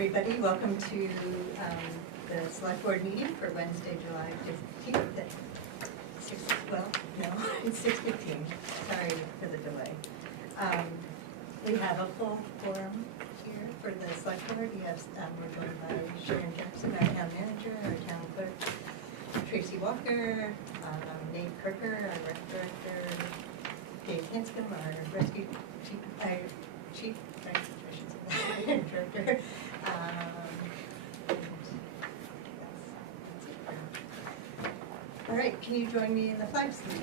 everybody. Welcome to the Select Board meeting for Wednesday, July 15th at 6:15. Sorry for the delay. We have a full forum here for the Select Board. We're joined by Sharon Jackson, our Town Manager, our Town Clerk, Tracy Walker, Nate Kirker, our Rec Director, Dave Hanscom, our Rescue Chief Director. All right, can you join me in the flag salute?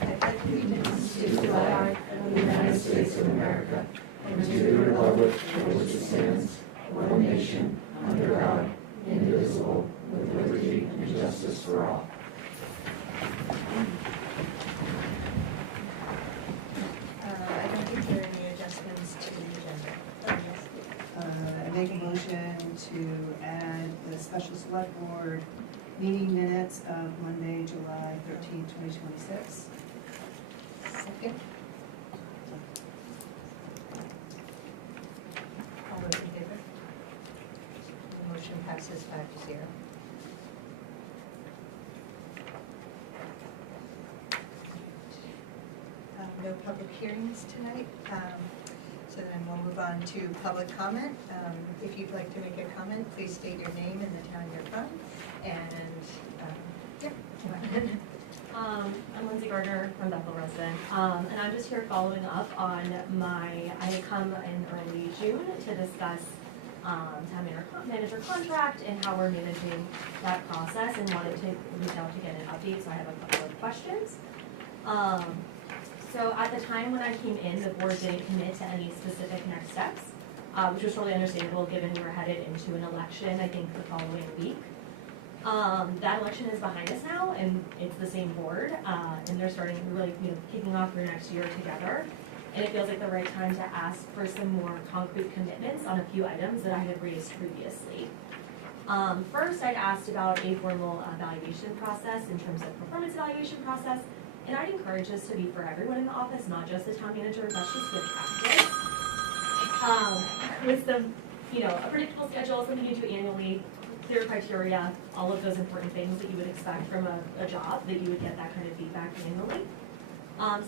I pledge allegiance To the flag of the United States of America and to the republic for which it stands, one nation, under God, indivisible, with liberty and justice for all. I don't think there are any adjustments to the agenda. I make a motion to add the special select board meeting minutes of Monday, July 13, 2026. Second. All those in favor? The motion passes 5-0. No public hearings tonight, so then we'll move on to public comment. If you'd like to make a comment, please state your name and the town you're from. And yeah, go ahead. I'm Lindsay Gardner from Bethel resident, and I'm just here following up on I had come in early June to discuss town manager contract and how we're managing that process, and wanted to reach out to get an update, so I have a couple of questions. So at the time when I came in, the board didn't commit to any specific next steps, which was totally understandable given we were headed into an election, I think, the following week. That election is behind us now, and it's the same board, and they're starting really, kicking off their next year together. And it feels like the right time to ask for some more concrete commitments on a few items that I had raised previously. First, I'd asked about a formal evaluation process in terms of performance evaluation process, and I'd encourage this to be for everyone in the office, not just the town manager. That's just good practice. With some, a predictable schedule, something you do annually, clear criteria, all of those important things that you would expect from a job, that you would get that kind of feedback annually.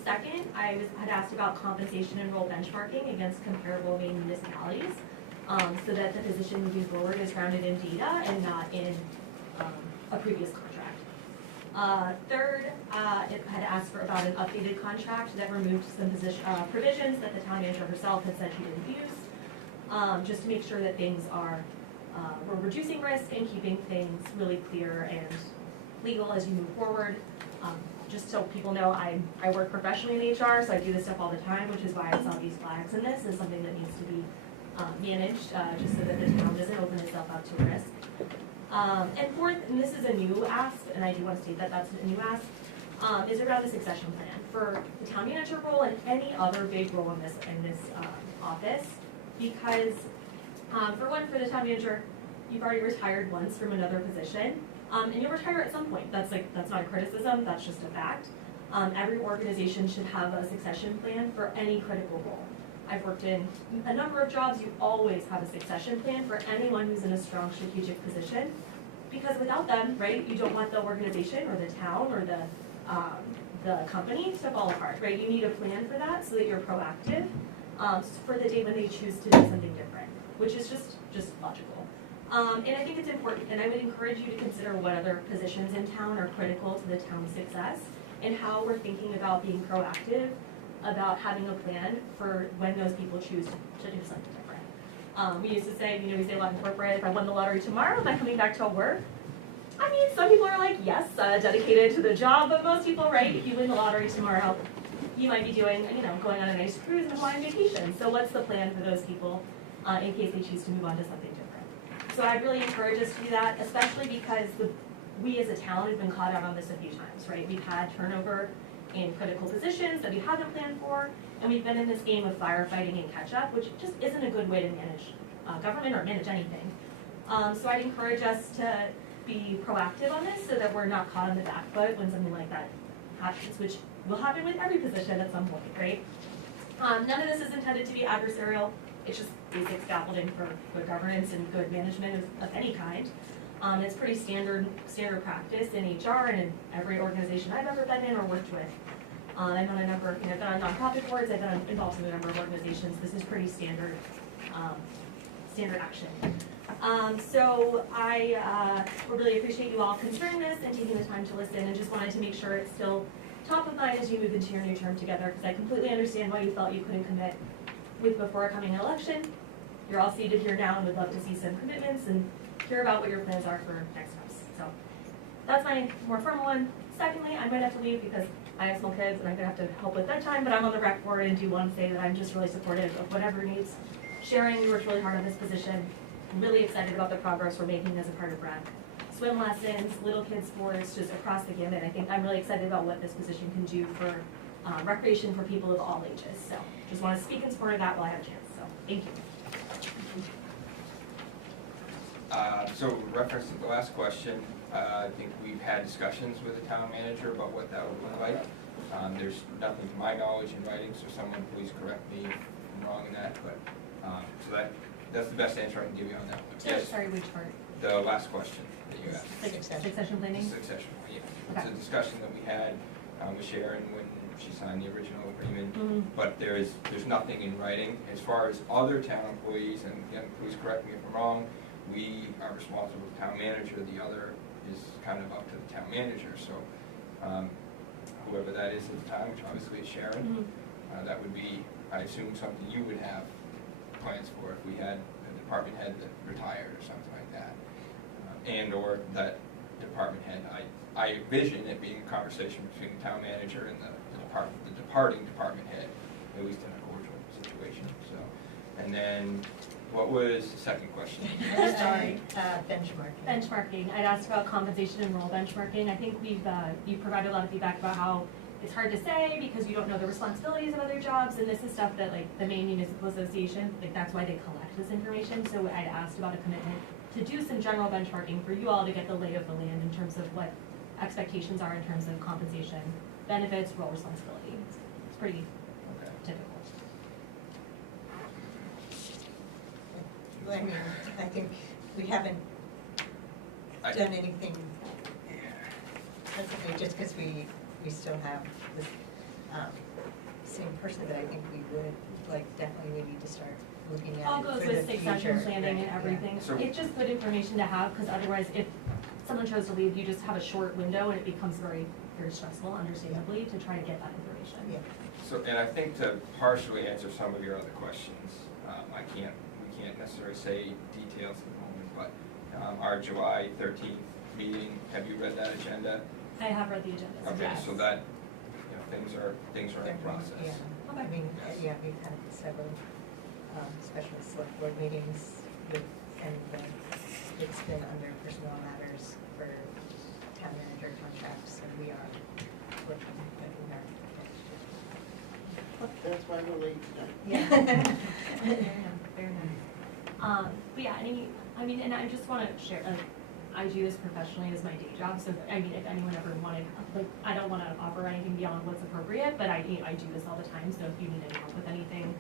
Second, I had asked about compensation and role benchmarking against comparable main municipalities, so that the position moving forward is grounded in data and not in a previous contract. Third, it had asked about an updated contract that removed some provisions that the town manager herself had said she didn't use, just to make sure that things are we're reducing risk and keeping things really clear and legal as you move forward. Just so people know, I work professionally in HR, so I do this stuff all the time, which is why I saw these flags in this as something that needs to be managed, just so that the town doesn't open itself up to risk. And fourth, and this is a new ask, and I do want to state that that's a new ask, is around the succession plan for the town manager role and any other big role in this office, because for the town manager, you've already retired once from another position, and you'll retire at some point. That's not a criticism, that's just a fact. Every organization should have a succession plan for any critical role. I've worked in a number of jobs. You always have a succession plan for anyone who's in a strong strategic position, because without them, right, you don't want the organization or the town or the company to fall apart, right? You need a plan for that so that you're proactive for the day when they choose to do something different, which is just logical. And I think it's important, and I would encourage you to consider what other positions in town are critical to the town's success and how we're thinking about being proactive about having a plan for when those people choose to do something different. We used to say, we say a lot in corporate, if I won the lottery tomorrow, am I coming back to work? I mean, some people are like, yes, dedicated to the job, but most people, right, if you win the lottery tomorrow, you might be doing, going on a nice cruise and a Hawaiian vacation. So what's the plan for those people in case they choose to move on to something different? So I'd really encourage us to do that, especially because we as a town have been caught out on this a few times, right? We've had turnover in critical positions that we haven't planned for, and we've been in this game of firefighting and catch-up, which just isn't a good way to manage government or manage anything. So I'd encourage us to be proactive on this so that we're not caught on the back foot when something like that happens, which will happen with every position at some point, right? None of this is intended to be adversarial. It's just basic scaffolding for good governance and good management of any kind. It's pretty standard practice in HR and in every organization I've ever been in or worked with. I've done a number of, I've been on nonprofit boards, I've been involved in a number of organizations. This is pretty standard action. So I really appreciate you all considering this and taking the time to listen, and just wanted to make sure it's still top of mind as you move into your new term together, because I completely understand why you felt you couldn't commit with before a coming election. You're all seated here now and would love to see some commitments and hear about what your plans are for next steps. So that's my more formal one. Secondly, I might have to leave because I have small kids and I'm gonna have to help with bedtime, but I'm on the rec board and do want to say that I'm just really supportive of whatever needs sharing. We worked really hard on this position. I'm really excited about the progress we're making as a part of rec. Swim lessons, little kids sports, just across the gamut. I think I'm really excited about what this position can do for recreation for people of all ages. So just want to speak in support of that while I have a chance. So thank you. So in reference to the last question, I think we've had discussions with the town manager about what that would look like. There's nothing to my knowledge in writing, so someone please correct me if I'm wrong in that, but, so that's the best answer I can give you on that one. Yes. Sorry, which part? The last question that you asked. Succession planning? Succession, yeah. Okay. It's a discussion that we had with Sharon when she signed the original agreement, but there's nothing in writing. As far as other town employees, and again, please correct me if I'm wrong, we are responsible for the town manager, the other is kind of up to the town manager, so whoever that is at the time, which obviously is Sharon, that would be, I assume, something you would have plans for if we had a department head that retired or something like that, and or that department head. I envision it being a conversation between the town manager and the departing department head, at least in a cordial situation. So, and then what was the second question? Sorry. Benchmarking. Benchmarking. I'd asked about compensation and role benchmarking. I think you provided a lot of feedback about how it's hard to say because you don't know the responsibilities of other jobs, and this is stuff that like the Maine Municipal Association, like that's why they collect this information. So I'd asked about a commitment to do some general benchmarking for you all to get the lay of the land in terms of what expectations are in terms of compensation, benefits, role responsibility. It's pretty typical. I mean, I think we haven't done anything specifically just because we still have this same person, but I think we would, like, definitely we need to start looking at All it goes for with the succession future. planning and Yeah. everything. So- It's just good information to have, because otherwise if someone chose to leave, you just have a short window and it becomes very, very stressful, understandably, to try to get that information. Yeah. So, and I think to partially answer some of your other questions, we can't necessarily say details at the moment, but our July 13th meeting, have you read that agenda? I have read the agenda. Okay, yes. so that, things are in process. Yeah, Okay. I mean, Yes. yeah, we've had several special select board meetings with, and it's been under personnel matters for town manager contracts, and we are working, That's why we're late tonight. yeah. Fair enough. But yeah, and I just want to share, I do this professionally as my day job, so if anyone ever wanted, like, I don't want to offer anything beyond what's appropriate, but I do this all the time, so if you need any help with anything,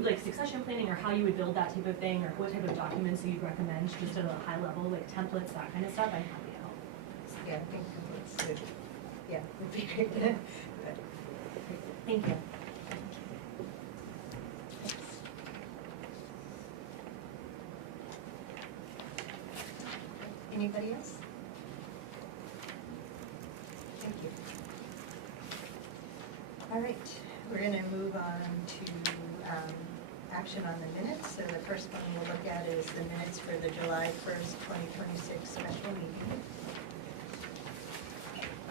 like succession planning or how you would build that type of thing, or what type of documents you'd recommend, just at a high level, like templates, that kind of stuff, I'm happy to help. Yeah, I think it's good. Yeah, would be great. Good. Thank you. Anybody else? Thank you. All right, we're going to move on to action on the minutes. So the first one we'll look at is the minutes for the July 1st, 2026 special meeting.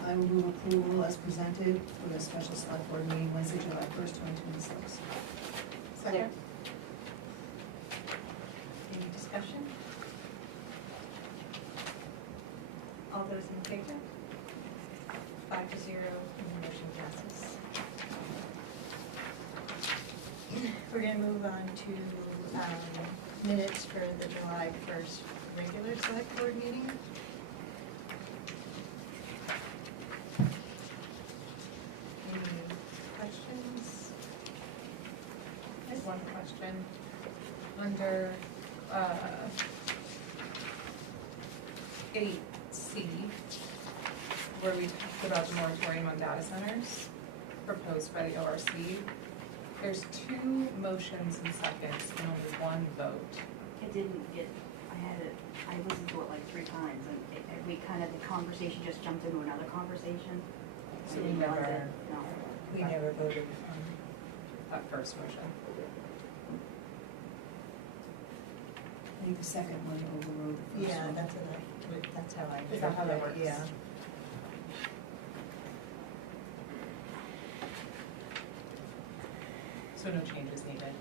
I will move approval as presented for the special select board meeting Wednesday, July 1st, 2026. Second. Any discussion? All those in favor? 5-0, and the motion passes. We're going to move on to minutes for the July 1st regular select board meeting. Any questions? I have one question. under 8C, where we talked about the moratorium on data centers proposed by the ORC. There's 2 motions and seconds and only 1 vote. It didn't get, I listened to it like 3 times, and we kind of, the conversation just jumped into another conversation. So we didn't realize never- it. No. We never voted on. That first motion. I think the second one overrode the first Yeah, one. that's how I. Is that how that works? Yeah. So no changes needed.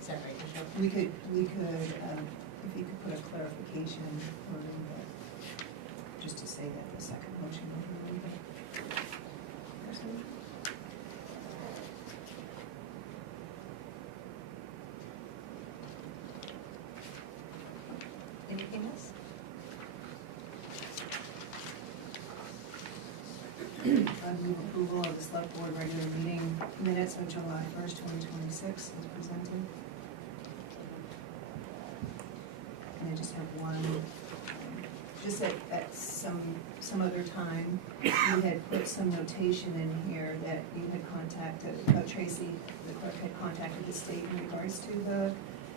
Is that right, Michelle? We could, if you could put a clarification or just to say that the second motion overrode the first motion. Anything else? I move approval of the select board regular meeting minutes of July 1st, 2026 as presented. And I just have one, just at some other time, you had put some notation in here that you had contacted, Tracy, the clerk had contacted the state in regards to the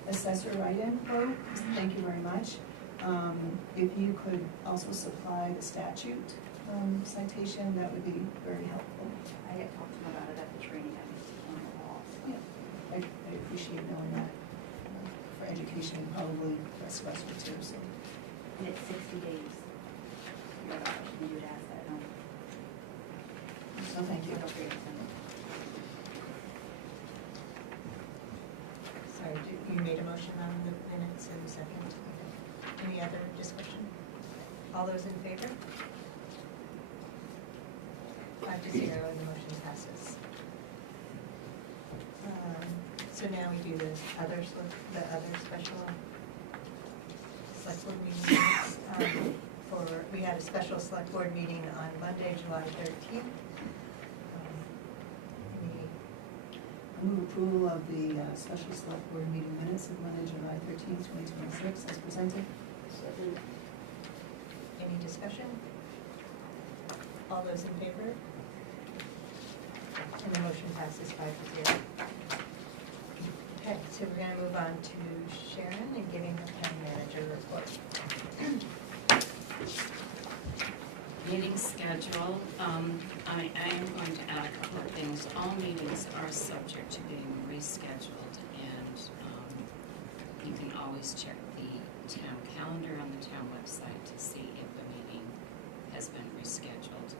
assessor write-in vote. Thank you very much. If you could also supply the statute citation, that would be very helpful. I had talked to him about it at the training I was on the wall. So. I appreciate knowing that for education, probably the rest of us would too, so. And it's 60 days. You're right, you would ask that, no? So thank you. Feel free to send it. Sorry, you made a motion on the minutes in a second. Okay. Any other discussion? All those in favor? 5-0, and the motion passes. So now we do the other special select board meetings. We had a special select board meeting on Monday, July 13th. I move approval of the special select board meeting minutes of Monday, July 13th, 2026 as presented. Any discussion? All those in favor? And the motion passes 5-0. Okay, so we're gonna move on to Sharon and giving the town manager report. Meeting schedule, I am going to add a couple of things. All meetings are subject to being rescheduled, and you can always check the town calendar on the town website to see if the meeting has been rescheduled.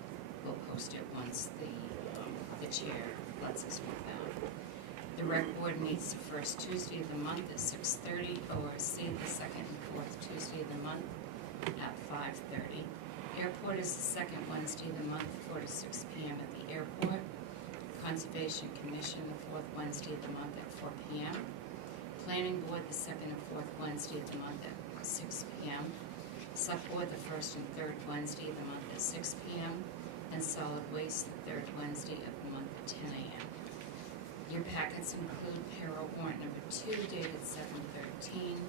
We'll post it once the chair lets us know that. The rec board meets the first Tuesday of the month at 6:30, ORC the second and fourth Tuesday of the month at 5:30. Airport is the second Wednesday of the month, 4 to 6 p.m. at the airport. Conservation Commission, the fourth Wednesday of the month at 4 p.m. Planning Board, the second and fourth Wednesday of the month at 6 p.m. Select Board, the first and third Wednesday of the month at 6 p.m. And Solid Waste, the third Wednesday of the month at 10 a.m. Your packets include payroll warrant number 2, dated 7/13.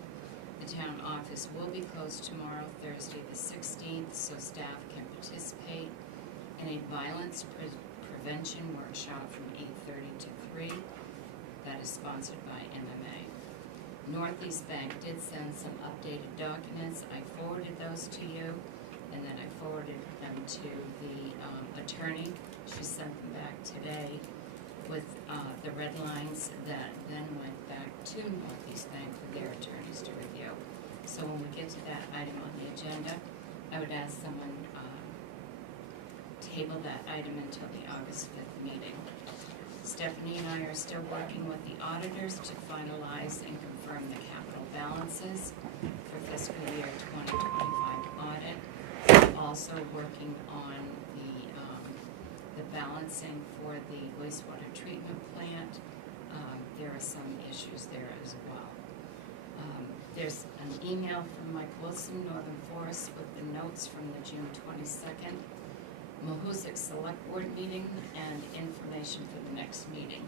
The town office will be closed tomorrow, Thursday the 16th, so staff can participate in a violence prevention workshop from 8:30 to 3. That is sponsored by MMA. Northeast Bank did send some updated documents. I forwarded those to you, and then I forwarded them to the attorney. She sent them back today with the red lines that then went back to Northeast Bank for their attorneys to review. So when we get to that item on the agenda, I would ask someone table that item until the August 5th meeting. Stephanie and I are still working with the auditors to finalize and confirm the capital balances for fiscal year 2025 audit. Also working on the balancing for the wastewater treatment plant. There are some issues there as well. There's an email from Mike Wilson, Northern Forest, with the notes from the June 22nd Mahoosic Select Board meeting and information for the next meeting.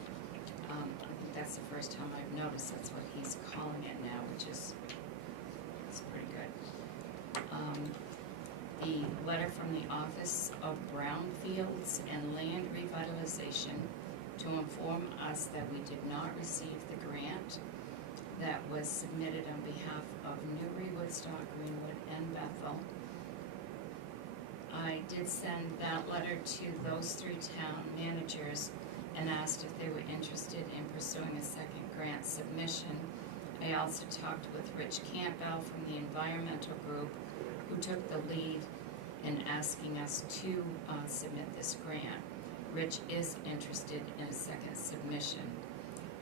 I think that's the first time I've noticed that's what he's calling it now, which is, it's pretty good. The letter from the Office of Brownfields and Land Revitalization to inform us that we did not receive the grant that was submitted on behalf of Newry, Woodstock, Greenwood, and Bethel. I did send that letter to those 3 town managers and asked if they were interested in pursuing a second grant submission. I also talked with Rich Campbell from the environmental group, who took the lead in asking us to submit this grant. Rich is interested in a second submission.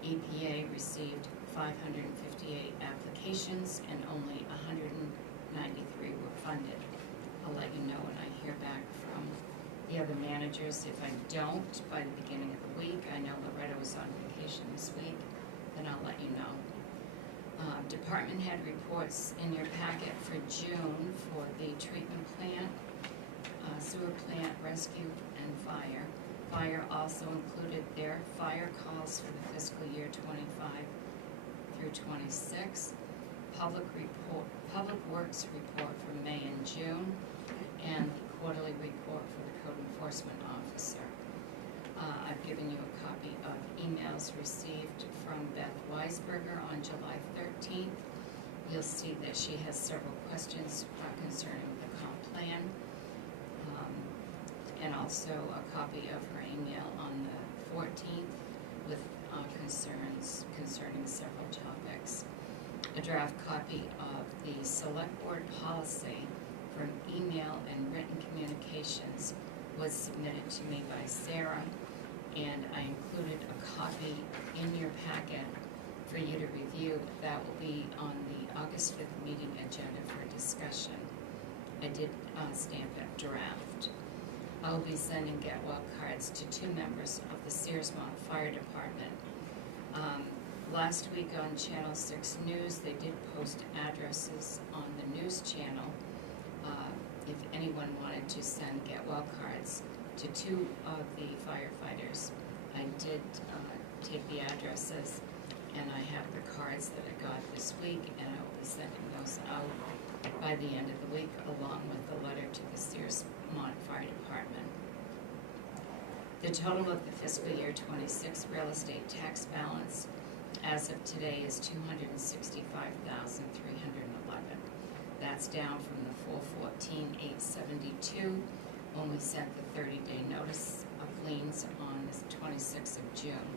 EPA received 558 applications and only 193 were funded. I'll let you know when I hear back from the other managers. If I don't by the beginning of the week, I know Loretta was on vacation this week, then I'll let you know. Department head reports in your packet for June for the treatment plant, sewer plant, rescue, and fire. Fire also included their fire calls for the fiscal year 25 through 26. Public works report for May and June, and the quarterly report for the code enforcement officer. I've given you a copy of emails received from Beth Weisberger on July 13th. You'll see that she has several questions concerning the comp plan, and also a copy of her email on the 14th with concerns concerning several topics. A draft copy of the select board policy from email and written communications was submitted to me by Sarah, and I included a copy in your packet for you to review. That will be on the August 5th meeting agenda for discussion. I did stamp it draft. I will be sending get well cards to 2 members of the Searsmont Fire Department. Last week on Channel 6 News, they did post addresses on the news channel if anyone wanted to send get well cards to 2 of the firefighters. I did take the addresses, and I have the cards that I got this week, and I will be sending those out by the end of the week, along with the letter to the Searsmont Fire Department. The total of the fiscal year 26 real estate tax balance as of today is $265,311. That's down from the $414,872 when we sent the 30-day notice of liens on the 26th of June.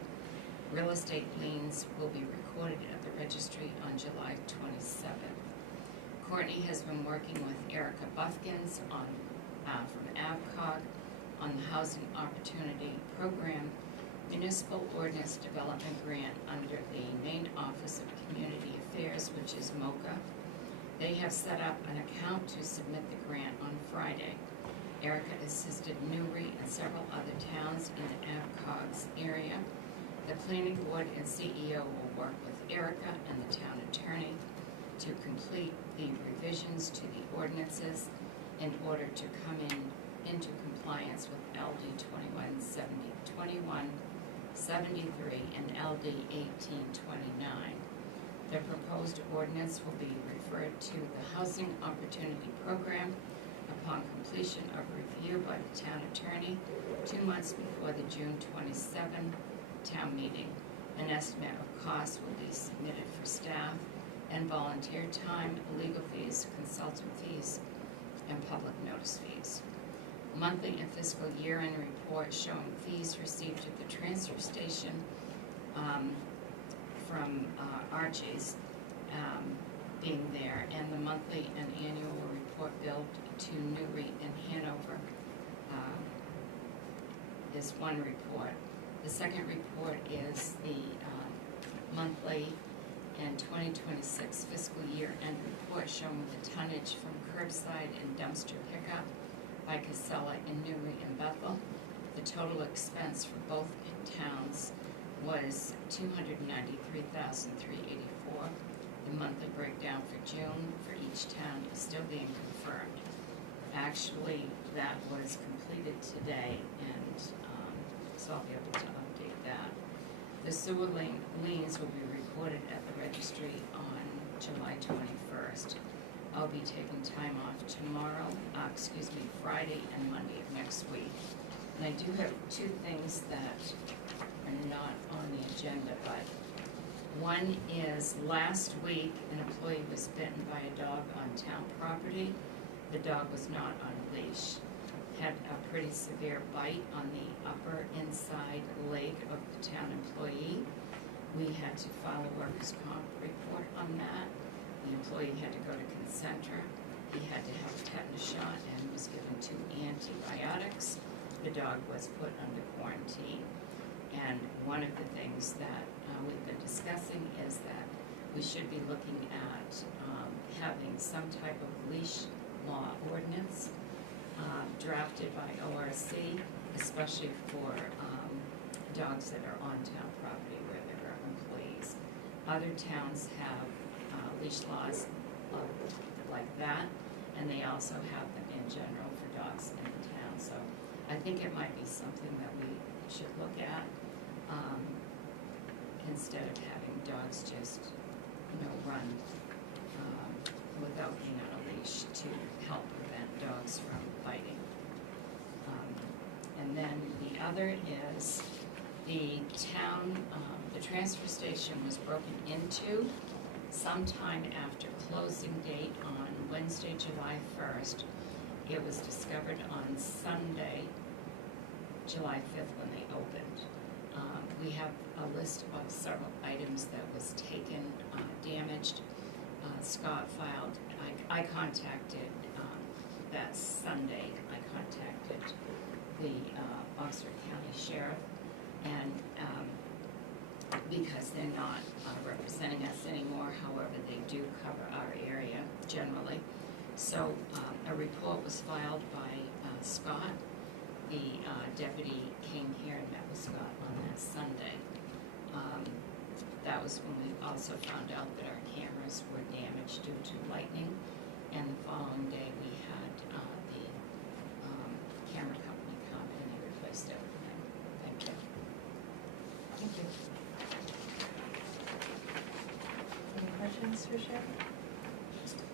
Real estate liens will be recorded at the registry on July 27th. Courtney has been working with Erica Buffkins from AvCog on the Housing Opportunity Program Municipal Ordinance Development Grant under the Maine Office of Community Affairs, which is MOCA. They have set up an account to submit the grant on Friday. Erica assisted Newry and several other towns in the AvCog's area. The planning board and CEO will work with Erica and the town attorney to complete the revisions to the ordinances in order to come into compliance with LD 2173 and LD 1829. The proposed ordinance will be referred to the Housing Opportunity Program upon completion of review by the town attorney 2 months before the June 27 town meeting. An estimate of costs will be submitted for staff and volunteer time, legal fees, consultant fees, and public notice fees. Monthly and fiscal year-end report showing fees received at the transfer station from Archie's being there, and the monthly and annual report billed to Newry and Hanover is one report. The second report is the monthly and 2026 fiscal year-end report showing the tonnage from curbside and dumpster pickup by Casella in Newry and Bethel. The total expense for both towns was $293,384. The monthly breakdown for June for each town is still being confirmed. Actually, that was completed today, and so I'll be able to update that. The sewer liens will be recorded at the registry on July 21st. I'll be taking time off tomorrow, Friday and Monday of next week. And I do have two things that are not on the agenda, but one is last week, an employee was bitten by a dog on town property. The dog was not on a leash. Had a pretty severe bite on the upper inside leg of the town employee. We had to file a workers' comp report on that. The employee had to go to Concentra. He had to have a tetanus shot and was given 2 antibiotics. The dog was put under quarantine. And one of the things that we've been discussing is that we should be looking at having some type of leash law ordinance drafted by ORC, especially for dogs that are on town property where there are employees. Other towns have leash laws like that, and they also have them in general for dogs in the town. So I think it might be something that we should look at instead of having dogs just, run without being on a leash to help prevent dogs from biting. And then the other is the town, the transfer station was broken into sometime after closing date on Wednesday, July 1st. It was discovered on Sunday, July 5th when they opened. We have a list of several items that was taken, damaged. Scott filed, I contacted, that Sunday, I contacted the Oxford County Sheriff, and because they're not representing us anymore, however, they do cover our area generally. So a report was filed by Scott. The deputy came here and met with Scott on that Sunday. That was when we also found out that our cameras were damaged due to lightning, and the following day we had the camera company come and they replaced everything. Thank you. Thank you. Any questions for Sharon?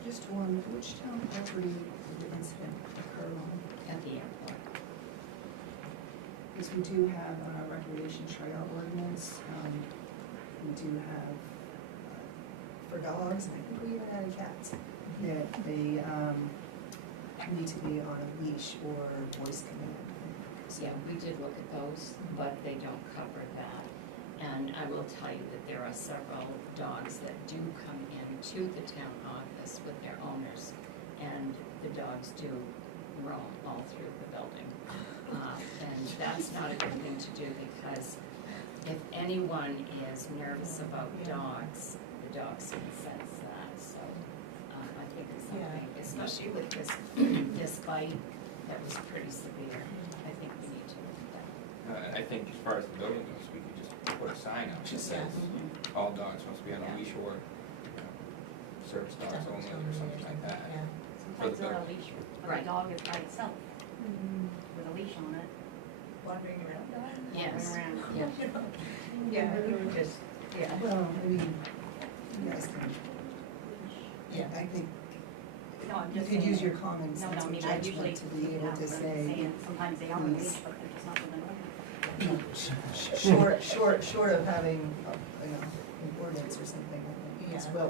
Just one, which town property did the incident occur on? At the airport. Because we do have a recreation trail ordinance, we do have, for dogs, and I think we even had cats, that they, need to be on a leash or voice command. So, Yeah, we did look at those, but they don't cover that. And I will tell you that there are several dogs that do come into the town office with their owners, and the dogs do roam all through the building. And that's not a good thing to do, because if anyone is nervous about dogs, the dogs can sense that. So I think it's something, especially with this bite that was pretty severe, I think we need to look at that. I think as far as the building goes, we could just put a sign up that says all dogs must be on a leash, or service dogs only, or something like that. Yeah. Sometimes they're on a leash, but Right. the dog is by itself with a leash on it, Wandering around. Yes. going around. Yeah. Yeah, we would just, well, I mean, you guys can, yeah. I think No, I'm you just could saying. use your common No, sense no, I of mean, I usually, judgment to be able to say, sometimes they are on a leash, please. but they're just not for the normal. short of having, an ordinance or something, I think it's Yeah. well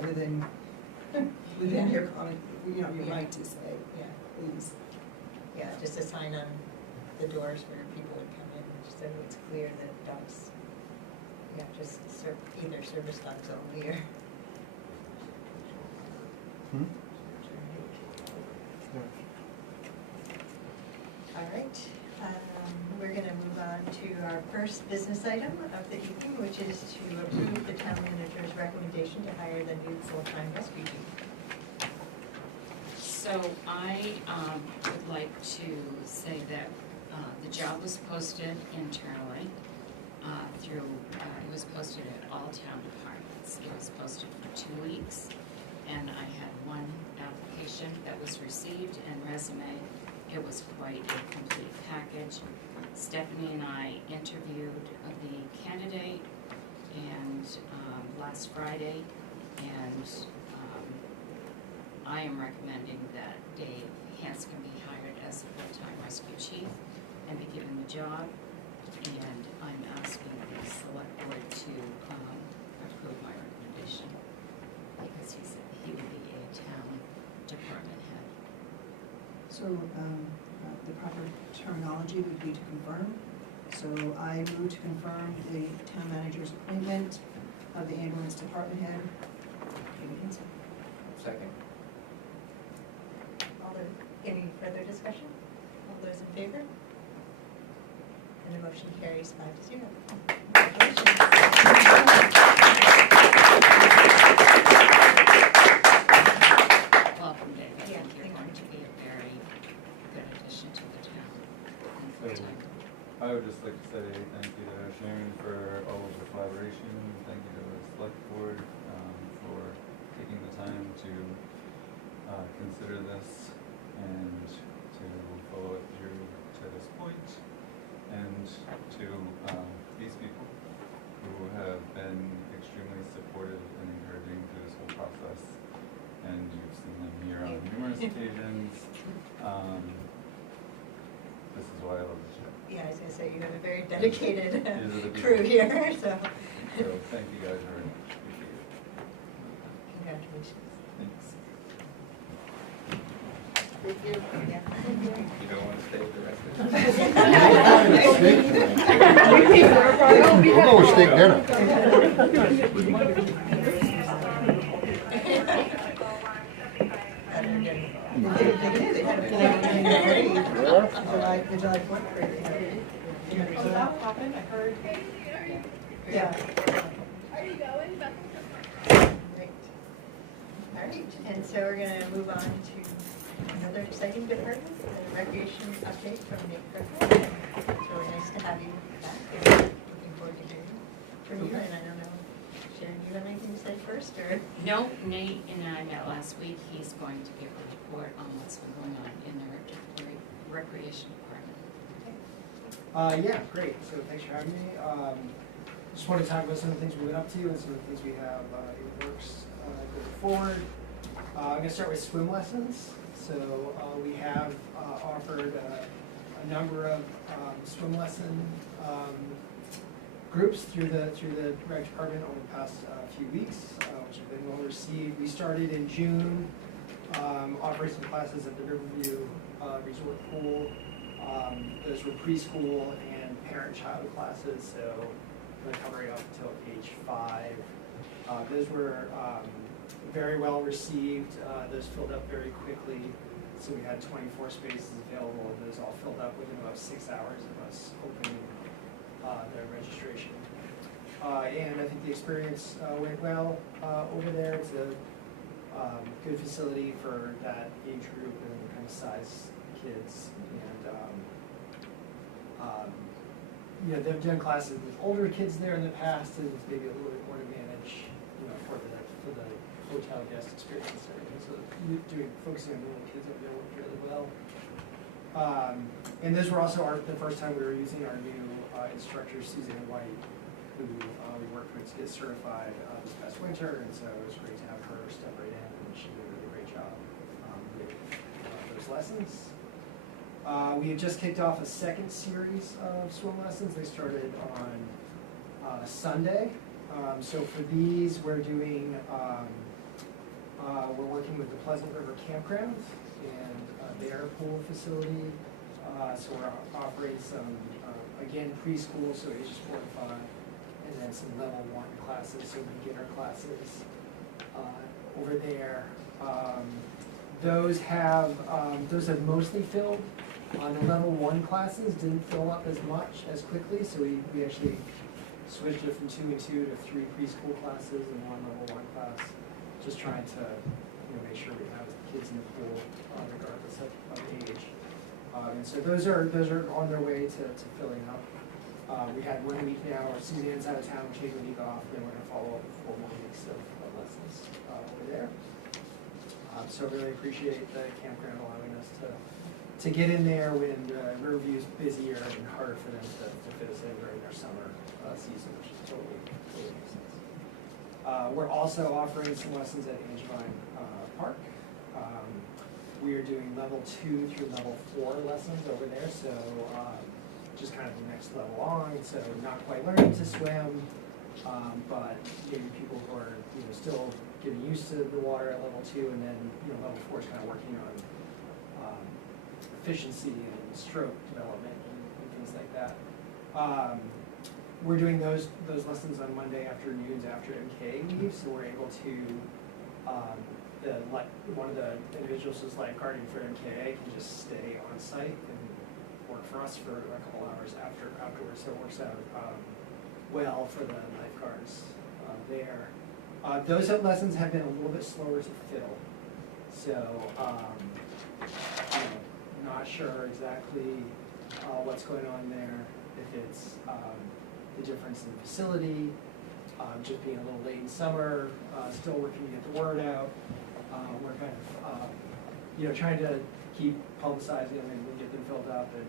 within your comment, your right to say, Yeah, please. yeah, just a sign on the doors where people would come in, just so it's clear that dogs, just either service dogs only or. All right, we're gonna move on to our first business item of the evening, which is to approve the town manager's recommendation to hire the new full-time rescue chief. So I would like to say that the job was posted internally through, it was posted at all town departments. It was posted for 2 weeks, and I had one application that was received and resume. It was quite a complete package. Stephanie and I interviewed the candidate. and last Friday, and I am recommending that Dave Hanscom be hired as the full-time rescue chief and be given the job. And I'm asking the select board to approve my recommendation because he would be a town department head. So the proper terminology would be to confirm. So I move to confirm the town manager's appointment of the ambulance department head. David Hanson. Second. Any further discussion? All those in favor? And the motion carries 5-0. Congratulations. Welcome, Dave. I Yeah, think you're thank going you. to be a very good addition to the town. Thank you. I would just like to say thank you to Sharon for all of the collaboration. Thank you to the select board for taking the time to consider this and to follow it through to this point, and to these people who have been extremely supportive and encouraging through this whole process. And you've seen them here on numerous occasions. This is why I love this show. Yeah, I was gonna say, you have a very dedicated These are the crew people. here, so. So thank you guys very much. Appreciate it. Congratulations. Thanks. Thank you. Yeah. You don't want to stay the rest of We'll go with steak dinner. They had a July 4th parade. Oh, that happened, I heard. Yeah. Great. All right, and so we're gonna move on to another exciting department, the recreation update from Nick Kirkland. It's really nice to have you back, and looking forward to hearing from you, and I don't know, Sharon, do you have anything to say first, or? No, Nate and I met last week. He's going to give a report on what's been going on in the recreation department. Yeah, great. So thanks for having me. Just want to talk about some of the things we've been up to and some of the things we have in works going forward. I'm going to start with swim lessons. So we have offered a number of swim lesson groups through the rec department over the past few weeks, which have been well received. We started in June, offering some classes at the Riverview Resort Pool. Those were preschool and parent-child classes, so they're covering up until age 5. Those were very well received. Those filled up very quickly. So we had 24 spaces available, and those all filled up within about 6 hours of us opening their registration. And I think the experience went well over there. It's a good facility for that age group and kind of size kids. And you know, they've done classes with older kids there in the past, and it's maybe a little bit more to manage, you know, for the hotel guest experience there. So focusing on little kids over there worked really well. And those were also the first time we were using our new instructor, Suzanne White, who we worked with to get certified this past winter, and so it was great to have her step right in, and she did a really great job with those lessons. We had just kicked off a second series of swim lessons. They started on Sunday. So for these, we're doing, we're working with the Pleasant River Campground and their pool facility. So we're offering some, again, preschool, so ages 4 to 5, and then some level 1 classes, so beginner classes over there. Those have mostly filled. The level 1 classes didn't fill up as much as quickly, so we actually switched it from 2 and 2 to 3 preschool classes and 1 level 1 class, just trying to make sure we have kids in the pool regardless of age. And so those are on their way to filling up. We had 1 week now, where Suzanne's out of town, we take a week off, then we're going to follow up with 4 more weeks of lessons over there. So really appreciate the campground allowing us to to get in there when Riverview's busier and harder for them to fit us in during their summer season, which is totally makes sense. We're also offering some lessons at Angevine Park. We are doing level 2 through level 4 lessons over there, so just kind of the next level on, so not quite learning to swim, but maybe people who are still getting used to the water at level 2, and then level 4 is kind of working on efficiency and stroke development and things like that. We're doing those lessons on Monday afternoons after MK leaves, so we're able to, one of the individuals who's lifeguarding for MKA can just stay on site and work for us for a couple hours afterwards, so it works out well for the lifeguards there. Those lessons have been a little bit slower to fill, so not sure exactly what's going on there, if it's the difference in the facility, just being a little late in summer, still working to get the word out. We're kind of trying to keep publicizing them and get them filled up, and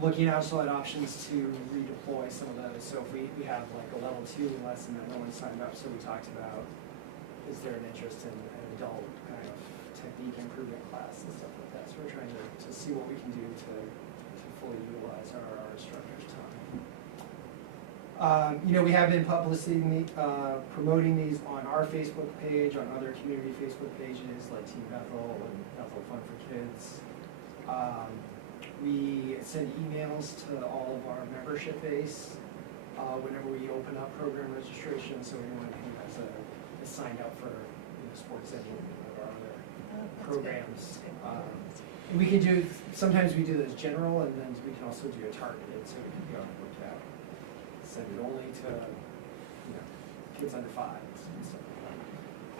looking outside options to redeploy some of those. So if we have like a level 2 lesson that no one signed up, so we talked about, is there an interest in an adult kind of technique improvement class and stuff like that. So we're trying to see what we can do to fully utilize our instructors' time. We have been promoting these on our Facebook page, on other community Facebook pages like Team Bethel and Bethel Fun for Kids. We send emails to all of our membership base whenever we open up program registration, so anyone who has signed up for sports ed or one of our other programs. And we can do, sometimes we do those general, and then we can also do a targeted, so we can go and look at, send it only to kids under 5 and stuff like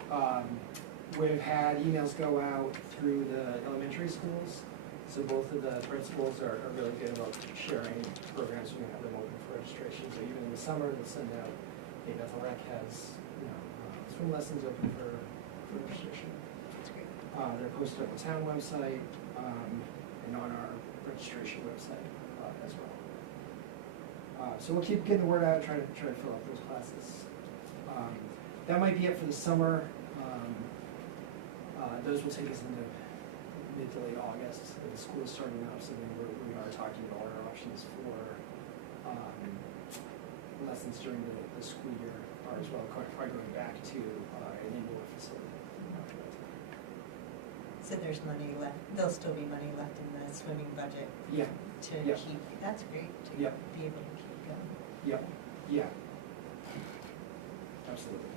that. We've had emails go out through the elementary schools. So both of the principals are really good about sharing programs. We have them open for registration. So even in the summer, they'll send out, hey, Bethel Rec has swim lessons open for registration. They're posted on the town website and on our registration website as well. So we'll keep getting the word out, try to fill up those classes. That might be it for the summer. Those will take us into mid to late August. The school is starting up, so then we are talking about our options for lessons during the school year, or as well, probably going back to an indoor facility. So there's money left, there'll still be money left in the swimming budget Yeah. to Yep. keep, that's great, to Yep. be able to keep going. Yeah. Absolutely.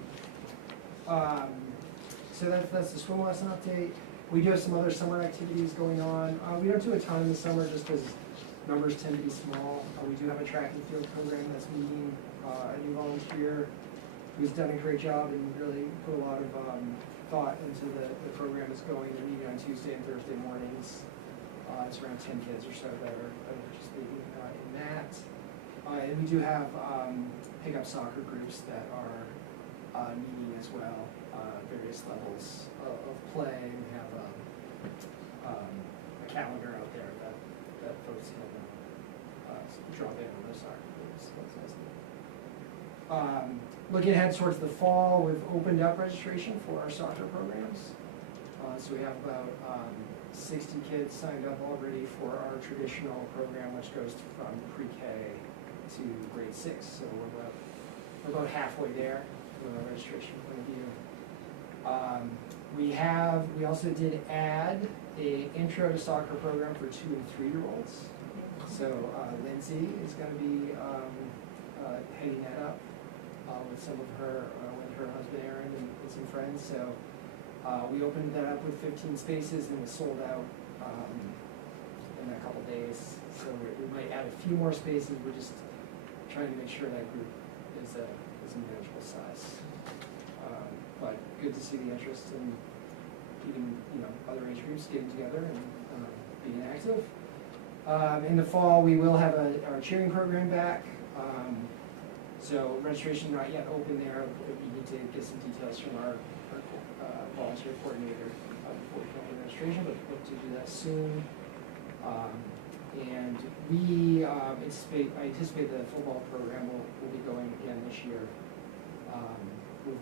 So that's the swim lesson update. We do have some other summer activities going on. We don't do a ton in the summer just because numbers tend to be small. We do have a track and field program that's meeting a new volunteer who's done a great job and really put a lot of thought into the program that's going. They're meeting on Tuesday and Thursday mornings. It's around 10 kids or so that are participating in that. And we do have pickup soccer groups that are meeting as well, various levels of play. We have a calendar out there that folks can drop in on those soccer groups. Looking ahead towards the fall, we've opened up registration for our soccer programs. So we have about 60 kids signed up already for our traditional program, which goes from pre-K to grade 6. So we're about halfway there from a registration point of view. We also did add a intro to soccer program for 2 and 3-year-olds. So Lindsay is going to be heading that up with her husband Aaron and some friends. So we opened that up with 15 spaces and it sold out in a couple days. So we might add a few more spaces. We're just trying to make sure that group is a manageable size. But good to see the interest in even other age groups getting together and being active. In the fall, we will have our cheering program back. So registration not yet open there. We need to get some details from our volunteer coordinator before we can open registration, but hope to do that soon. And we I anticipate the football program will be going again this year. We've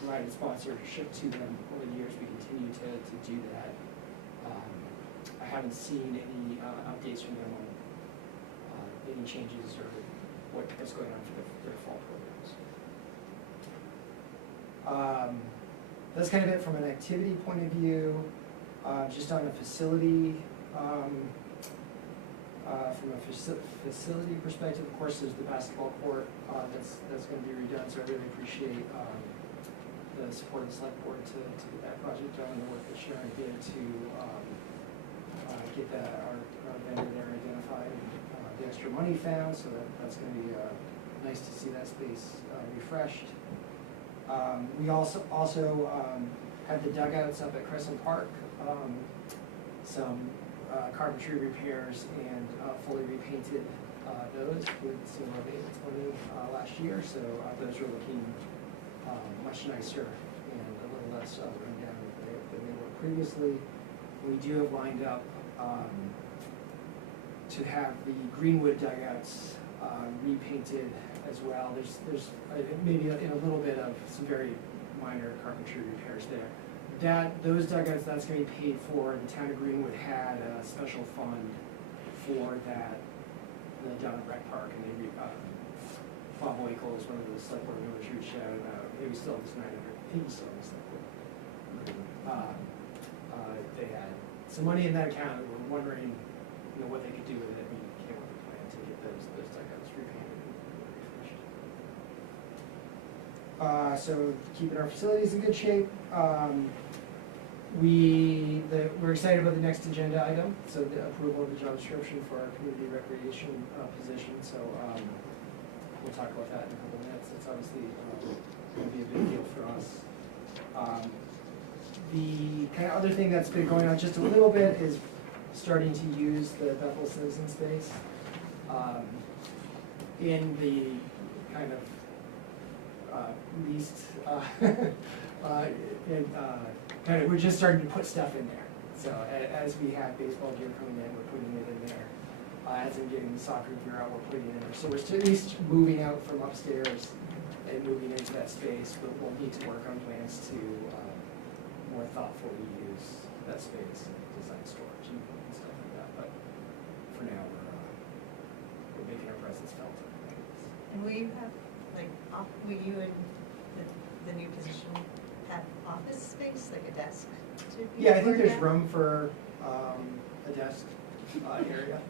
provided sponsorship to them over the years, we continue to do that. I haven't seen any updates from them on any changes or what's going on for their fall programs. That's kind of it from an activity point of view. Just on a facility, from a facility perspective, of course, there's the basketball court that's going to be redone. So I really appreciate the support of the select board to get that project done, and the work that Sharon did to get our vendor there identified and the extra money found. So that's going to be nice to see that space refreshed. We also have the dugouts up at Crescent Park. Some carpentry repairs and fully repainted those with some of maintenance money last year. So those are looking much nicer and a little less run down than they were previously. We do have lined up to have the Greenwood dugouts repainted as well. There's maybe in a little bit of some very minor carpentry repairs there. Those dugouts, that's going to be paid for. The town of Greenwood had a special fund for that down at Rec Park, and they Bob Wakel is one of the select board members reached out about, hey, we still have this 900, I think we still have this select board. They had some money in that account, and were wondering, what they could do with it. We came up with a plan to get those dugouts repainted and refreshed. So keeping our facilities in good shape. We're excited about the next agenda item, so the approval of the job description for our community recreation position. So we'll talk about that in a couple of minutes. It's obviously going to be a big deal for us. The kind of other thing that's been going on just a little bit is starting to use the Bethel Citizen Space in the kind of least we're just starting to put stuff in there. So as we have baseball gear coming in, we're putting it in there. As I'm getting the soccer gear out, we're putting it in there. So we're at least moving out from upstairs and moving into that space, but we'll need to work on plans to more thoughtfully use that space and design storage and stuff like that. But for now, we're making our presence felt. And will you have, will you in the new position have office space, like a desk? Yeah, I think there's room for a desk area.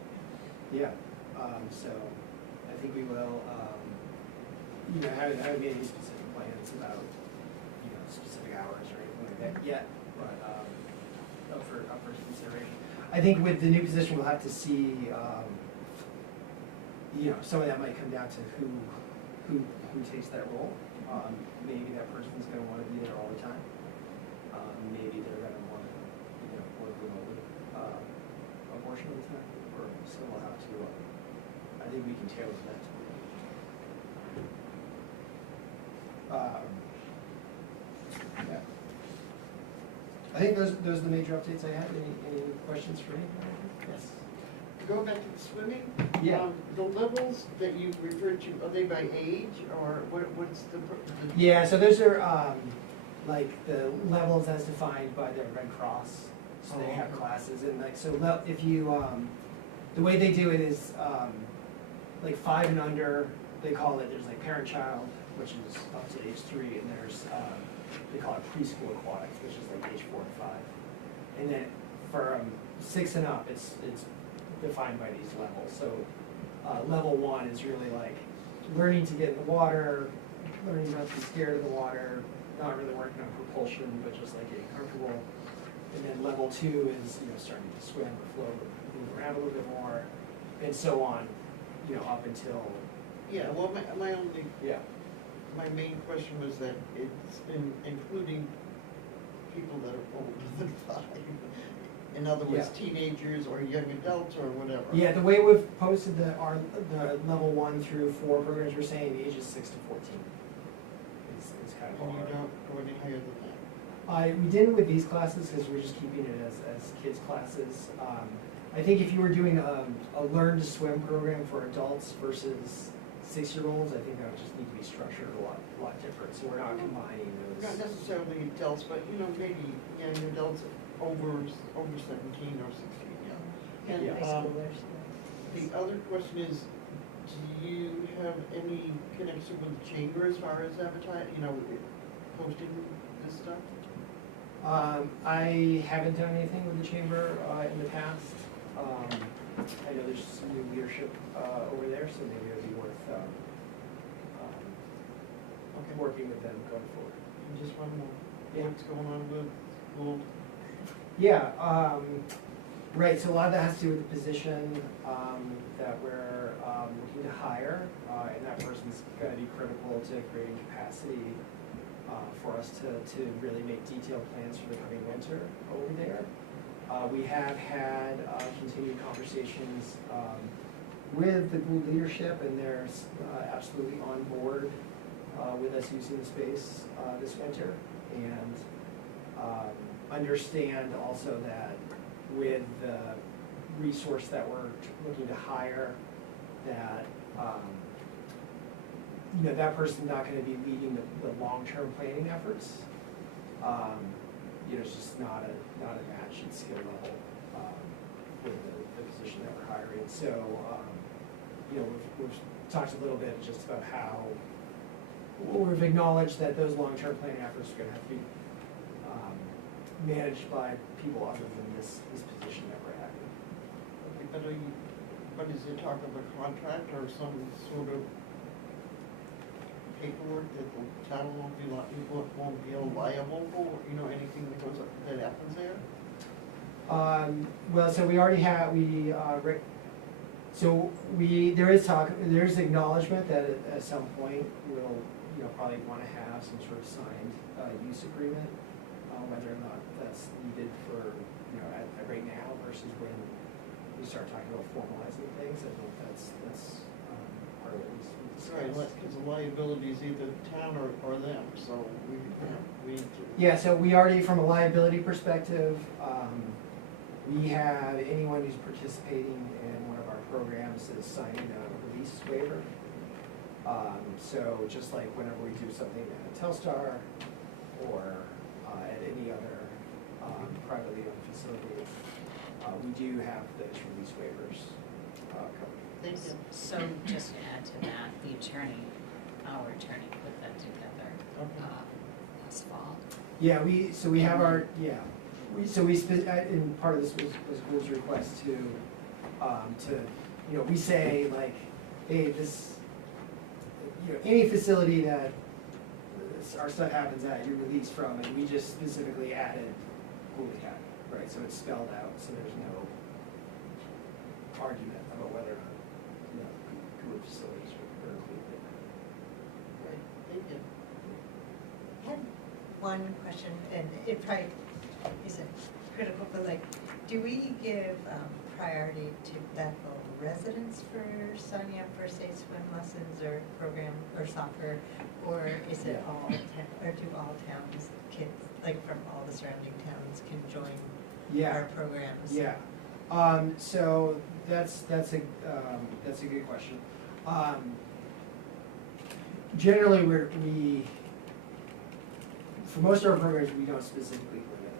Yeah, so I think we will, haven't made any specific plans about, specific hours or anything like that yet, but up for consideration. I think with the new position, we'll have to see, some of that might come down to who takes that role. Maybe that person's gonna wanna be there all the time. Maybe they're gonna wanna, work remotely, a portion of the time, or so we'll have to, I think we can tailor that to yeah. I think those are the major updates I had. Any questions for me? Yes. Going back to the swimming? Yeah. The levels that you referred to, are they by age, or what's the? Yeah, so those are, the levels as defined by the Red Cross. So they have classes, and if you, the way they do it is, 5 and under, they call it, there's parent-child, which is up to age 3, and there's, they call it preschool aquatics, which is age 4 to 5. And then for 6 and up, it's defined by these levels. So level 1 is really learning to get in the water, learning not to be scared of the water, not really working on propulsion, but just getting comfortable. And then level 2 is starting to swim or float, move around a little bit more, and so on, up until. Yeah, well, my only. Yeah. My main question was that it's including people that are older than 5. In other words, teenagers or young adults or whatever. Yeah, the way we've posted the level 1 through 4 programs, we're saying ages 6 to 14. It's kind of And hard. you don't go any higher than that? We didn't with these classes because we're just keeping it as kids' classes. I think if you were doing a learn to swim program for adults versus 6-year-olds, I think that would just need to be structured a lot different, so we're not combining Not those. necessarily adults, but, you know, maybe young adults over 17 or 16, yeah. And, Yeah. High schoolers. the other question is, do you have any connection with the chamber as far as advertising, you know, posting this stuff? I haven't done anything with the chamber in the past. I know there's some new leadership over there, so maybe it would be worth working with them going forward. And just one more, Yeah. what's going on with school? Yeah, right, so a lot of that has to do with the position that we're looking to hire, and that person's gonna be critical to creating capacity for us to really make detailed plans for the coming winter over there. We have had continued conversations with the Gould leadership, and they're absolutely on board with us using the space this winter, and understand also that with the resource that we're looking to hire, that you know, that person's not gonna be leading the long-term planning efforts. You know, it's just not a match in skill level with the position that we're hiring. So, you know, we've talked a little bit just about how we've acknowledged that those long-term planning efforts are gonna have to be managed by people other than this position that we're having. Okay, but are you, what is it, talk of a contract or some sort of paperwork that the town won't be liable for, you know, anything that goes up, that happens there? Well, so we already have, there's acknowledgement that at some point we'll, you know, probably wanna have some sort of signed, use agreement, whether or not that's needed for, you know, at right now versus when we start talking about formalizing things. I think that's part of what we Right, discussed. because the liability is either the town or them, so we need to. Yeah, so we already, from a liability perspective, we have anyone who's participating in one of our programs is signing a release waiver. So just like whenever we do something at Telstar or at any other privately owned facility, we do have those release waivers covered. Thank you. So just to add to that, our attorney put that together Okay. last fall. Yeah, we have our, yeah, and part of this was Gould's request to, you know, we say like, hey, this, you know, any facility that our stuff happens at, you're released from, and we just specifically added Gould Academy, right? So it's spelled out, so there's no argument about whether or not, you know, Gould facilities are included. Right, thank you. I had one question, and it probably isn't critical, but like, do we give priority to Bethel residents for signing up for, say, swim lessons or program or soccer? Or is it Yeah. all, or do all towns, kids, like from all the surrounding towns can join Yeah. our programs? Yeah, so that's a good question. Generally, for most of our programs, we don't specifically limit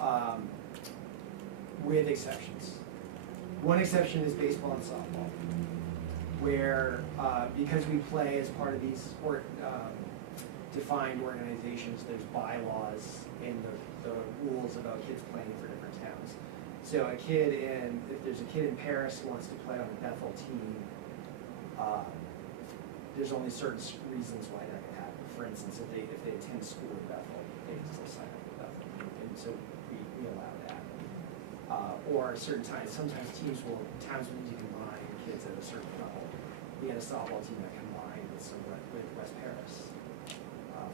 it, with exceptions. One exception is baseball and softball, where, because we play as part of these defined organizations, there's bylaws in the rules about kids playing for different towns. So if there's a kid in Paris who wants to play on a Bethel team, there's only certain reasons why that can happen. For instance, if they attend school in Bethel, they can still sign up with Bethel, and so we allow that. Or certain times, sometimes towns will need to combine kids at a certain level. We had a softball team that combined with West Paris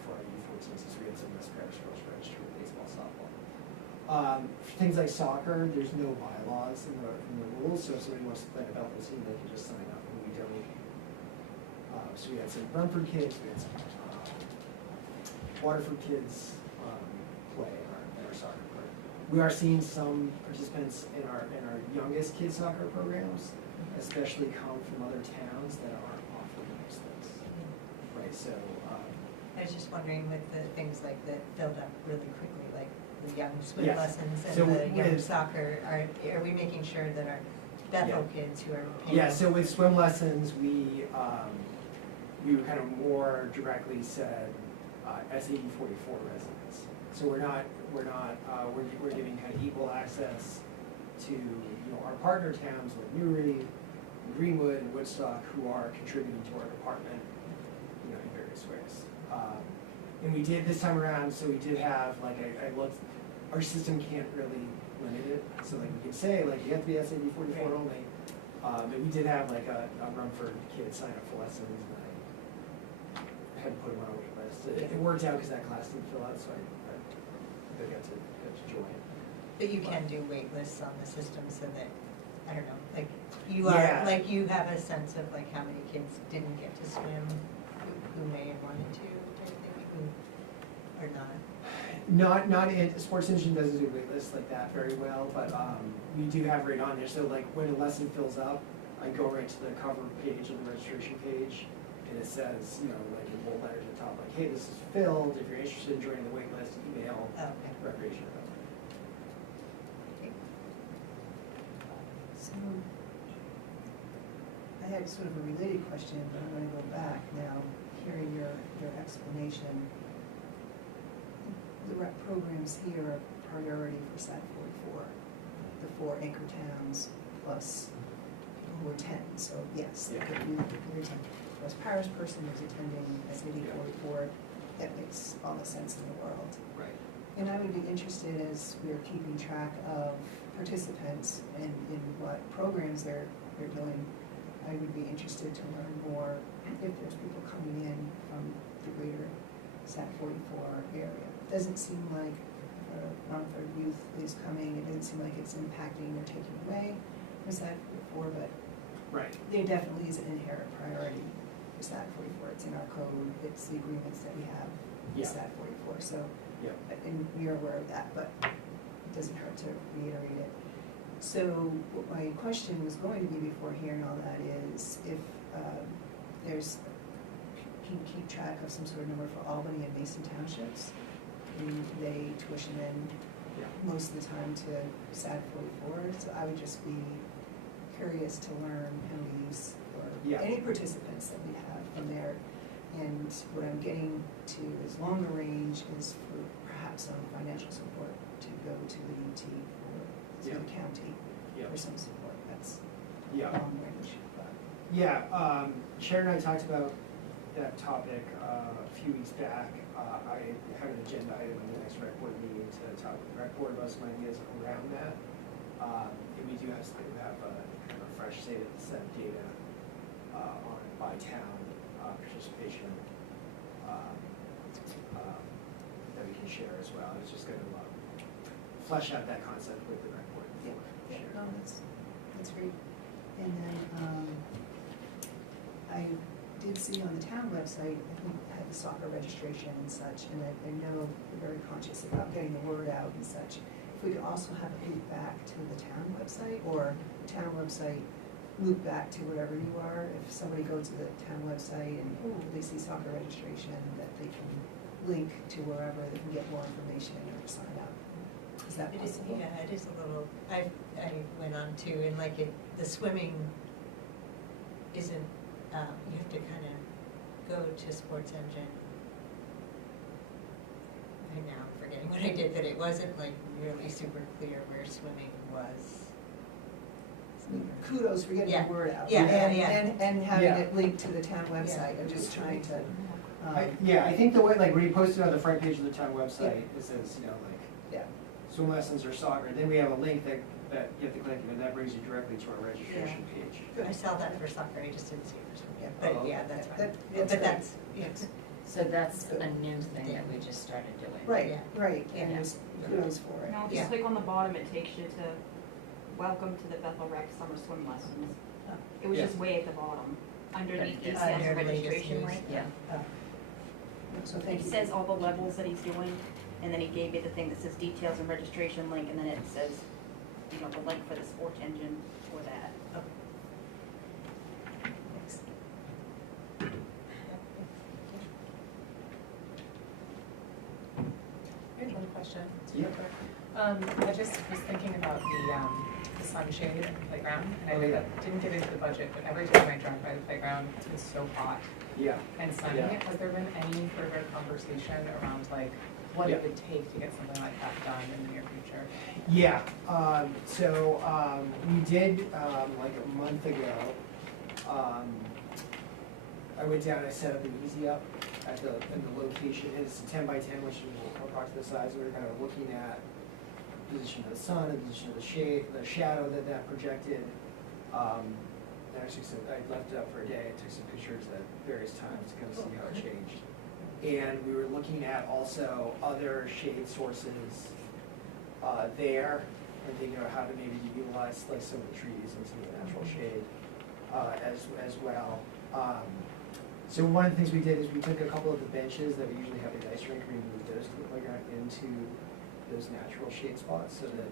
for our U14, since we had some West Paris girls registered with baseball, softball. For things like soccer, there's no bylaws in the rules, so if somebody wants to play a Bethel team, they can just sign up, and we don't. So we had some Rumford kids, we had some Waterford kids, We are seeing some participants in our youngest kids soccer programs, especially come from other towns that aren't offering those things. Right, so, I was just wondering with the things like that filled up really quickly, like the young swim Yes. lessons So and the young with- soccer, are we making sure that our Bethel kids who are paying? yeah, so with swim lessons, we kind of more directly said, SAD 44 residents. So we're giving kind of equal access to, our partner towns like Newry, and Greenwood, and Woodstock, who are contributing to our department, in various ways. And we did this time around, so we did have, like, I looked, our system can't really limit it, so like we can say, like, you have to be SAD 44 only. But we did have like a Rumford kid sign up for lessons, and I had to put him on a wait list. It worked out because that class didn't fill out, so I got to join. But you can do wait lists on the system so that, I don't know, like, Yeah. like you have a sense of like how many kids didn't get to swim who may have wanted to, type thing, or not? Not in, Sports Engine doesn't do wait lists like that very well, but we do have right on there. So like when a lesson fills up, I go right to the cover page of the registration page, and it says, like in bold letters at the top, like, hey, this is filled. If you're interested in joining the wait list, email Okay. Recreation. So, I had sort of a related question, but I'm gonna go back now, hearing your explanation. The rec programs here are priority for SAT 44, the 4 anchor towns plus people who attend, so yes, they could be attend. As Paris person is attending SAD 44, that makes all the sense in the world. Right. And I would be interested, as we're keeping track of participants and in what programs they're doing, I would be interested to learn more if there's people coming in from the greater SAT 44 area. It doesn't seem like Rumford youth is coming, it doesn't seem like it's impacting or taking away from SAT 44, but Right. there definitely is an inherent priority for SAT 44. It's in our code, it's the agreements that we have with Yeah. SAT 44, so, Yeah. and we are aware of that, but it doesn't hurt to reiterate it. So what my question was going to be before hearing all that is if can you keep track of some sort of number for Albany and Mason townships? And they tuition in Yeah. most of the time to SAT 44, so I would just be curious to learn how many use or Yeah. any participants that we have from there. And what I'm getting to is longer range is for perhaps some financial support to go to the UT or to Yeah. the county Yeah. for some support. That's Yeah. long range. But Yeah, Sharon and I talked about that topic a few weeks back. I have an agenda item in the next rec board meeting to talk with the rec board about some ideas around that. And we do have kind of a fresh set of data on by town participation that we can share as well. It's just going to flesh out that concept with the rec board. yeah, before we share. no, that's great. And then I did see on the town website, I think it had the soccer registration and such, and I know you're very conscious about getting the word out and such. If we could also have it loop back to the town website, or the town website loop back to wherever you are, if somebody goes to the town website and, they see soccer registration, that they can link to wherever they can get more information or sign up. Is that It is, possible? yeah, it is a little, I went on to, and like the swimming isn't, you have to kind of go to Sports Engine. I now I'm forgetting what I did, but it wasn't like really super clear where swimming was. Kudos for getting Yeah. the word out. Yeah, And- yeah. And having Yeah. it linked to the town website, I'm just trying to, I think the way, like, when you post it on the front page of the town website, it says, yeah. swim lessons or soccer, then we have a link that you have to click, and that brings you directly to our registration page. I saw that for soccer, I just didn't see it for swimming, Yeah. but Oh, yeah, okay. that's fine. That's But great. that's, yeah. So that's a new thing that we just started doing. Right, Yeah. right, and Yeah. just kudos for it. No, if Yeah. you click on the bottom, it takes you to welcome to the Bethel Rec Summer Swim Lessons. Oh. It was Yeah. just way at the bottom, underneath the But- ECS Under latest registration news. link. Yeah. So thank It you. says all the levels that he's doing. And then he gave me the thing that says details and registration link, and then it says, you know, the link for the sports engine for that. Thanks. I had one question. Yeah. I just was thinking about the sunshade at the playground, and I know that didn't get into the budget, but every time I drive by the playground, it's been so hot Yeah. and sunny. Yeah. Has there been any further conversation around like what Yeah. it would take to get something like that done in the near future? Yeah, we did, like a month ago, I went down, I set up an easy up in the location, and it's a 10 by 10, which is approximately the size. We were kind of looking at position of the sun, the position of the shade, the shadow that projected. And actually, so I left it up for a day, I took some pictures at various times to kind of see how it changed. And we were looking at also other shade sources there, and thinking about how to maybe utilize like some of the trees and some of the natural shade as well. So one of the things we did is we took a couple of the benches that we usually have at the ice rink, we moved those to the playground into those natural shade spots, so that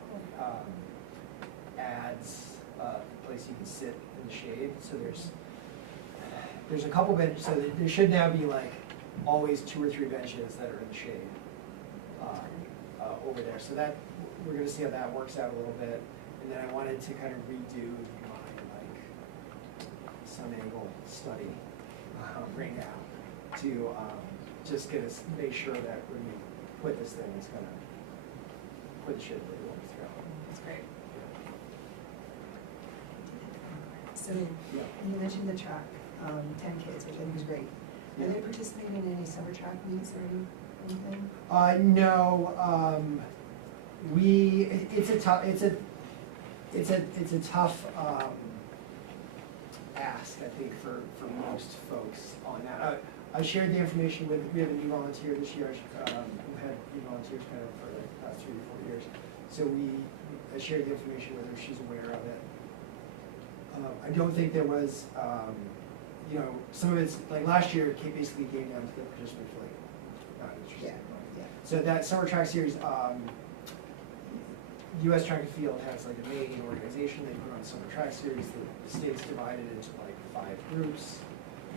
adds a place you can sit in the shade. So there's a couple benches, so there should now be like always 2 or 3 benches that are in the shade over there. So that, we're gonna see how that works out a little bit. And then I wanted to kind of redo my like sun angle study right now to just get us, make sure that when we put this thing, it's gonna put the shade where we want it to go. That's great. So, Yeah. you mentioned the track, 10 kids, which I think is great. Are they participating in any summer track meets or anything? No, it's a tough ask, I think, for most folks on that. I shared the information with, we have a new volunteer this year, we've had new volunteers kind of for the past 3 to 4 years. So I shared the information with her, she's aware of it. I don't think there was, you know, some of it's, like last year, it basically came down to the participant flight. Yeah. So that summer track series, U.S. Track and Field has like a main organization, they put on summer track series, the state's divided into like 5 groups.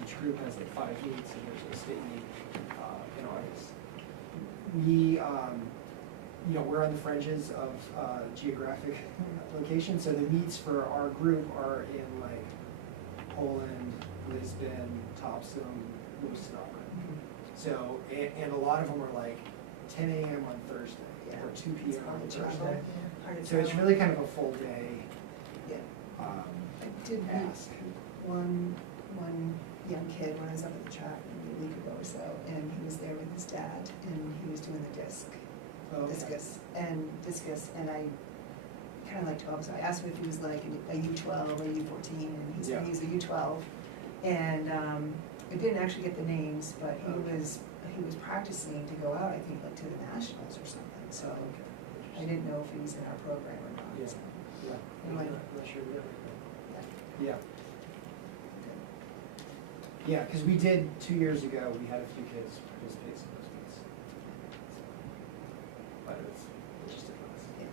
Each group has like 5 meets, and there's a state meet in August. We, you know, we're on the fringes of geographic location, so the meets for our group are in like Poland, Lisbon, Topsom, Woodstock. So, and a lot of them are like 10 a.m. on Thursday, or 2 p.m. on Thursday. So it's really kind of a full day Yeah. I did meet ask. one young kid when I was up at the track maybe a week ago or so, and he was there with his dad, and he was doing the discus, and I kind of like 12, so I asked him if he was like a U12 or a U14, and he said he's a U12, and I didn't actually get the names, but he was practicing to go out, I think, like to the nationals or something, so I didn't know if he was in our program or not. Yeah. So. Yeah. I'm like- I'm not sure we ever. Yeah. Yeah, because we did 2 years ago, we had a few kids participate in those meets. But it's just a class. Yeah.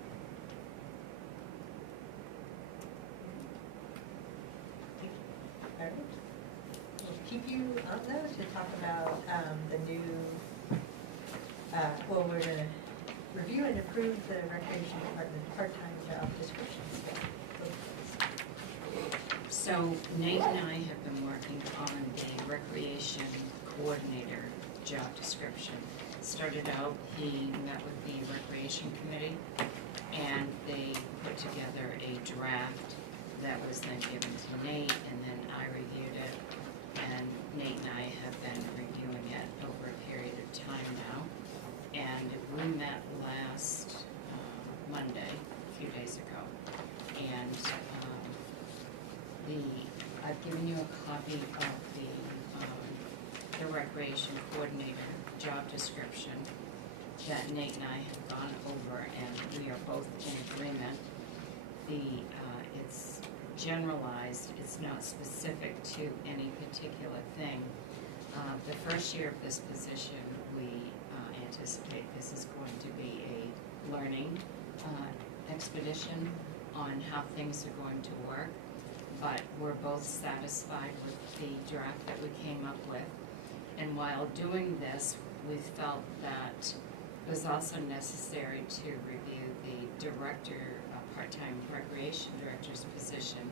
All right. We'll keep you on those to talk about the new, well, we're gonna review and approve the recreation department part-time job descriptions. So Nate and I have been working on the recreation coordinator job description. Started out, he met with the recreation committee, and they put together a draft that was then given to Nate, and then I reviewed it, and Nate and I have been reviewing it over a period of time now. And we met last Monday, a few days ago, and I've given you a copy of the recreation coordinator job description that Nate and I have gone over, and we are both in agreement. It's generalized, it's not specific to any particular thing. The first year of this position, we anticipate this is going to be a learning expedition on how things are going to work, but we're both satisfied with the draft that we came up with. And while doing this, we felt that it was also necessary to review the director, part-time recreation director's position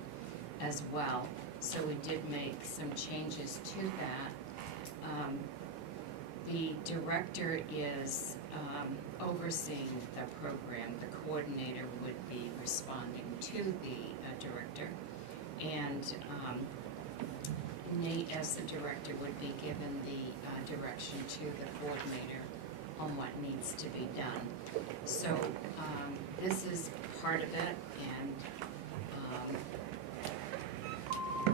as well. So we did make some changes to that. The director is overseeing the program. The coordinator would be responding to the director. And Nate, as the director, would be given the direction to the coordinator on what needs to be done. So this is part of it, and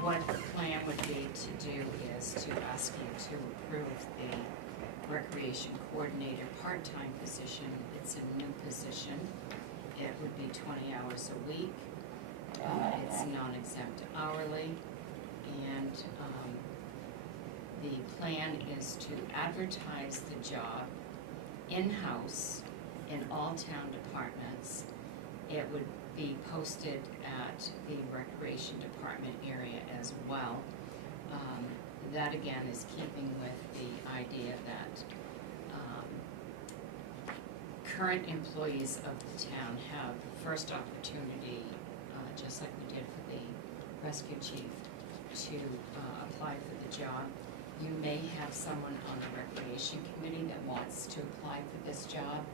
what the plan would be to do is to ask you to approve the recreation coordinator part-time position. It's a new position. It would be 20 hours a week. It's non-exempt hourly, and the plan is to advertise the job in-house in all town departments. It would be posted at the recreation department area as well. That again is keeping with the idea that current employees of the town have first opportunity, just like we did for the rescue chief, to apply for the job. You may have someone on the recreation committee that wants to apply for this job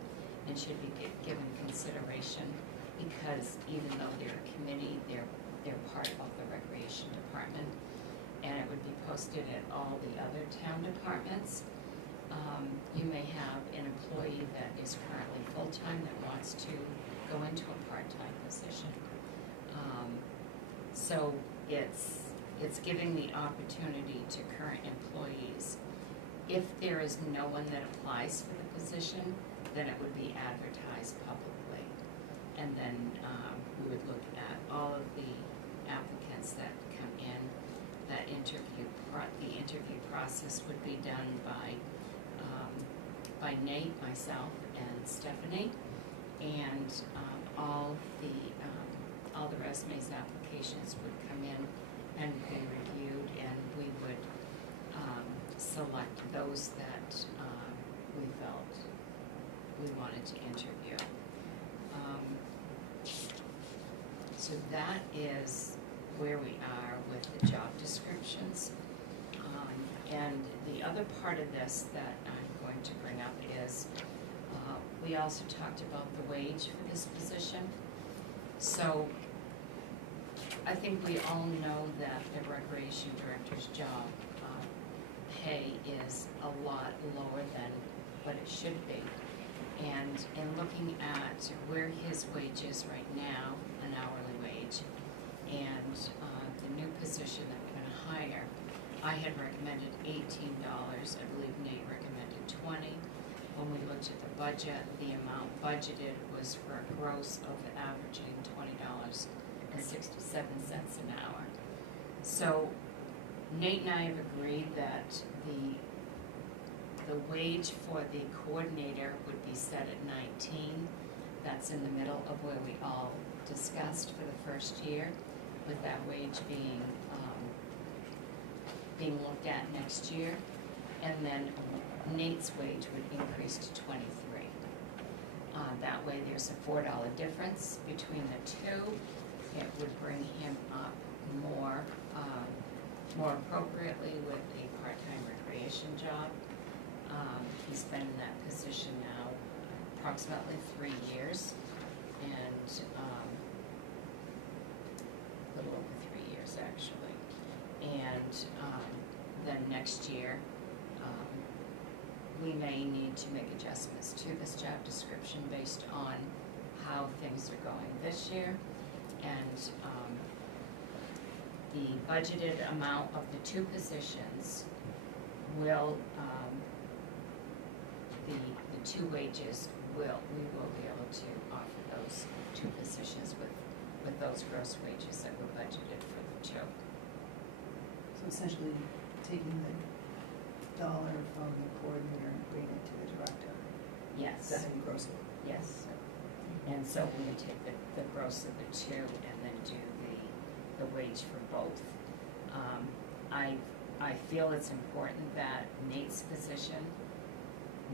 and should be given consideration, because even though they're a committee, they're part of the recreation department, and it would be posted at all the other town departments. You may have an employee that is currently full-time that wants to go into a part-time position. So it's giving the opportunity to current employees. If there is no one that applies for the position, then it would be advertised publicly. And then we would look at all of the applicants that come in. That the interview process would be done by Nate, myself, and Stephanie, and all the resumes, applications would come in and be reviewed, and we would select those that we felt we wanted to interview. So that is where we are with the job descriptions. And the other part of this that I'm going to bring up is we also talked about the wage for this position. So I think we all know that the recreation director's job pay is a lot lower than what it should be. And in looking at where his wage is right now, an hourly wage, and the new position that we're gonna hire, I had recommended $18. I believe Nate recommended 20. When we looked at the budget, the amount budgeted was for a gross of averaging $20.67 an hour. So Nate and I have agreed that the wage for the coordinator would be set at 19. That's in the middle of where we all discussed for the first year, with that wage being looked at next year. And then Nate's wage would increase to 23. That way there's a $4 difference between the two. It would bring him up more appropriately with a part-time recreation job. He's been in that position now approximately 3 years, and a little over 3 years actually. And then next year, we may need to make adjustments to this job description based on how things are going this year. And the budgeted amount of the two positions will, the two wages we will be able to offer those two positions with those gross wages that were budgeted for the two. So essentially taking the dollar from the coordinator and bringing it to the director. Is Yes, that how you gross it? yes. And so we would take the gross of the two and then do the wage for both. I feel it's important that Nate's position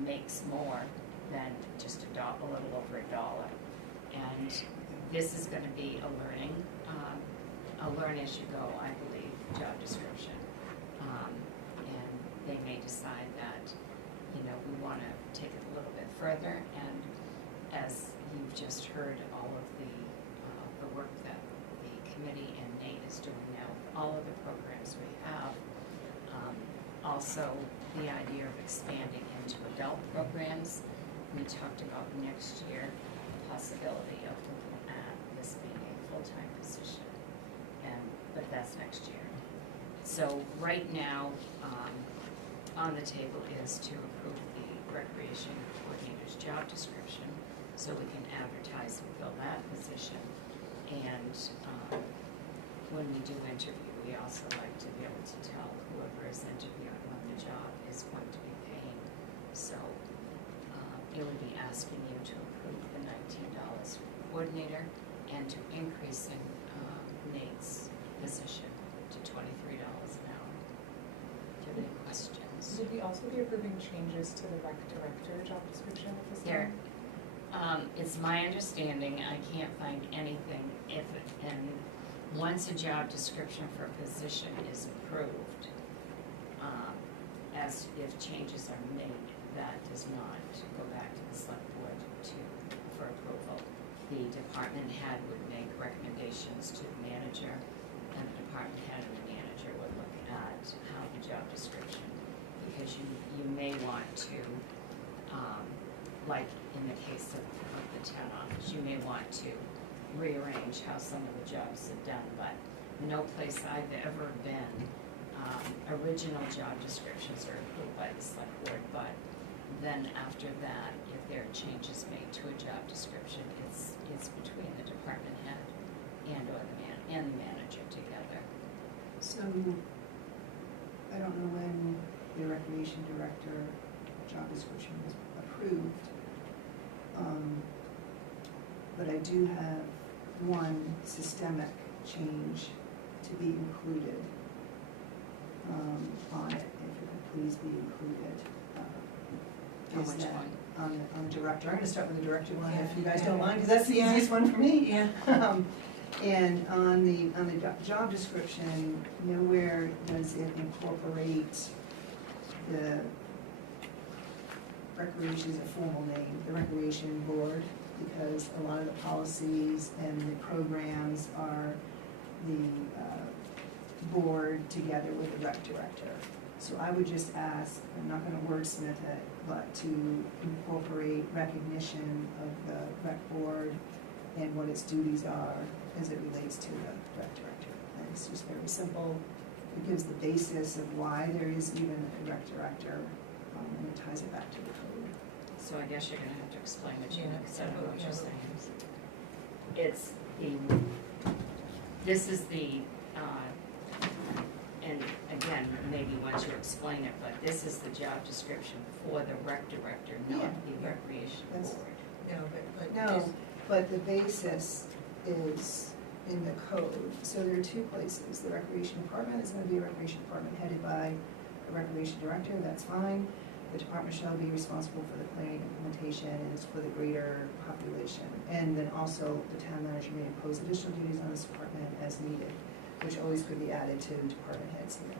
makes more than just a little over $1. And this is gonna be a learn as you go, I believe, job description. And they may decide that, you know, we wanna take it a little bit further, and as you've just heard, all of the work that the committee and Nate is doing now with all of the programs we have. Also, the idea of expanding into adult programs. We talked about next year, possibility of looking at this being a full-time position, but that's next year. So right now, on the table is to approve the recreation coordinator's job description, so we can advertise and fill that position. And when we do interview, we also like to be able to tell whoever is interviewing what the job is going to be paying. So it would be asking you to approve the $19 for the coordinator and to increasing Nate's position to $23 an hour. Do you have any questions? Would we also be approving changes to the rec director job description at this There, time? it's my understanding, I can't find anything and once a job description for a position is approved, as if changes are made, that does not go back to the select board for approval. The department head would make recommendations to the manager, and the department head and the manager would look at how the job description, because you may want to, like in the case of the town office, you may want to rearrange how some of the jobs are done, but no place I've ever been, original job descriptions are approved by the select board, but then after that, if there are changes made to a job description, it's between the department head and/or the manager together. So, I don't know when the recreation director job description was approved. But I do have one systemic change to be included on it, if it could please be included. On Is which that one? On the director. I'm gonna start with the director one, if you guys Yeah. don't mind, because that's the easiest one for me. Yeah. And on the job description, nowhere does it incorporate the recreation is a formal name, the recreation board, because a lot of the policies and the programs are the board together with the rec director. So I would just ask, I'm not gonna wordsmith it, but to incorporate recognition of the rec board and what its duties are as it relates to the rec director. And it's just very simple. It gives the basis of why there is even a rec director, and it ties it back to the code. So I guess you're gonna have to explain it to me, Yeah, because I don't know what yeah. you're saying. It's this is the, and again, maybe once you explain it, but this is the job description for the rec director, not Yeah. the recreation That's- board. No, but No, just, but the basis is in the code. So there are two places. The recreation department is gonna be a recreation department headed by a recreation director, that's fine. The department shall be responsible for the planning and implementation, and it's for the greater population. And then also, the town manager may impose additional duties on this department as needed, which always could be added to department heads here.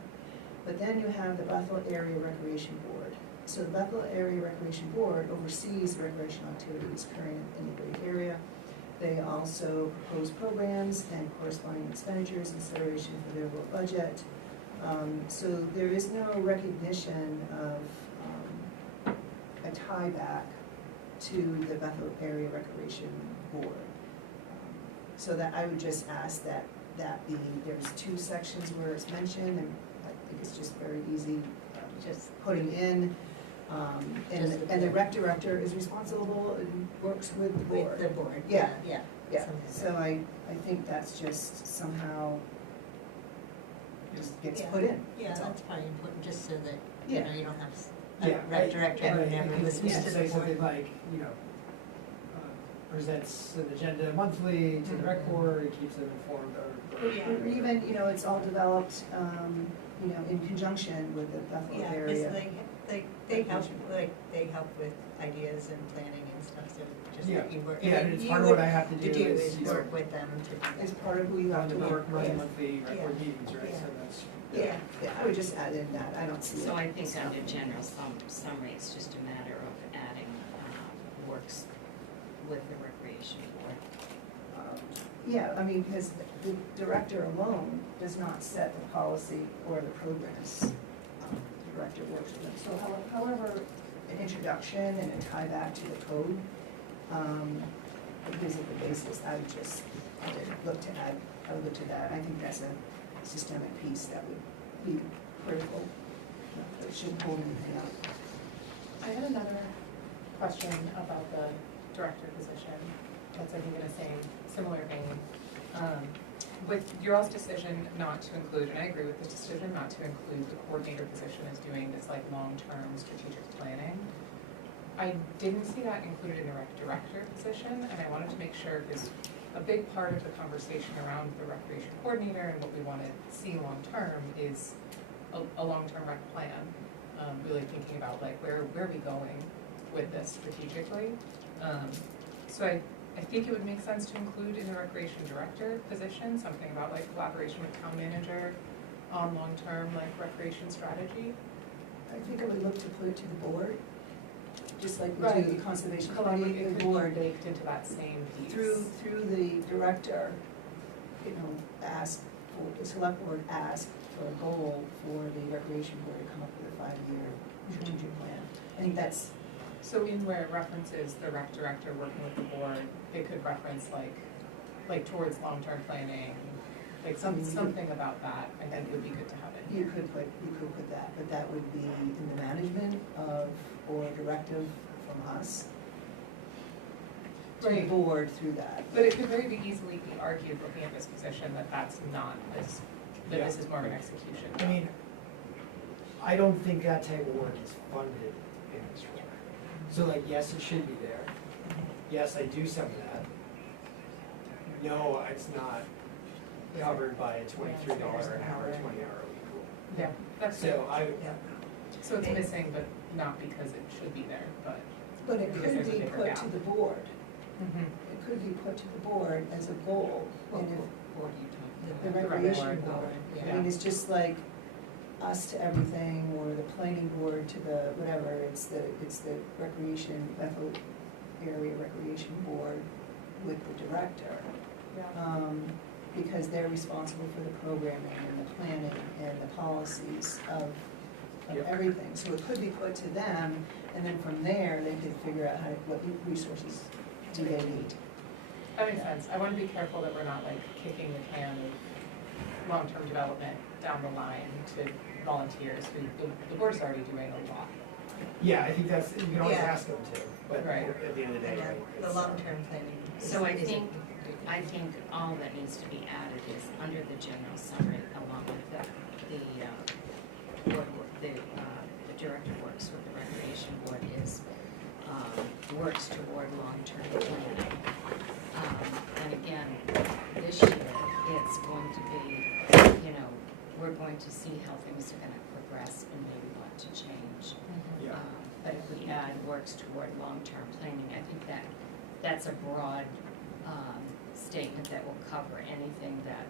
But then you have the Bethel Area Recreation Board. So the Bethel Area Recreation Board oversees the recreational activities occurring in the great area. They also propose programs and corresponding expenditures in consideration for their overall budget. So there is no recognition of a tie back to the Bethel Area Recreation Board. So that I would just ask that there's two sections where it's mentioned, and I think it's just very easy, just putting in. And the rec director is responsible and works with the board. with the board, Yeah. yeah. Yeah, Something so like I think that's just somehow just gets Yeah. put in. Yeah, That's all. that's probably important, just so that, you Yeah. know, you don't have Yeah, rec director, and whatever, it listens can to say the something board. like, presents an agenda monthly to the rec board, and keeps them informed or. Or even, it's all developed, in conjunction with the Bethel Yeah, area. because they help, they help with ideas and planning and stuff, so just Yeah, that you work. yeah, and it's you part of would- what I have to do is, work with them to do that. Is part of who you have run to the work run with. monthly rec board Yeah. meetings, right, Yeah. so that's. Yeah, I would just add in that, I don't see it. So I think under general summary, it's just a matter of adding, works with the recreation board. Yeah, I mean, because the director alone does not set the policy or the programs. The director works with them. So however, an introduction and a tie back to the code, gives it the basis. I would look to that. I think that's a systemic piece that would be critical. It shouldn't hold anything up. I had another question about the director position, that's I think in the same, similar vein. With your all's decision not to include, and I agree with the decision not to include the coordinator position as doing this like long-term strategic planning, I didn't see that included in the rec director position, and I wanted to make sure, because a big part of the conversation around the recreation coordinator and what we want to see long-term is a long-term rec plan. Really thinking about like where are we going with this strategically. So I think it would make sense to include in the recreation director position something about like collaboration with town manager on long-term like recreation strategy. I think I would look to put it to the board, just like we do Right. the conservation Collaborate, committee, it the could board. be baked into that same piece. Through the director, ask for, the select board ask for a goal for the recreation board to come up with a 5-year strategic plan. I think that's, So in where it references the rec director working with the board, it could reference like towards long-term planning, like something about that, I think would be good to have in you here. could put that, but that would be in the management of, or directive from us to the Right. board through that. But it could very easily be argued, looking at this position, that that's not this, that this is more of an execution. I mean, I don't think that type of work is funded in this role. So like, yes, it should be there. Yes, I do some of that. No, it's not covered by a $23 an hour, 20-hour week rule. Yeah, that's So it. I, So it's missing, but not because it should be there, but. But it Because could there's a be bigger put gap. to the board. It could be put to the board as a goal, and if What are you talking the about? recreation board. board, I Yeah. mean, it's just like us to everything, or the planning board to the, whatever, it's the recreation, Bethel area recreation board with the director. Yeah. Because they're responsible for the programming and the planning and the policies of Yep. everything. So it could be put to them, and then from there, they could figure out what resources do they need. That makes sense. I want to be careful that we're not like kicking the can of long-term development down the line to volunteers who, the board's already doing a lot. yeah, I think that's, you can always Yeah. ask them to, but Right. at the end of the day, right? The it's, long-term planning. So I is- think all that needs to be added is under the general summary, along with the director works with the recreation board is, works toward long-term planning. And again, this year, it's going to be, we're going to see how things are gonna progress and maybe want to change. Yeah. But if we add works toward long-term planning, I think that's a broad statement that will cover anything that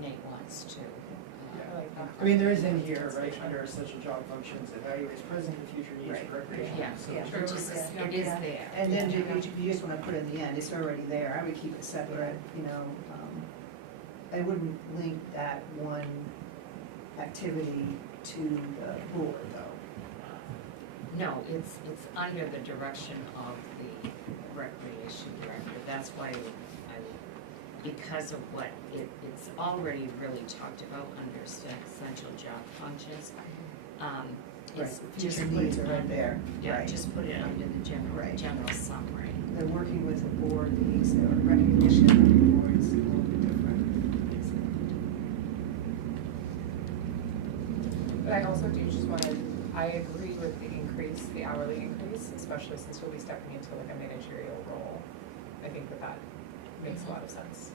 Nate wants to. I like that. I mean, there is in here, right, under essential job functions, evaluates present and future needs of recreation. Yeah, So- Yeah. it just, Yeah. it is there. And then if you just wanna put it in the end, it's already there, I would keep it separate, I wouldn't link that one activity to the board, though. No, it's under the direction of the recreation director. That's why because of what it's already really talked about under essential job functions. It's Right, just future put needs it are right under- there, Yeah, right. just put it under the Right. general summary. They're working with the board, these, their recognition of the boards, a little bit different. But I also do just want to I agree with the increase, the hourly increase, especially since you'll be stepping into like a managerial role. I think that makes a lot of sense.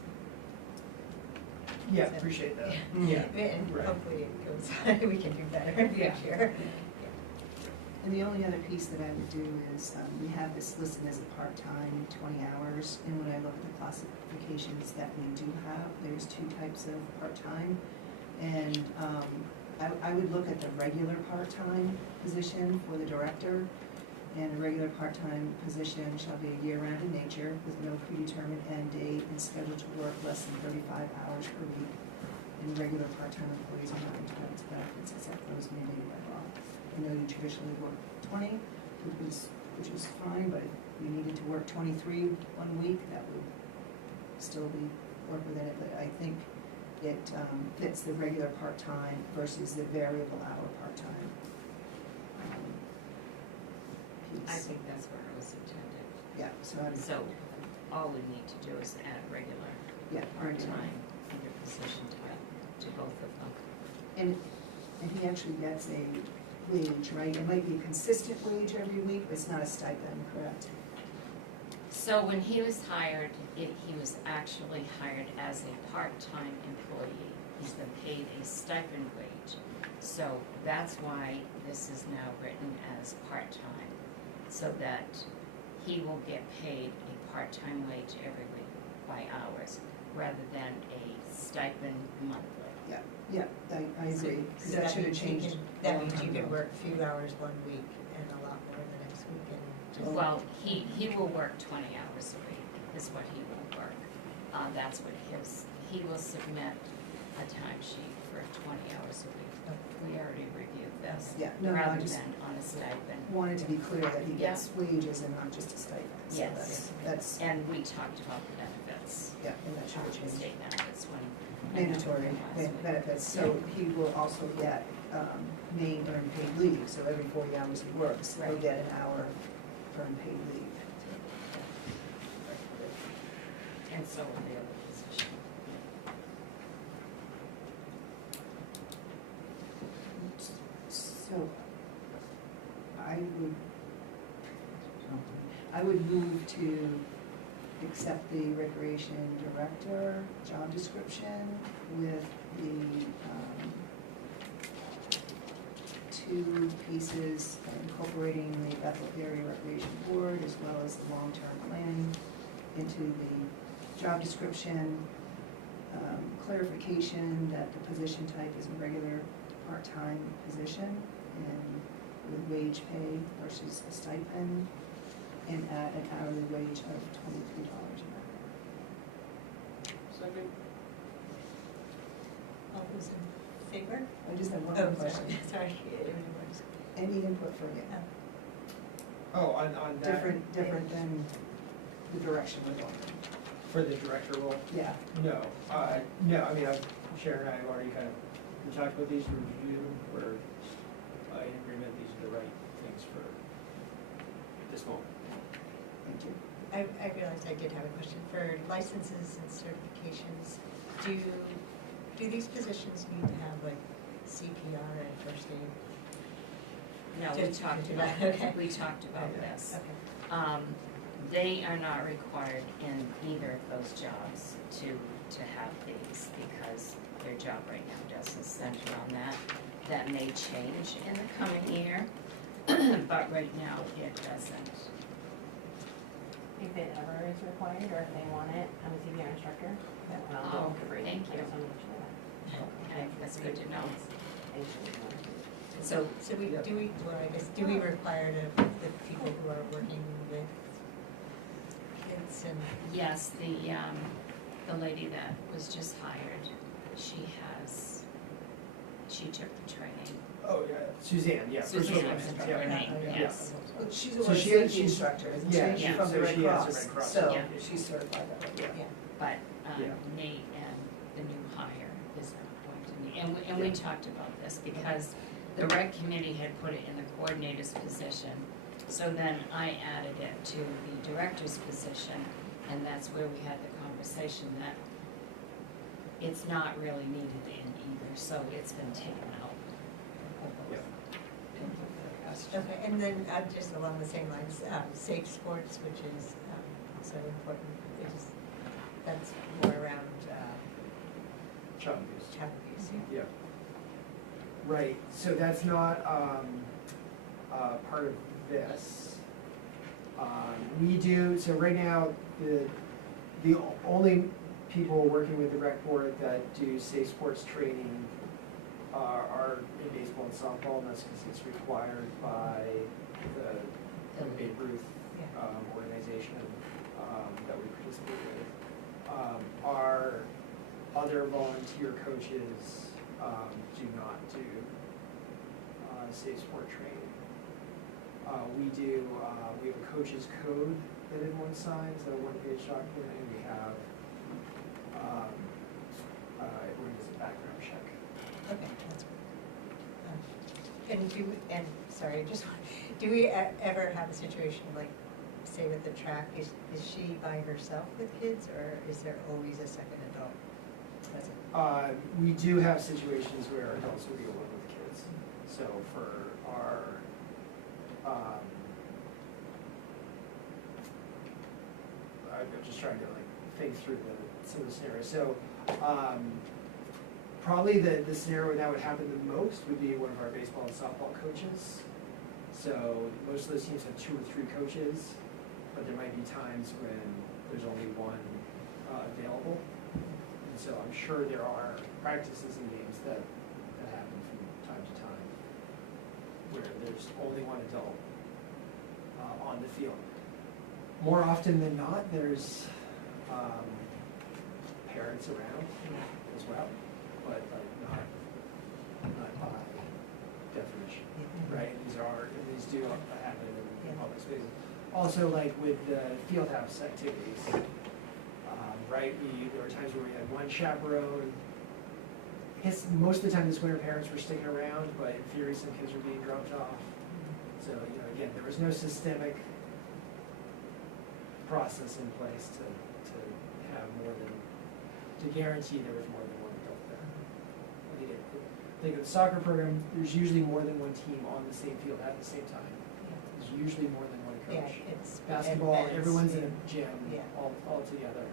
Yeah, appreciate that. Yeah, and Right. hopefully it goes, we can do better next year. And the only other piece that I would do is, we have this listed as a part-time, 20 hours, and when I look at the classifications that we do have, there's two types of part-time. And I would look at the regular part-time position for the director, and a regular part-time position shall be year-round in nature with no predetermined end date and scheduled to work less than 35 hours per week. And regular part-time employees are not entitled to benefits except those mandated by law. I know you traditionally work 20, which is fine, but if you needed to work 23 one week, that would still be work within it. But I think it fits the regular part-time versus the variable hour part-time I piece. think that's where it was intended. Yeah, so I would, So all we need to do is add regular, yeah, part-time, under position type to both of them. And he actually gets a wage, right? It might be a consistent wage every week, but it's not a stipend, correct? So when he was hired, he was actually hired as a part-time employee. He's been paid a stipend wage. So that's why this is now written as part-time, so that he will get paid a part-time wage every week by hours, rather than a stipend monthly. Yeah, I agree. So That should have means you changed. can- That means you can work a few hours one week and a lot more the next week and just. Well, he will work 20 hours a week, is what he will work. That's what he will submit a timesheet for 20 hours a week. We already reviewed this. Yeah, no, I Rather just than on a stipend. wanted to be clear that he Yeah. gets wages and not just a stipend. So Yes. That's, And we talked about the benefits. yeah, and that should have changed. State benefits when. Mandatory benefits, so he will also get named earned paid leave, so every 40 hours he works, he'll Right. get an hour earned paid leave. And so will the other position. So, I would move to accept the recreation director job description with the two pieces incorporating the Bethel Area Recreation Board as well as the long-term planning into the job description. Clarification that the position type is a regular part-time position and with wage pay versus a stipend, and at an hourly wage of $23 an hour. Second. All those in favor? I just have one Oh, more question. sorry. Any input from you? Oh, on that, Different than the direction we're going in? for the director role? Yeah. No, no, I mean, Sharon and I have already kind of, we talked about these, we reviewed them, we're in agreement, these are the right things for this moment. Thank you. I realized I did have a question. For licenses and certifications, do these positions need to have like CPR and first aid? No, we Just- talked okay. about, we talked about Okay. this. Okay. They are not required in either of those jobs to have these, because their job right now doesn't center on that. That may change in the coming year, but right now it doesn't. If it ever is required, or if they want it, I'm a CPR instructor. Oh, thank you. Okay, that's good to know. So, do we require the people who are working with kids and? yes, the lady that was just hired, she took the training. Oh, yeah, Suzanne, yeah. first Suzanne one, was yeah. her name, Yeah. yes. Well, she's So a she- safety she's- instructor, isn't yeah, she? yeah, From so the Red she has Cross, the Red Cross, so yeah. she's certified that way, yeah. But Yeah. Nate and the new hire is not going to meet. And we talked about this because the rec committee had put it in the coordinator's position. So then I added it to the director's position, and that's where we had the conversation that it's not really needed in either, so it's been taken out. Yeah. question. Okay, and then just along the same lines, safe sports, which is also important, that's more around Child abuse. child abuse, yeah. Yeah. Right, so that's not, part of this. We do, so right now, the only people working with the rec board that do safe sports training are in baseball and softball, and that's because it's required by the Babe Ruth organization that we participate with. Our other volunteer coaches do not do safe sport training. We have a coach's code that everyone signs, a one-page document, and we have everyone does a background check. Okay, that's good. Sorry, do we ever have a situation like, say with the track, is she by herself with kids, or is there always a second adult present? We do have situations where adults will be alone with kids. So for our, I'm just trying to like think through some of the scenarios. So, probably the scenario that would happen the most would be one of our baseball and softball coaches. So most of those teams have 2 or 3 coaches, but there might be times when there's only one available. And so I'm sure there are practices and games that happen from time to time where there's only one adult on the field. More often than not, there's parents around as well, but like not by definition, right? These do happen in public spaces. Also, like with the field house activities, right? There were times where we had one chaperone. I guess most of the time this winter parents were sticking around, but in theory some kids were being dropped off. So, again, there was no systemic process in place to have more than, to guarantee there was more than one adult there. Think of the soccer program, there's usually more than one team on the same field at the same time. There's usually more than one coach. Yeah, it's Basketball, events, everyone's in a gym, yeah. all together.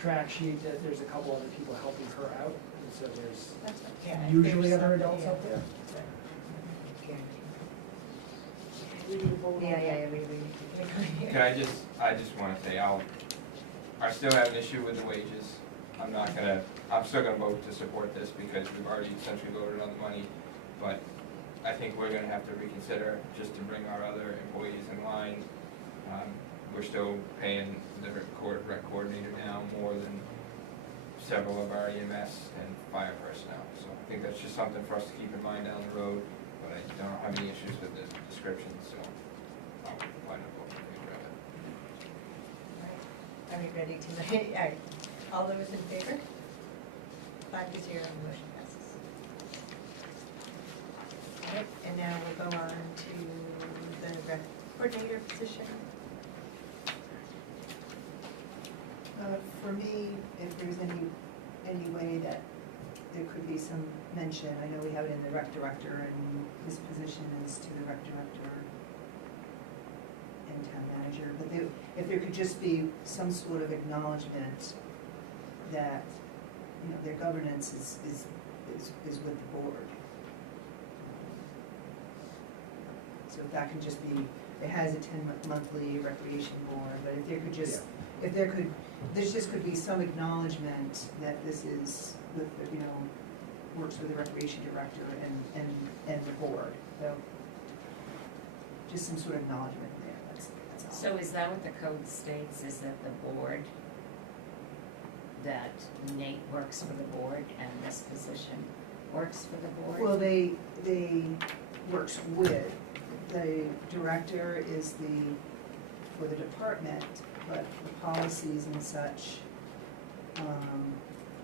Track sheet, there's a couple other people helping her out, and so there's usually other adults out there. Can I just wanna say, I still have an issue with the wages. I'm still gonna vote to support this because we've already essentially voted on the money, but I think we're gonna have to reconsider just to bring our other employees in line. We're still paying the rec coordinator now more than several of our EMS and fire personnel. So I think that's just something for us to keep in mind down the road, but I don't have any issues with the description, so I'll wind up voting in favor of it. Are we ready to, all right, all those in favor? 5-0, motion passes. All right, and now we'll go on to the rec coordinator position. For me, if there's any way that there could be some mention, I know we have it in the rec director, and his position is to the rec director and town manager, but if there could just be some sort of acknowledgement that, their governance is with the board. So if that can just be, it has a 10-monthly recreation board, but if there could just, there just could be some acknowledgement that this is with, works with the recreation director and the board. So just some sort of acknowledgement there, that's all. So is that what the code states, is that the board, that Nate works for the board and this position works for the board? Well, they works with, the director is for the department, but the policies and such,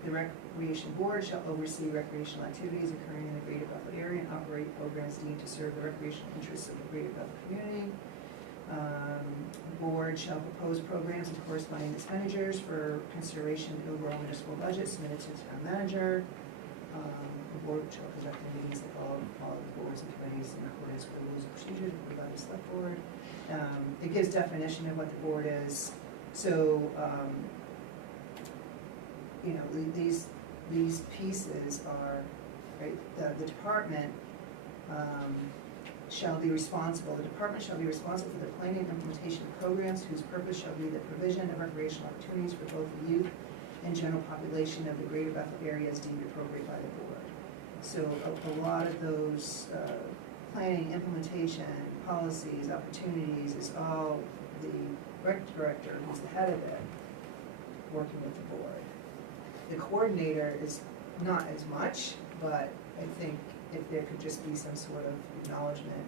the recreation board shall oversee recreational activities occurring in the greater Bethel area and operate programs deemed to serve the recreational interests of the greater Bethel community. Board shall propose programs and corresponding expenditures for consideration of the overall municipal budget submitted to the town manager. The board shall conduct the meetings of all the boards and committees in accordance with the rules and procedures approved by the select board. It gives definition of what the board is, so, you know, these pieces are, right, the department, the department shall be responsible for the planning and implementation of programs whose purpose shall be the provision of recreational opportunities for both the youth and general population of the greater Bethel area as deemed appropriate by the board. So a lot of those, planning, implementation, policies, opportunities is all the rec director, who's the head of it, working with the board. The coordinator is not as much, but I think if there could just be some sort of acknowledgement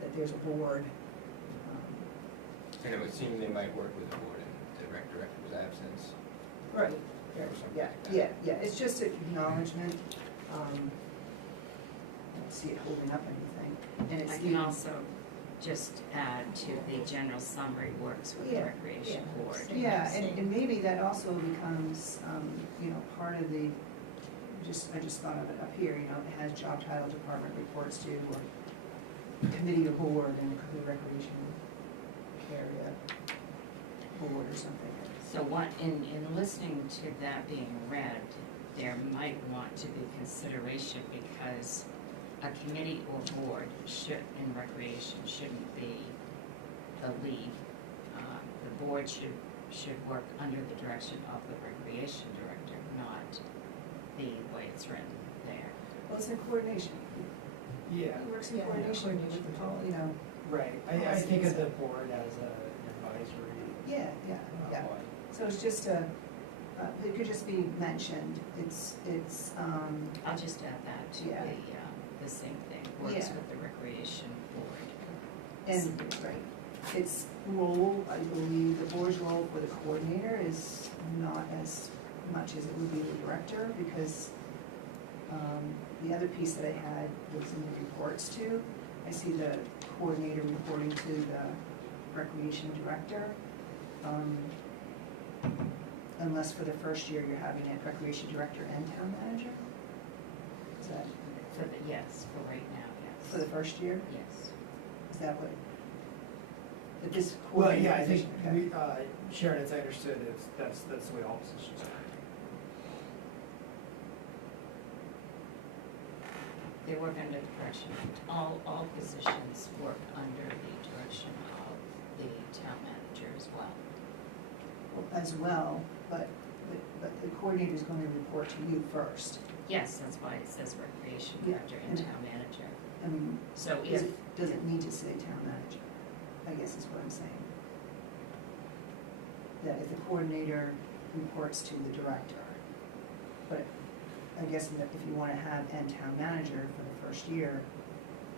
that there's a board. And it would seem they might work with the board in the rec director's absence. Right. Or something Yeah, like that. yeah, it's just an acknowledgement. I don't see it holding up anything, and it's I the. can also just add to the general summary works with the Yeah, recreation yeah. board. Yeah, and maybe that also becomes, you know, part of the, I just thought of it up here, you know, it has job title, department reports to, or committee or board, and it could be recreation area board or something. So what, in listening to that being read, there might want to be consideration because a committee or board in recreation shouldn't be the lead. The board should work under the direction of the recreation director, not the way it's written there. Well, it's in coordination. Yeah, It works in Yeah, coordination with coordination. the, you know, right. I think of the board as an advisory yeah. body. So it's just it could just be mentioned, it's, I'll just add that to Yeah. the same thing, works Yeah. with the recreation board. and, right, its role, I believe, the board's role for the coordinator is not as much as it would be the director, because the other piece that I had was in the reports too. I see the coordinator reporting to the recreation director. Unless for the first year you're having it recreation director and town manager? Is that Yes, for right now, yes. for the first year? Yes. Is that what? That this Well, coordinator yeah, I think position, okay. Sharon, as I understood, that's the way all positions are. They work under the direction, all positions work under the direction of the town manager as well. As well, but the coordinator is going to report to you first. Yes, that's why it says recreation Yeah, director and and- town manager. I mean, So does if, it need to say town manager? I guess is what I'm saying. That if the coordinator reports to the director, but I guess that if you want to have and town manager for the first year,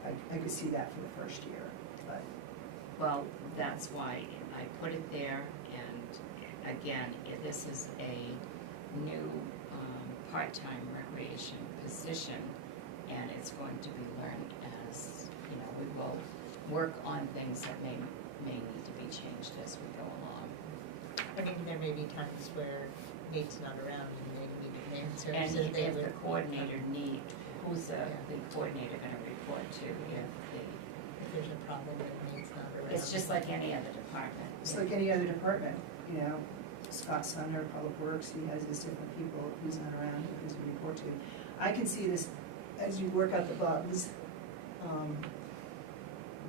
I could see that for the first year, but. well, that's why I put it there, and again, this is a new part-time recreation position, and it's going to be learned as, you know, we will work on things that may need to be changed as we go along. I mean, there may be times where Nate's not around and they need an answer. And so they if the would- coordinator who's the Yeah. coordinator gonna report to If there's a problem with Nate's not around. it's just like any other department. It's like any other department, you know, Scott Sumner, Public Works, he has his different people, who's not around, who's to report to. I can see this, as you work out the bugs,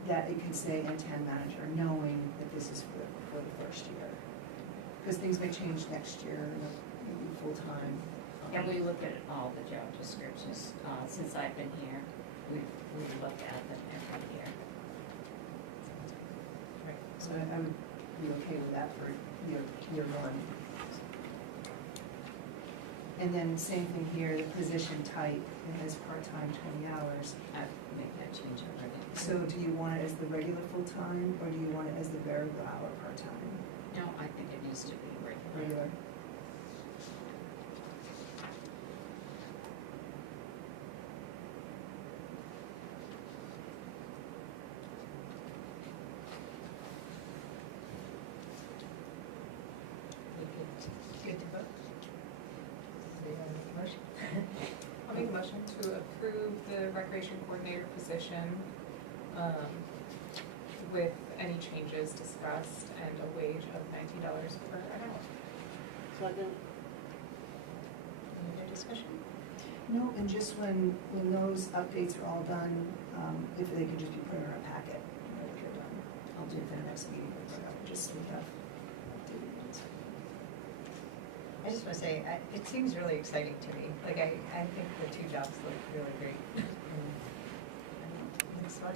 that it can say and town manager, knowing that this is for the first year. Because things may change next year, you know, maybe full-time. And we look at all the job descriptions, since I've been here, we look at them every year. Right. So I would be okay with that for year one. And then same thing here, the position type, it has part-time 20 hours. I make that change already. So do you want it as the regular full-time, or do you want it as the variable hour part-time? No, I think it needs to be regular. Regular. We good to vote? Do you want to make a motion? I'll make motion to approve the recreation coordinator position, with any changes discussed and a wage of $19 per hour. Second. Any other discussion? No, and just when those updates are all done, if they could just be put in our packet, right, if you're done. I'll do it for the next meeting, just so we have updated ones. I just want to say, it seems really exciting to me. Like, I think the two jobs look really great. And, I don't know, it's fun.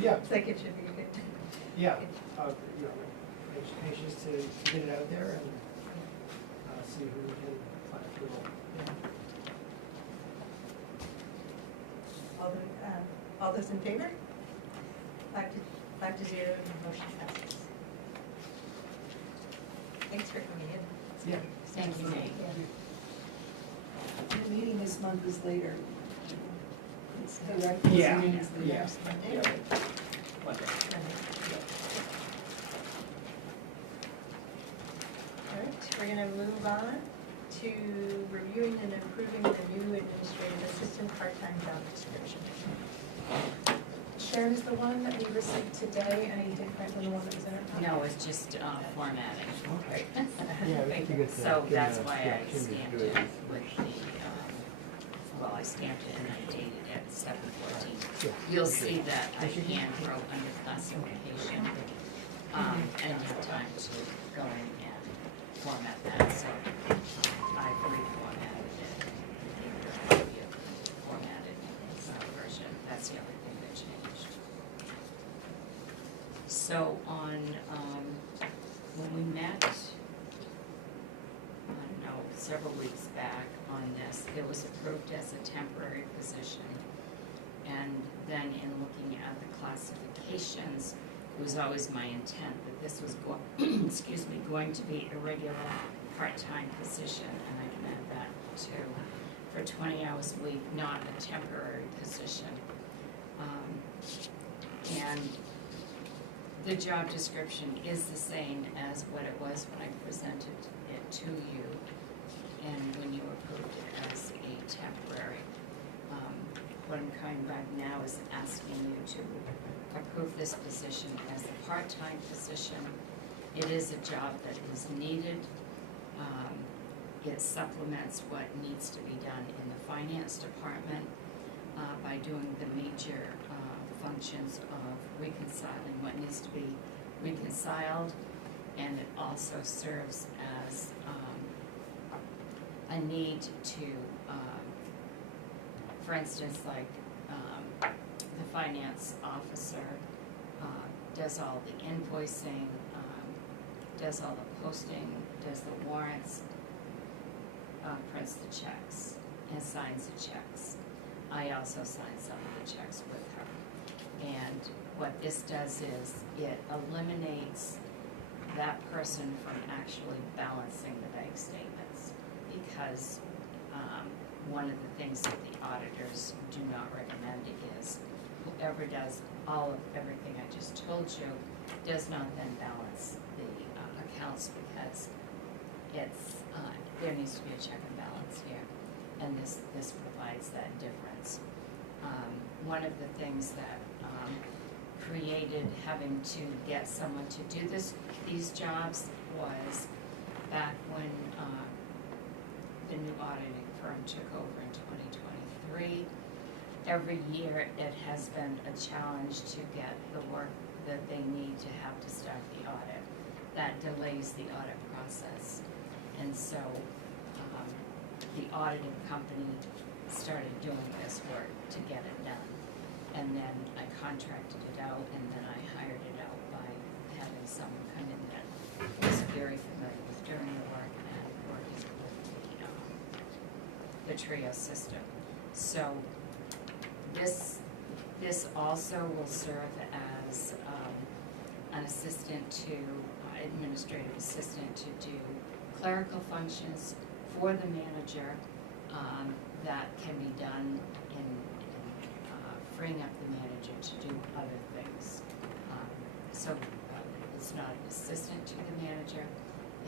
Yeah. It's like it should be good. Yeah, anxious to get it out there and see who we can find for the role. All those in favor? 5 to 0, the motion passes. Thanks for coming in. Yeah. Thank you, Nate. The meeting this month is later. It's the rec Yeah. meeting is the Yeah. next Monday. Yeah. All right, we're gonna move on to reviewing and approving the new administrative assistant part-time job description. Sharon, is the one that we received today any different than the one that was in our packet? No, it's just formatting. Okay. So that's why I stamped it with the, well, I stamped it and I dated it 7/14. You'll see that I hand wrote under classification, and have time to go in and format that, so I reformatted it. You formatted version, that's the other thing that changed. So on, when we met, I don't know, several weeks back on this, it was approved as a temporary position. And then in looking at the classifications, it was always my intent that this was going to be a regular part-time position, and I can add that too, for 20 hours a week, not a temporary position. And the job description is the same as what it was when I presented it to you and when you approved it as a temporary. What I'm coming back now is asking you to approve this position as a part-time position. It is a job that is needed. It supplements what needs to be done in the finance department by doing the major functions of reconciling what needs to be reconciled, and it also serves as a need to, for instance, like the finance officer does all the invoicing, does all the posting, does the warrants, prints the checks, and signs the checks. I also sign some of the checks with her. And what this does is it eliminates that person from actually balancing the bank statements, because one of the things that the auditors do not recommend is whoever does all of everything I just told you does not then balance the accounts, because it's there needs to be a check and balance here, and this provides that difference. One of the things that created having to get someone to do these jobs was back when the new auditing firm took over in 2023. Every year it has been a challenge to get the work that they need to have to start the audit. That delays the audit process. And so the auditing company started doing this work to get it done. And then I contracted it out, and then I hired it out by having someone come in that was very familiar with doing the work and working with the TRIO system. So this also will serve as an assistant to, administrative assistant to do clerical functions for the manager that can be done in freeing up the manager to do other things. So it's not an assistant to the manager,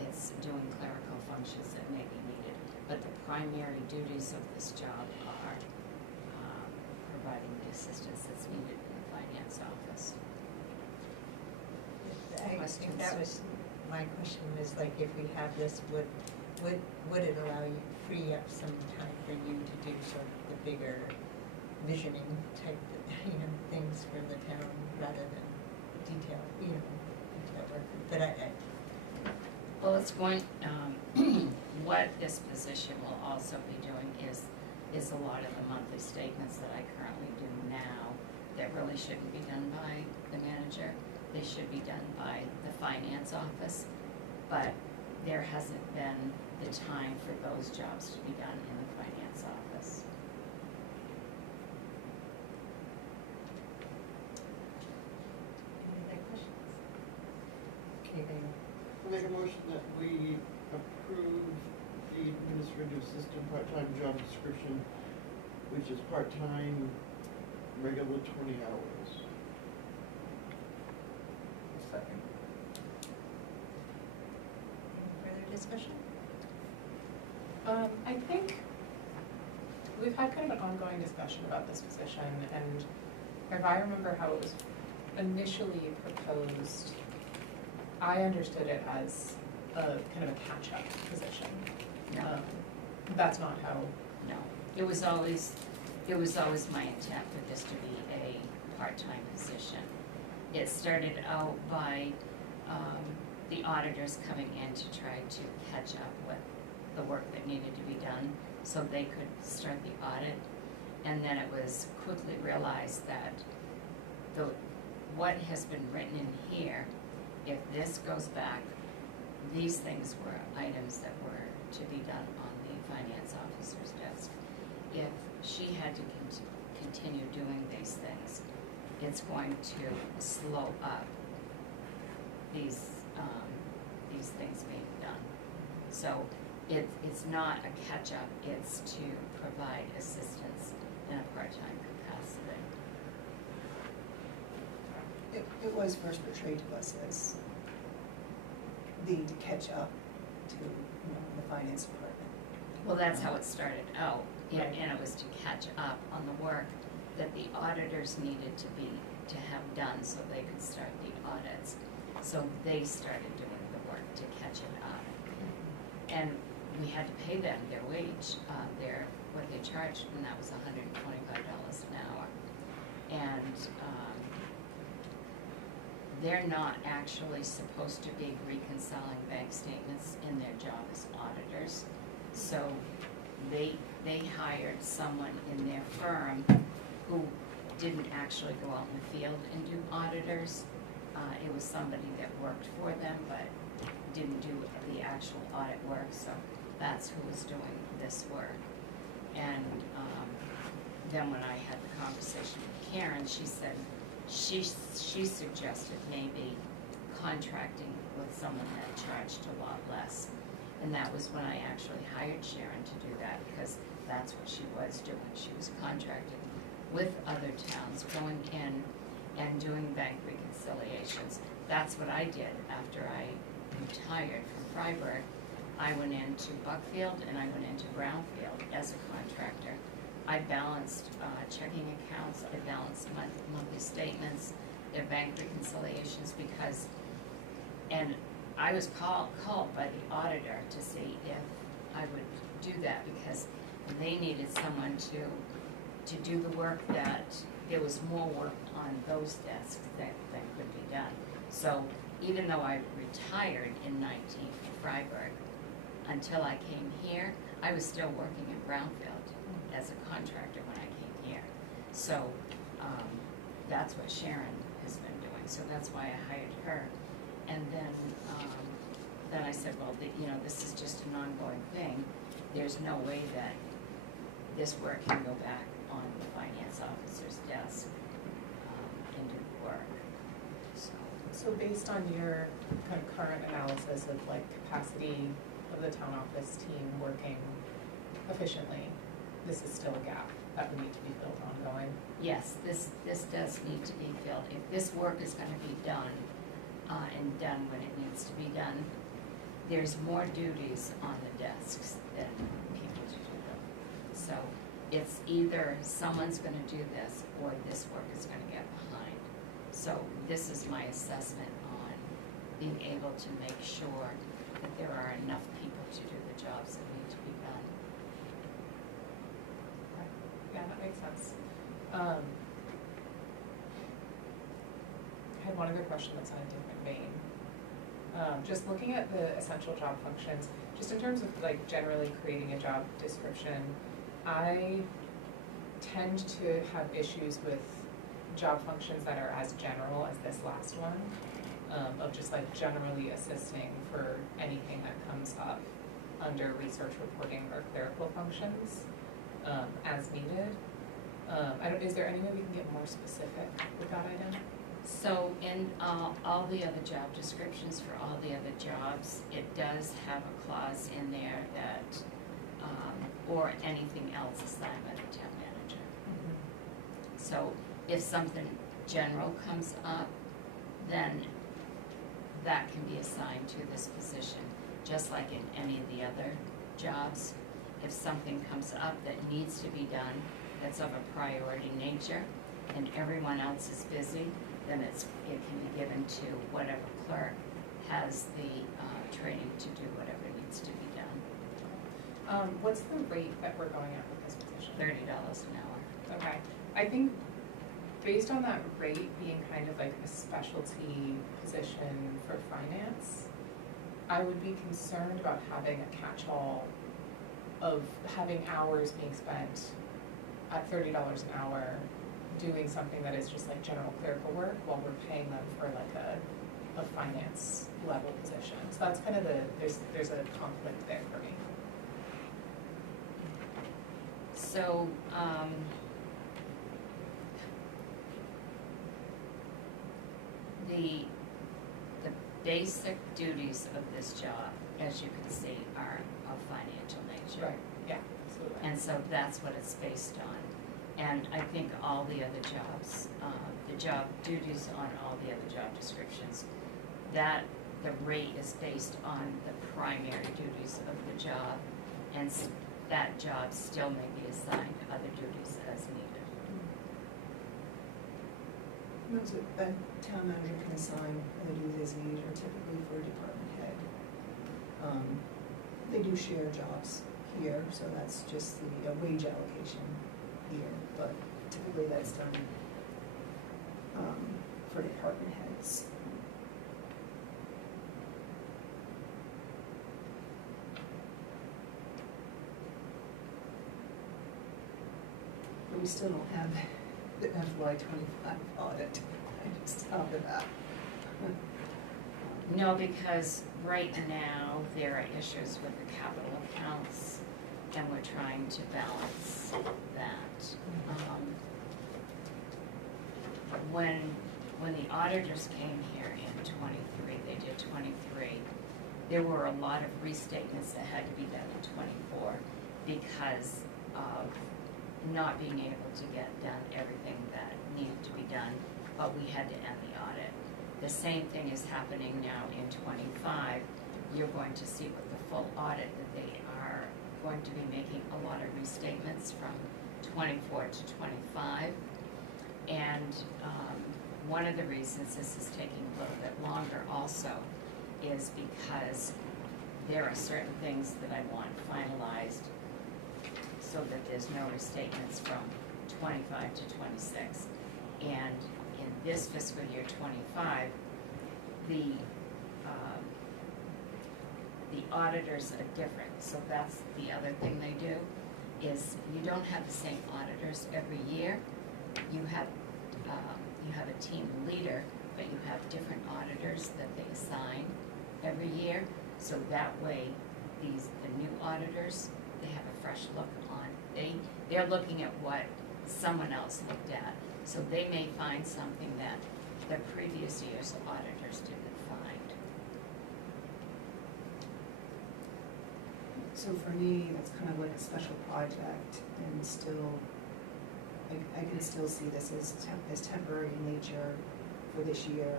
it's doing clerical functions that may be needed. But the primary duties of this job are providing the assistance that's needed in the finance office. I think Questions? that was, my question was like, if we have this, would it allow you, free up some time for you to do sort of the bigger visioning type, things for the town rather than detail work? But Well, it's going, what this position will also be doing is a lot of the monthly statements that I currently do now that really shouldn't be done by the manager. They should be done by the finance office, but there hasn't been the time for those jobs to be done in the finance office. any other questions? Okay, then. I'll make a motion that we approve the administrative assistant part-time job description, which is part-time, regular 20 hours. Second. Any further discussion? I think we've had kind of an ongoing discussion about this position, and if I remember how it was initially proposed, I understood it as a kind of a catch-up position. No. That's not how. No, it was always my intent for this to be a part-time position. It started out by the auditors coming in to try to catch up with the work that needed to be done so they could start the audit. And then it was quickly realized that what has been written in here, if this goes back, these things were items that were to be done on the finance officer's desk. If she had to continue doing these things, it's going to slow up these things being done. So it's not a catch-up, it's to provide assistance in a part-time capacity. It was first portrayed to us as being to catch up to, the finance department. Well, that's how it started out, Right. and it was to catch up on the work that the auditors needed to have done so they could start the audits. So they started doing the work to catch it up. And we had to pay them their wage, what they charged, and that was $125 an hour. And they're not actually supposed to be reconciling bank statements in their job as auditors. So they hired someone in their firm who didn't actually go out in the field and do auditors. It was somebody that worked for them but didn't do the actual audit work, so that's who was doing this work. And then when I had the conversation with Karen, she said she suggested maybe contracting with someone that charged a lot less. And that was when I actually hired Sharon to do that, because that's what she was doing. She was contracting with other towns, going in and doing bank reconciliations. That's what I did after I retired from Freiburg. I went into Buckfield and I went into Brownfield as a contractor. I balanced checking accounts, I balanced monthly statements, their bank reconciliations, and I was called by the auditor to see if I would do that, because they needed someone to do the work that, there was more work on those desks that could be done. So even though I retired in 19 from Freiburg, until I came here, I was still working in Brownfield as a contractor when I came here. So that's what Sharon has been doing. So that's why I hired her. And then I said, well, this is just an ongoing thing. There's no way that this work can go back on the finance officer's desk and do the work. So based on your kind of current analysis of like capacity of the town office team working efficiently, this is still a gap that would need to be filled ongoing? Yes, this does need to be filled. If this work is going to be done and done when it needs to be done, there's more duties on the desks than people to do it's either someone's gonna do this or this work is gonna get behind. So this is my assessment on being able to make sure that there are enough people to do the jobs that need to be done. Yeah, that makes sense. I had one other question that's on a different vein. Just looking at the essential job functions, just in terms of like generally creating a job description, I tend to have issues with job functions that are as general as this last one, of just like generally assisting for anything that comes up under research reporting or clerical functions, as needed. Is there any way we can get more specific with that item? So in all the other job descriptions for all the other jobs, it does have a clause in there that, or anything else assigned by the town manager. So if something general comes up, then that can be assigned to this position, just like in any of the other jobs. If something comes up that needs to be done, that's of a priority nature, and everyone else is busy, then it can be given to whatever clerk has the training to do whatever needs to be done. What's the rate that we're going at with this position? $30 an hour. Okay, I think based on that rate being kind of like a specialty position for finance, I would be concerned about having a catch-all of having hours being spent at $30 an hour doing something that is just like general clerical work while we're paying them for like a finance level position. So that's kind of there's a conflict there for me. So, the basic duties of this job, as you can see, are of financial nature. Right, yeah, absolutely. And so that's what it's based on. And I think all the other jobs, the job duties on all the other job descriptions, that the rate is based on the primary duties of the job, and that job still may be assigned other duties as needed. Those that a town manager can assign other duties as needed are typically for a department head. They do share jobs here, so that's just the wage allocation here, but typically that's done for department heads. But we still don't have the FY25 audit. I just thought of that. No, because right now there are issues with the capital accounts, and we're trying to balance that. When the auditors came here in '23, they did '23, there were a lot of restatements that had to be done in '24 because of not being able to get done everything that needed to be done, but we had to end the audit. The same thing is happening now in '25. You're going to see with the full audit that they are going to be making a lot of restatements from '24 to '25. And one of the reasons this is taking a little bit longer also is because there are certain things that I want finalized so that there's no restatements from '25 to '26. And in this fiscal year '25, the auditors are different. So that's the other thing they do, is you don't have the same auditors every year. You have a team leader, but you have different auditors that they assign every year. So that way, the new auditors, they have a fresh look on. They're looking at what someone else looked at. So they may find something that the previous year's auditors didn't find. So for me, that's kind of like a special project, and still, I can still see this as temporary in nature for this year.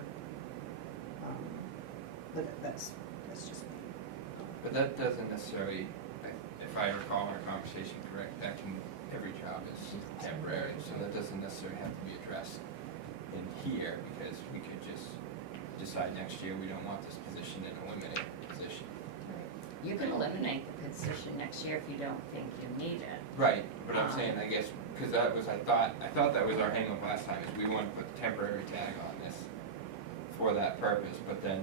But that's just me. But that doesn't necessarily, if if I recall our conversation correct, every job is temporary, so that doesn't necessarily have to be addressed in here, because we could just decide next year we don't want this position and eliminate the position. You can eliminate the position next year if you don't think you need it. Right, but I'm saying, I guess, because that was, I thought that was our hang-up last time, is we wanted to put the temporary tag on this for that purpose, but then,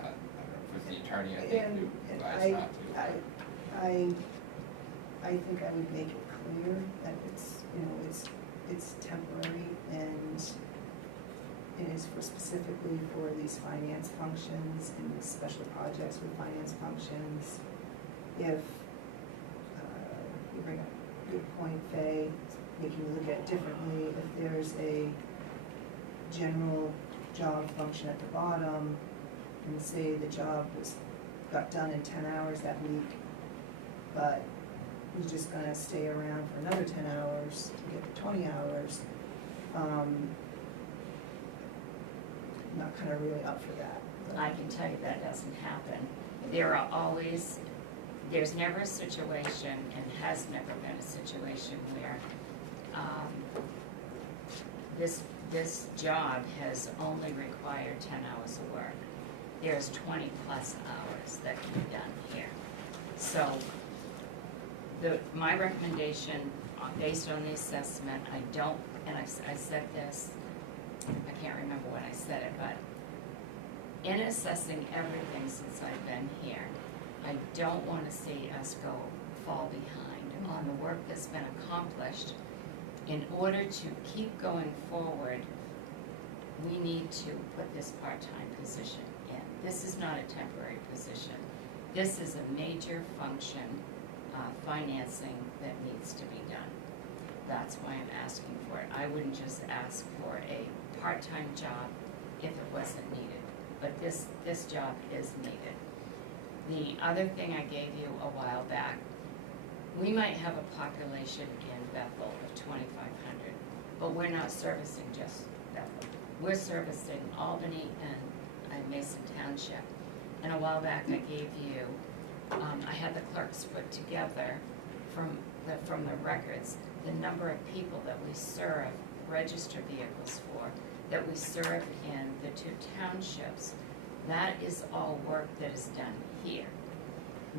I don't know, if it was the attorney, I think, who advised not to. I think I would make it clear that it's, you know, it's temporary and it is for specifically for these finance functions and special projects with finance functions. If, you bring up a good point, Faye, making you look at it differently, if there's a general job function at the bottom, and say the job got done in 10 hours that week, but was just gonna stay around for another 10 hours to get to 20 hours, not kind of really up for that. I can tell you that doesn't happen. There's never a situation, and has never been a situation where this job has only required 10 hours of work. There's 20 plus hours that can be done here. So my recommendation, based on the assessment, I said this, I can't remember when I said it, but in assessing everything since I've been here, I don't want to see us fall behind on the work that's been accomplished. In order to keep going forward, we need to put this part-time position in. This is not a temporary position. This is a major function, financing that needs to be done. That's why I'm asking for it. I wouldn't just ask for a part-time job if it wasn't needed, but this job is needed. The other thing I gave you a while back, we might have a population in Bethel of 2,500, but we're not servicing just Bethel. We're servicing Albany and Mason Township. And a while back I gave you, I had the clerks put together from the records the number of people that we serve, register vehicles for, that we serve in the 2 townships. That is all work that is done here.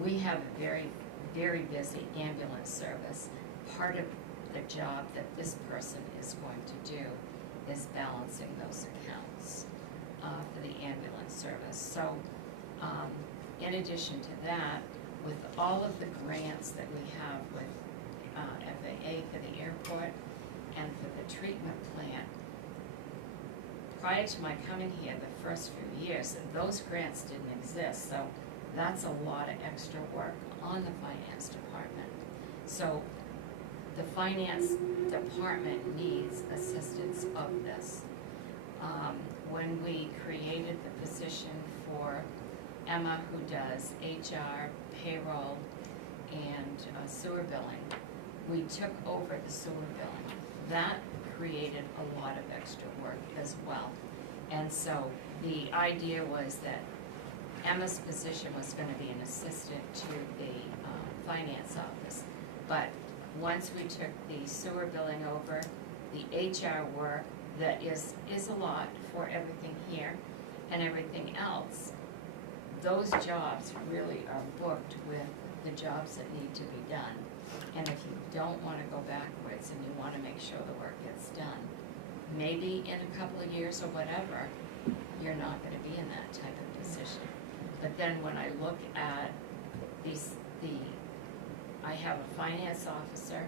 We have a very, very busy ambulance service. Part of the job that this person is going to do is balancing those accounts for the ambulance service. So in addition to that, with all of the grants that we have with FAA for the airport and for the treatment plant, prior to my coming here, the first few years, those grants didn't exist. So that's a lot of extra work on the finance department. So the finance department needs assistance of this. When we created the position for Emma, who does HR, payroll, and sewer billing, we took over the sewer billing. That created a lot of extra work as well. And so the idea was that Emma's position was going to be an assistant to the finance office. But once we took the sewer billing over, the HR work that is a lot for everything here and everything else, those jobs really are booked with the jobs that need to be done. And if you don't want to go backwards and you want to make sure the work gets done, maybe in a couple of years or whatever, you're not going to be in that type of position. But then when I look at I have a finance officer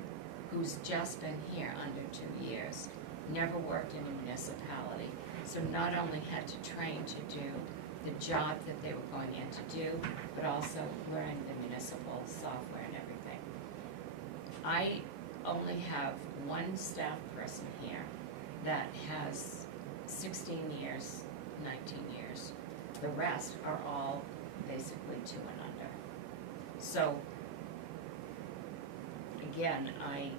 who's just been here under 2 years, never worked in a municipality, so not only had to train to do the job that they were going in to do, but also learn the municipal software and everything. I only have one staff person here that has 16 years, 19 years. The rest are all basically 2 and under. So again, I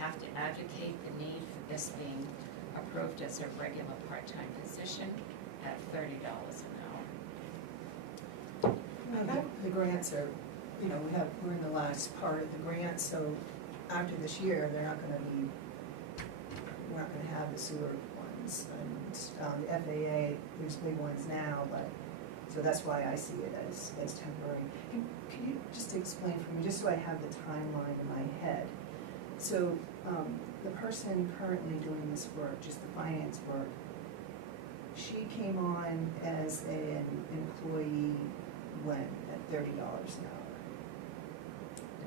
have to advocate the need for this being approved as a regular part-time position at $30 an hour. The grants are you know, we're in the last part of the grant, so after this year, we're not gonna have the sewer ones. And, the FAA, there's big ones now, but, so that's why I see it as temporary. Can you just explain for me, just so I have the timeline in my head? So, the person currently doing this work, just the finance work, she came on as an employee when, at $30 an hour?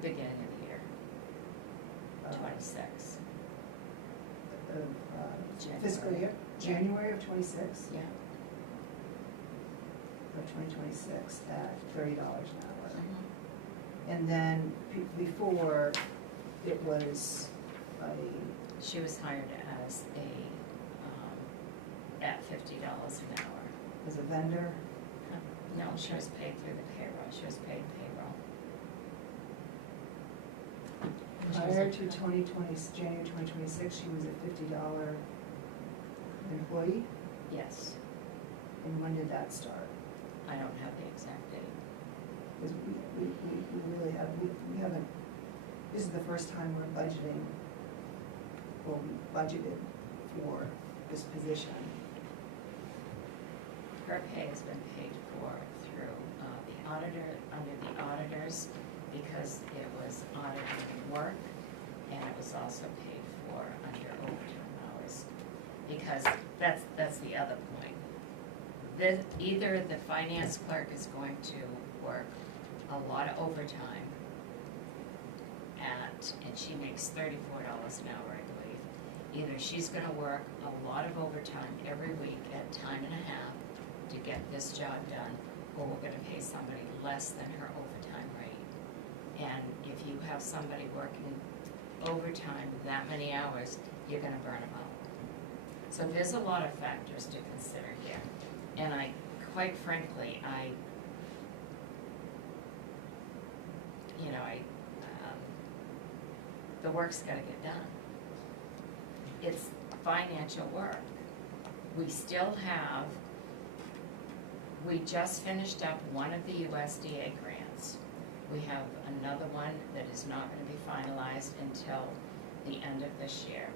The beginning of the year, Uh, 26. Of January. fiscal year, January of '26? Yeah. Of 2026 at $30 an hour. Mhm. And then before, it was She was hired as at $50 an hour. as a vendor. No, she was paid through the payroll, she was paid payroll. Prior to January 2026, she was a $50 employee. Yes, And when did that start? I don't have the exact date. Because we really have, we haven't, this is the first time we're budgeting, or we budgeted for this position. Her pay has been paid for through the auditor, under the auditors, because it was auditing work, and it was also paid for under overtime hours. Because that's the other point. Either the finance clerk is going to work a lot of overtime and she makes $34 an hour, I believe. Either she's gonna work a lot of overtime every week at time and a half to get this job done, or we're gonna pay somebody less than her overtime rate. And if you have somebody working overtime that many hours, you're gonna burn them out. So there's a lot of factors to consider here. And quite frankly, the work's gotta get done. It's financial work. We just finished up one of the USDA grants. We have another one that is not gonna be finalized until the end of this year,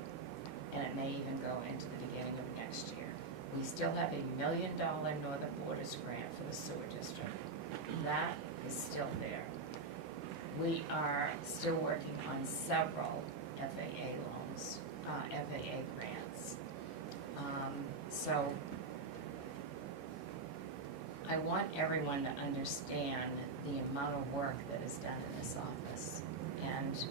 and it may even go into the beginning of next year. We still have $1 million Northern Borders grant for the sewer district. That is still there. We are still working on several FAA loans, FAA grants. So I want everyone to understand the amount of work that is done in this office, and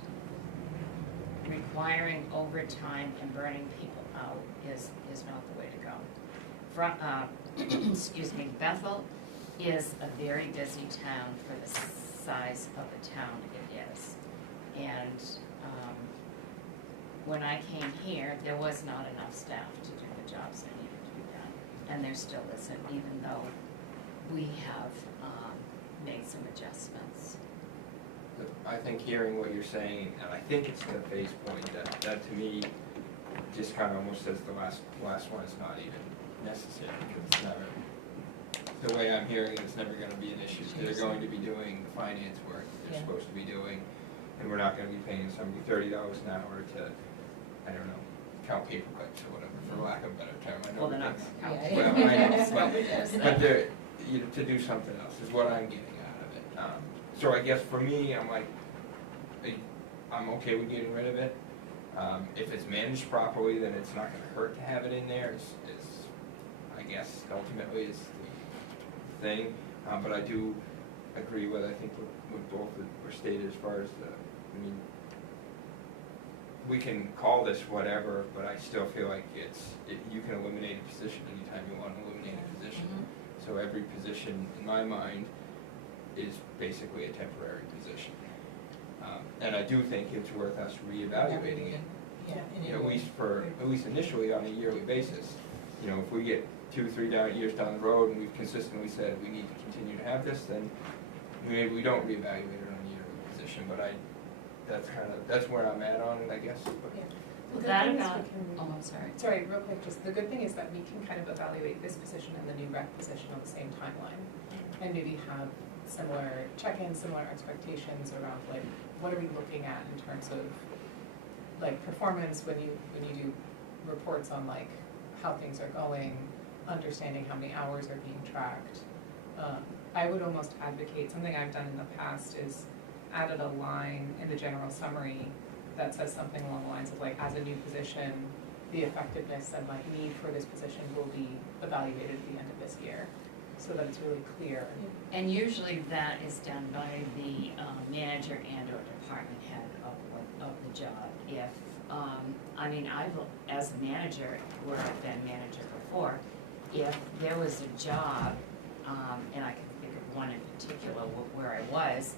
requiring overtime and burning people out is not the way to go. Excuse me, Bethel is a very busy town for the size of the town it is. And when I came here, there was not enough staff to do the jobs that needed to be done. And there still isn't, even though we have made some adjustments. I think hearing what you're saying, and I think it's the phase point, that to me just kind of almost says the last one is not even necessary, because it's never, the way I'm hearing it, it's never gonna be an issue. They're going to be doing the finance work they're supposed to be doing, and we're not gonna be paying somebody $30 an hour to, I don't know, count paper clips or whatever, for lack of a better term. I know Well, they're not that's- gonna count. Well, I know, but they're, to do something else is what I'm getting out of it. So I guess for me, I'm like, I'm okay with getting rid of it. If it's managed properly, then it's not gonna hurt to have it in there. It's I guess, ultimately is the thing. But I do agree with, I think, what both were stated as far as we can call this whatever, but I still feel like you can eliminate a position anytime you want to eliminate a position. Mhm. So every position, in my mind, is basically a temporary position. And I do think it's worth us reevaluating it, at least initially on a yearly basis. If we get 2-3 years down the road and we've consistently said we need to continue to have this, then maybe we don't reevaluate it on a yearly position, but that's where I'm at on it, I guess. The good That thing is about, we can- oh, I'm sorry. Sorry, real quick, just the good thing is that we can kind of evaluate this position and the new rec position on the same timeline, and maybe have similar check-ins, similar expectations around like, what are we looking at in terms of like performance when you do reports on like how things are going, understanding how many hours are being tracked. I would almost advocate, something I've done in the past is added a line in the general summary that says something along the lines of like, as a new position, the effectiveness and like need for this position will be evaluated at the end of this year, so that it's really clear. And usually that is done by the manager and or department head of the job. If, I mean, as a manager, where I've been manager before, if there was a job, and I can think of one in particular where I was,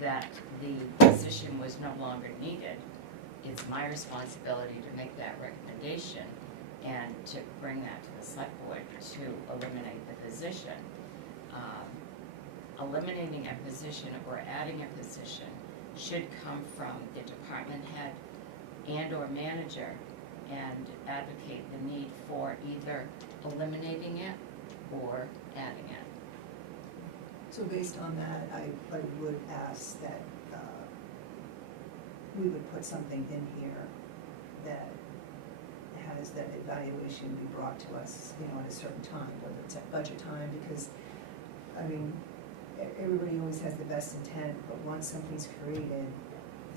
that the position was no longer needed, it's my responsibility to make that recommendation and to bring that to the select board to eliminate the position. Eliminating a position or adding a position should come from the department head and or manager and advocate the need for either eliminating it or adding it. So based on that, I would ask that we would put something in here that has that evaluation be brought to us, you know, at a certain time, whether it's at budget time, because, I mean, everybody always has the best intent, but once something's created,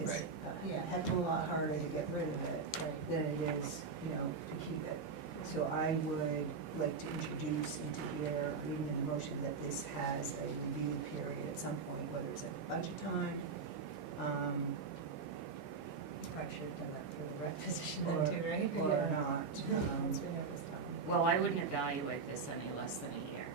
it's Right. a heck of a lot harder to get rid of it than it is, you know, to keep it. So I would like to introduce into here, or even in the motion, that this has a review period at some point, whether it's at budget time, Probably should have done that for the rec position or, then too, right? or not. Once we know this time. Well, I wouldn't evaluate this any less than a year.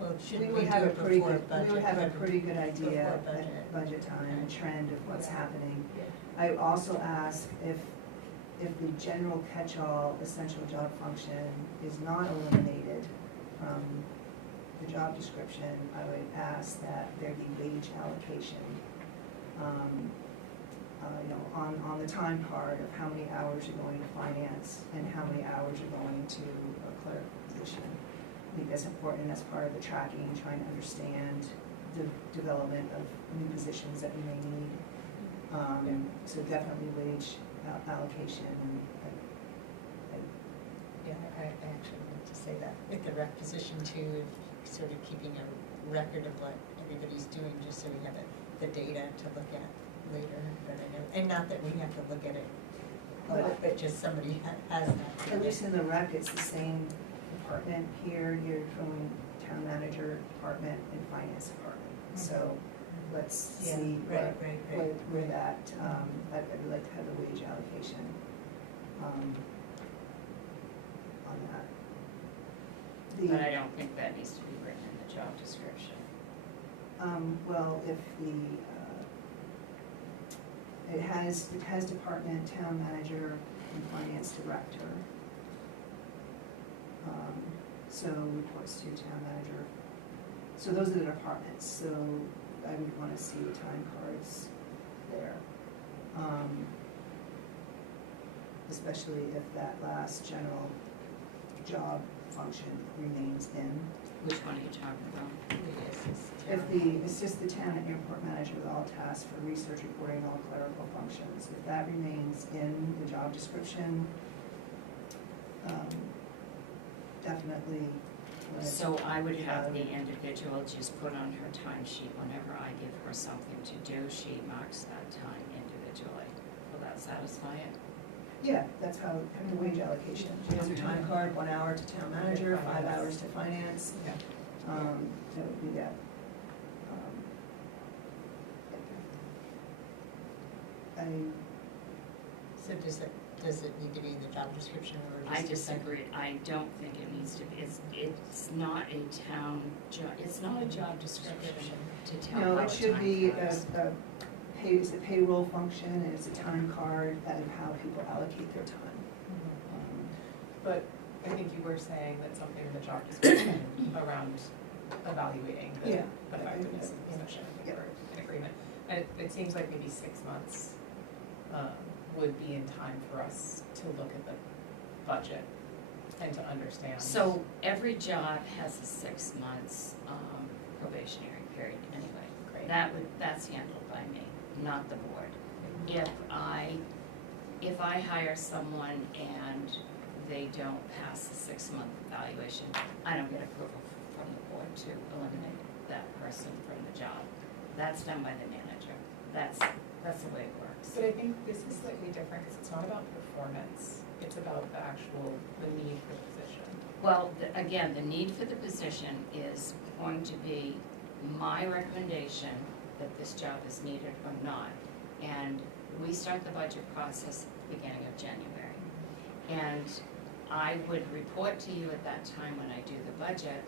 Well, We shouldn't would we do have a it pretty before good, budget? we would have a pretty good idea Before at budget time, and trend of what's Yeah. happening. Yeah. I also ask if the general catch-all essential job function is not eliminated from the job description, I would ask that there be wage allocation, you know, on the time card of how many hours are going to finance and how many hours are going to a clerk position. I think that's important as part of the tracking, trying to understand the development of new positions that we may need. So definitely wage allocation, and Yeah, I actually want to say that with the rec position too, sort of keeping a record of what everybody's doing, just so we have the data to look at later, but I know, and not that we have to look at it a lot, but just somebody has that. at least in the rec, it's the same department. Here, you're going town manager, department, and finance department. So let's Yeah, see right. where that, I'd like to have the wage allocation on that. But I don't think that needs to be written in the job description. Well, if it has department, town manager, and finance director. So reports to town manager. So those are the departments, so I would wanna see the time cards there. Especially if that last general job function remains in. Which one are you talking about? If it's just the town and airport manager with all tasks for research, reporting, all clerical functions, if that remains in the job description, definitely. So I would have the individual just put on her timesheet, whenever I give her something to do, she marks that time individually. Will that satisfy it? Yeah, that's how, the wage allocation. She has her time card, 1 hour to town manager, 5 hours to finance. Yeah. That would be that. So does it need to be in the job description or I just? disagree. I don't think it needs to be, it's not a town job, it's not a job description to tell No, how it a should time be goes. it's a payroll function, and it's a time card of how people allocate their time. But I think you were saying that something in the job description around evaluating the Yeah. effectiveness of the position, I think we're in agreement. And it seems like maybe 6 months would be in time for us to look at the budget and to understand. So every job has a 6 months probationary period anyway. Great. That's handled by me, not the board. If I hire someone and they don't pass the 6-month evaluation, I don't get approval from the board to eliminate that person from the job. That's done by the manager. That's the way it works. But I think this is slightly different because it's not about performance. It's about the need for the position. Well, again, the need for the position is going to be my recommendation that this job is needed or not. And we start the budget process beginning of January. And I would report to you at that time when I do the budget.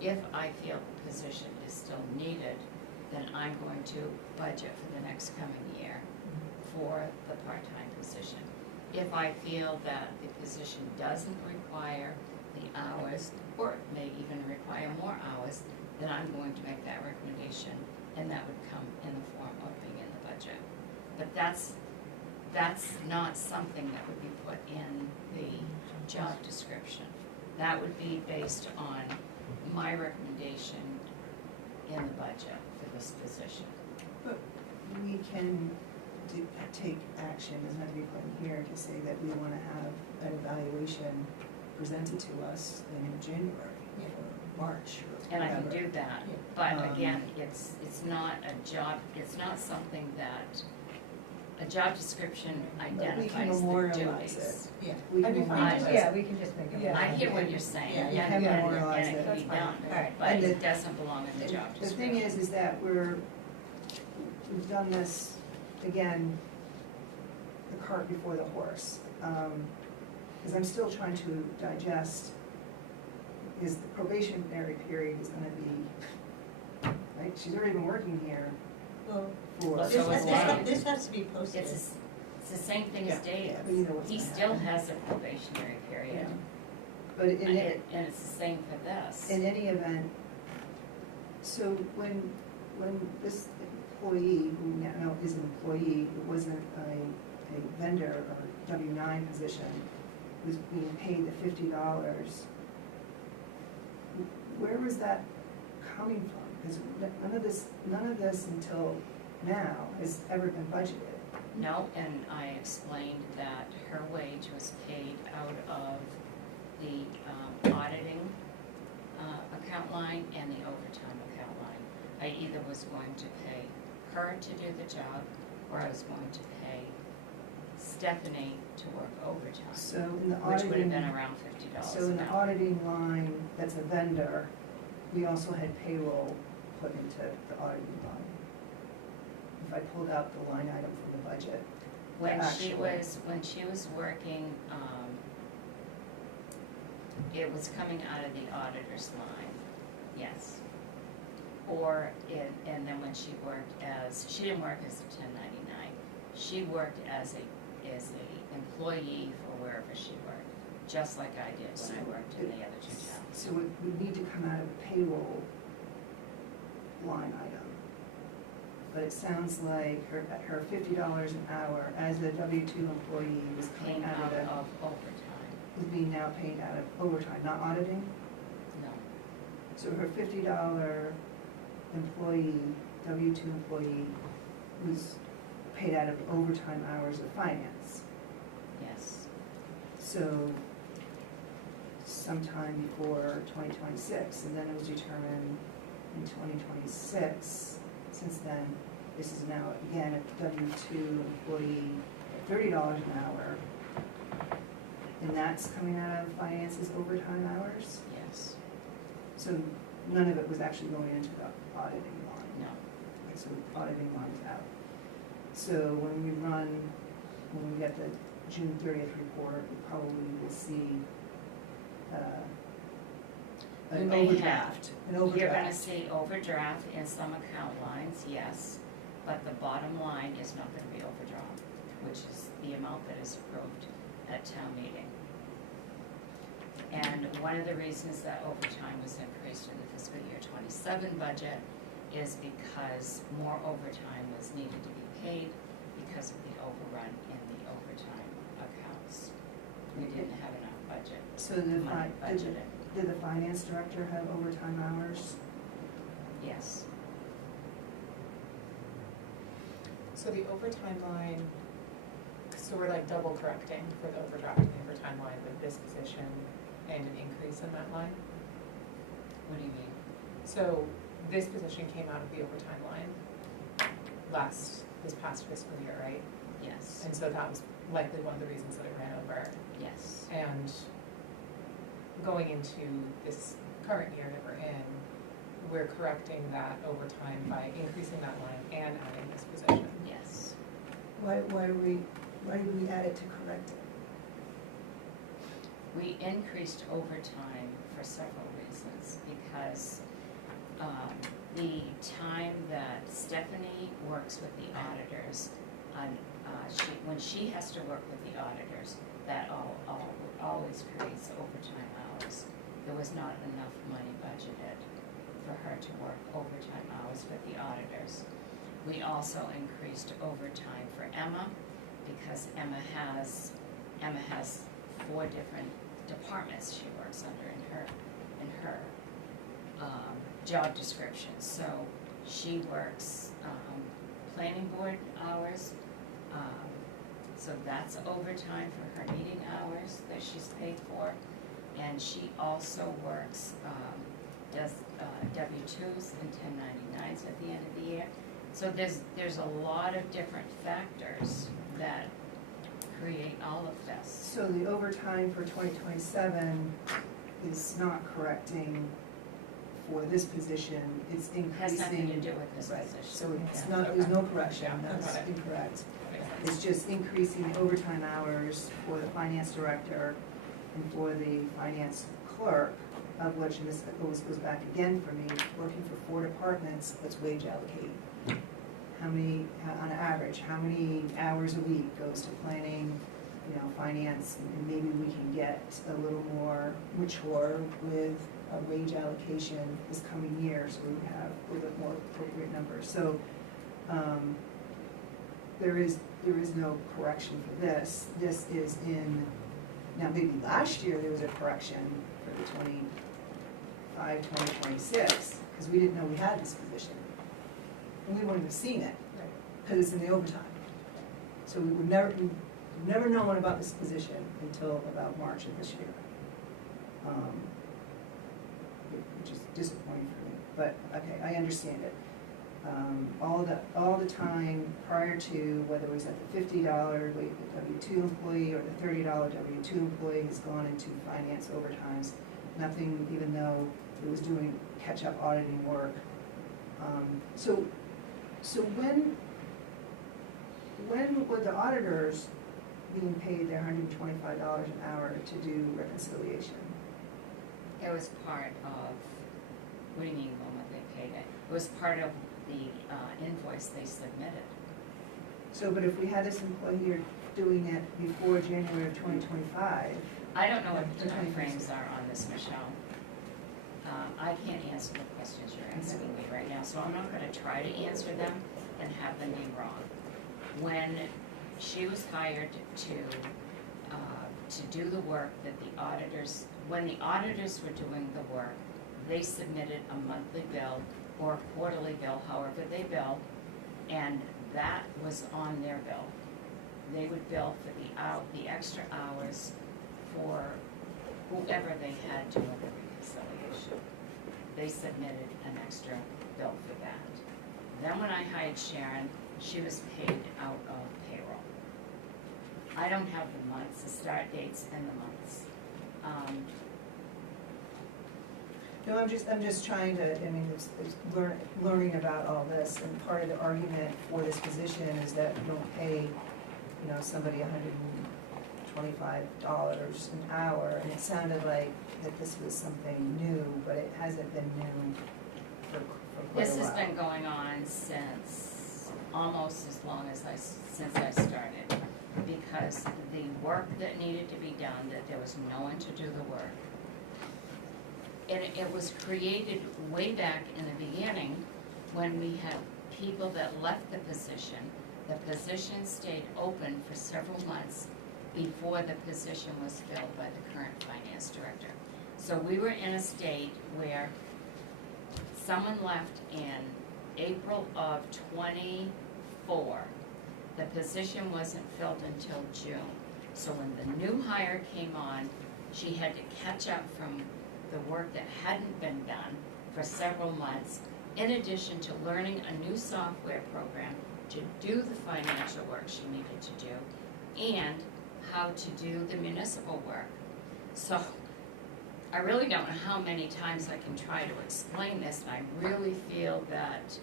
If I feel the position is still needed, then I'm going to budget for the next coming year for the part-time position. If I feel that the position doesn't require the hours, or it may even require more hours, then I'm going to make that recommendation, and that would come in the form of being in the budget. But that's not something that would be put in the job description. That would be based on my recommendation in the budget for this position. But we can take action, doesn't have to be put in here, to say that we want to have an evaluation presented to us in January or March or And I can whatever. do that, but Um, again, it's not a job, it's not something that, a job description But we can identifies the memorialize duties. it. Yeah, we I can mean, memorialize it. Yeah, we can just make it. Yeah. I hear what you're saying, Yeah, yeah, you can and memorialize it it. can be That's fine. done, All right, but and it doesn't belong in the job The description. thing is that we've done this, again, the cart before the horse. Because I'm still trying to digest, is the probationary period is gonna be, right, she's already been working here Well, for. Well, this so has, is this has- mine. this has to be posted. It's the same thing as Yeah, Dave. yeah, but you know what's He gonna still happen. has a probationary period. Yeah. But in And it's the same for this. in any event, so when this employee, who now is an employee, who wasn't a vendor or W-9 position, was being paid the $50, where was that coming from? Because none of this until now has ever been budgeted. No, and I explained that her wage was paid out of the auditing account line and the overtime account line. I either was going to pay her to do the job, or I was going to pay Stephanie to work overtime, So in the which would have auditing, been around $50 so in an the hour. auditing line, that's a vendor, we also had payroll put into the auditing line. If I pulled out the line item from the budget. When actual. she was working, it was coming out of the auditor's line, yes. And then when she worked she didn't work as a 1099, she worked as a employee for wherever she worked, just like I did when I worked in the other two towns. So it would need to come out of the payroll line item. But it sounds like her $50 an hour as a W-2 employee was Paying coming out out of of overtime, is being now paid out of overtime, not auditing? no, So her $50 employee, W-2 employee, was paid out of overtime hours of finance. yes. So sometime before 2026, and then it was determined in 2026. Since then, this is now, again, a W-2 employee at $30 an hour. And that's coming out of finances overtime hours? Yes, So none of it was actually going into the auditing line? no, So the auditing line is out. So when we get the June 30th report, we probably will see an You may have. overdraft. You're gonna see overdraft in some account lines, yes, but the bottom line is not gonna be overdrawn, which is the amount that is approved at town meeting. And one of the reasons that overtime was increased in the fiscal year 27 budget is because more overtime was needed to be paid because of the overrun in the overtime accounts. We didn't have enough So the money budgeted. did the finance director have overtime hours? Yes. So the overtime line, so we're like double correcting for the overdraft and the overtime line with this position and an increase in that line? What do you mean? So this position came out of the overtime line this past fiscal year, right? Yes. And so that was likely one of the reasons that it ran over. Yes. And going into this current year that we're in, we're correcting that overtime by increasing that line and adding this position. Yes. Why did we add it to correct it? We increased overtime for several reasons, because the time that Stephanie works with the auditors, when she has to work with the auditors, that always creates overtime hours. There was not enough money budgeted for her to work overtime hours with the auditors. We also increased overtime for Emma, because Emma has 4 different departments she works under in her job description. So she works planning board hours, so that's overtime for her meeting hours that she's paid for. And she also works, does W-2s and 1099s at the end of the year. So there's a lot of different factors that create all of this. So the overtime for 2027 is not correcting for this position, it's increasing. Has nothing to do with this Right, position. so it's Yeah. not, there's no correction, Yeah, that's got it. incorrect. That makes sense. It's just increasing overtime hours for the finance director and for the finance clerk, of which, and this goes back again for me, working for 4 departments, let's wage allocate. On average, how many hours a week goes to planning, finance, and maybe we can get a little more mature with a wage allocation this coming year, so we have a little bit more appropriate numbers. So, there is no correction for this. This is in, now maybe last year there was a correction for the 2026, because we didn't know we had this position. And we wouldn't have seen it, because it's in the overtime. So we would never known about this position until about March of this year. Which is disappointing for me, but okay, I understand it. All the time prior to, whether it was at the $50 W-2 employee or the $30 W-2 employee, has gone into finance overtimes. Nothing, even though it was doing catch-up auditing work. So when were the auditors being paid their $125 an hour to do reconciliation? It was part of, what do you mean when they paid it? It was part of the invoice they submitted. So, but if we had this employee here doing it before January of 2025, I don't know what the Yeah, timeframes are on this, Michelle. I can't answer the questions you're asking me right now, so I'm not gonna try to answer them and have them be wrong. When she was hired to do the work that the auditors, when the auditors were doing the work, they submitted a monthly bill or a quarterly bill, however they bill, and that was on their bill. They would bill for the extra hours for whoever they had doing the reconciliation. They submitted an extra bill for that. Then when I hired Sharon, she was paid out of payroll. I don't have the months, the start dates and the months. no, I'm just trying to, it's learning about all this, and part of the argument for this position is that we don't pay, somebody $125 an hour, and it sounded like that this was something new, but it hasn't been new for quite a This while. has been going on since almost as long as since I started, because the work that needed to be done, that there was no one to do the work. And it was created way back in the beginning when we had people that left the position. The position stayed open for several months before the position was filled by the current finance director. So we were in a state where someone left in April of '24. The position wasn't filled until June. So when the new hire came on, she had to catch up from the work that hadn't been done for several months, in addition to learning a new software program to do the financial work she needed to do, and how to do the municipal work. So I really don't know how many times I can try to explain this, and I really feel that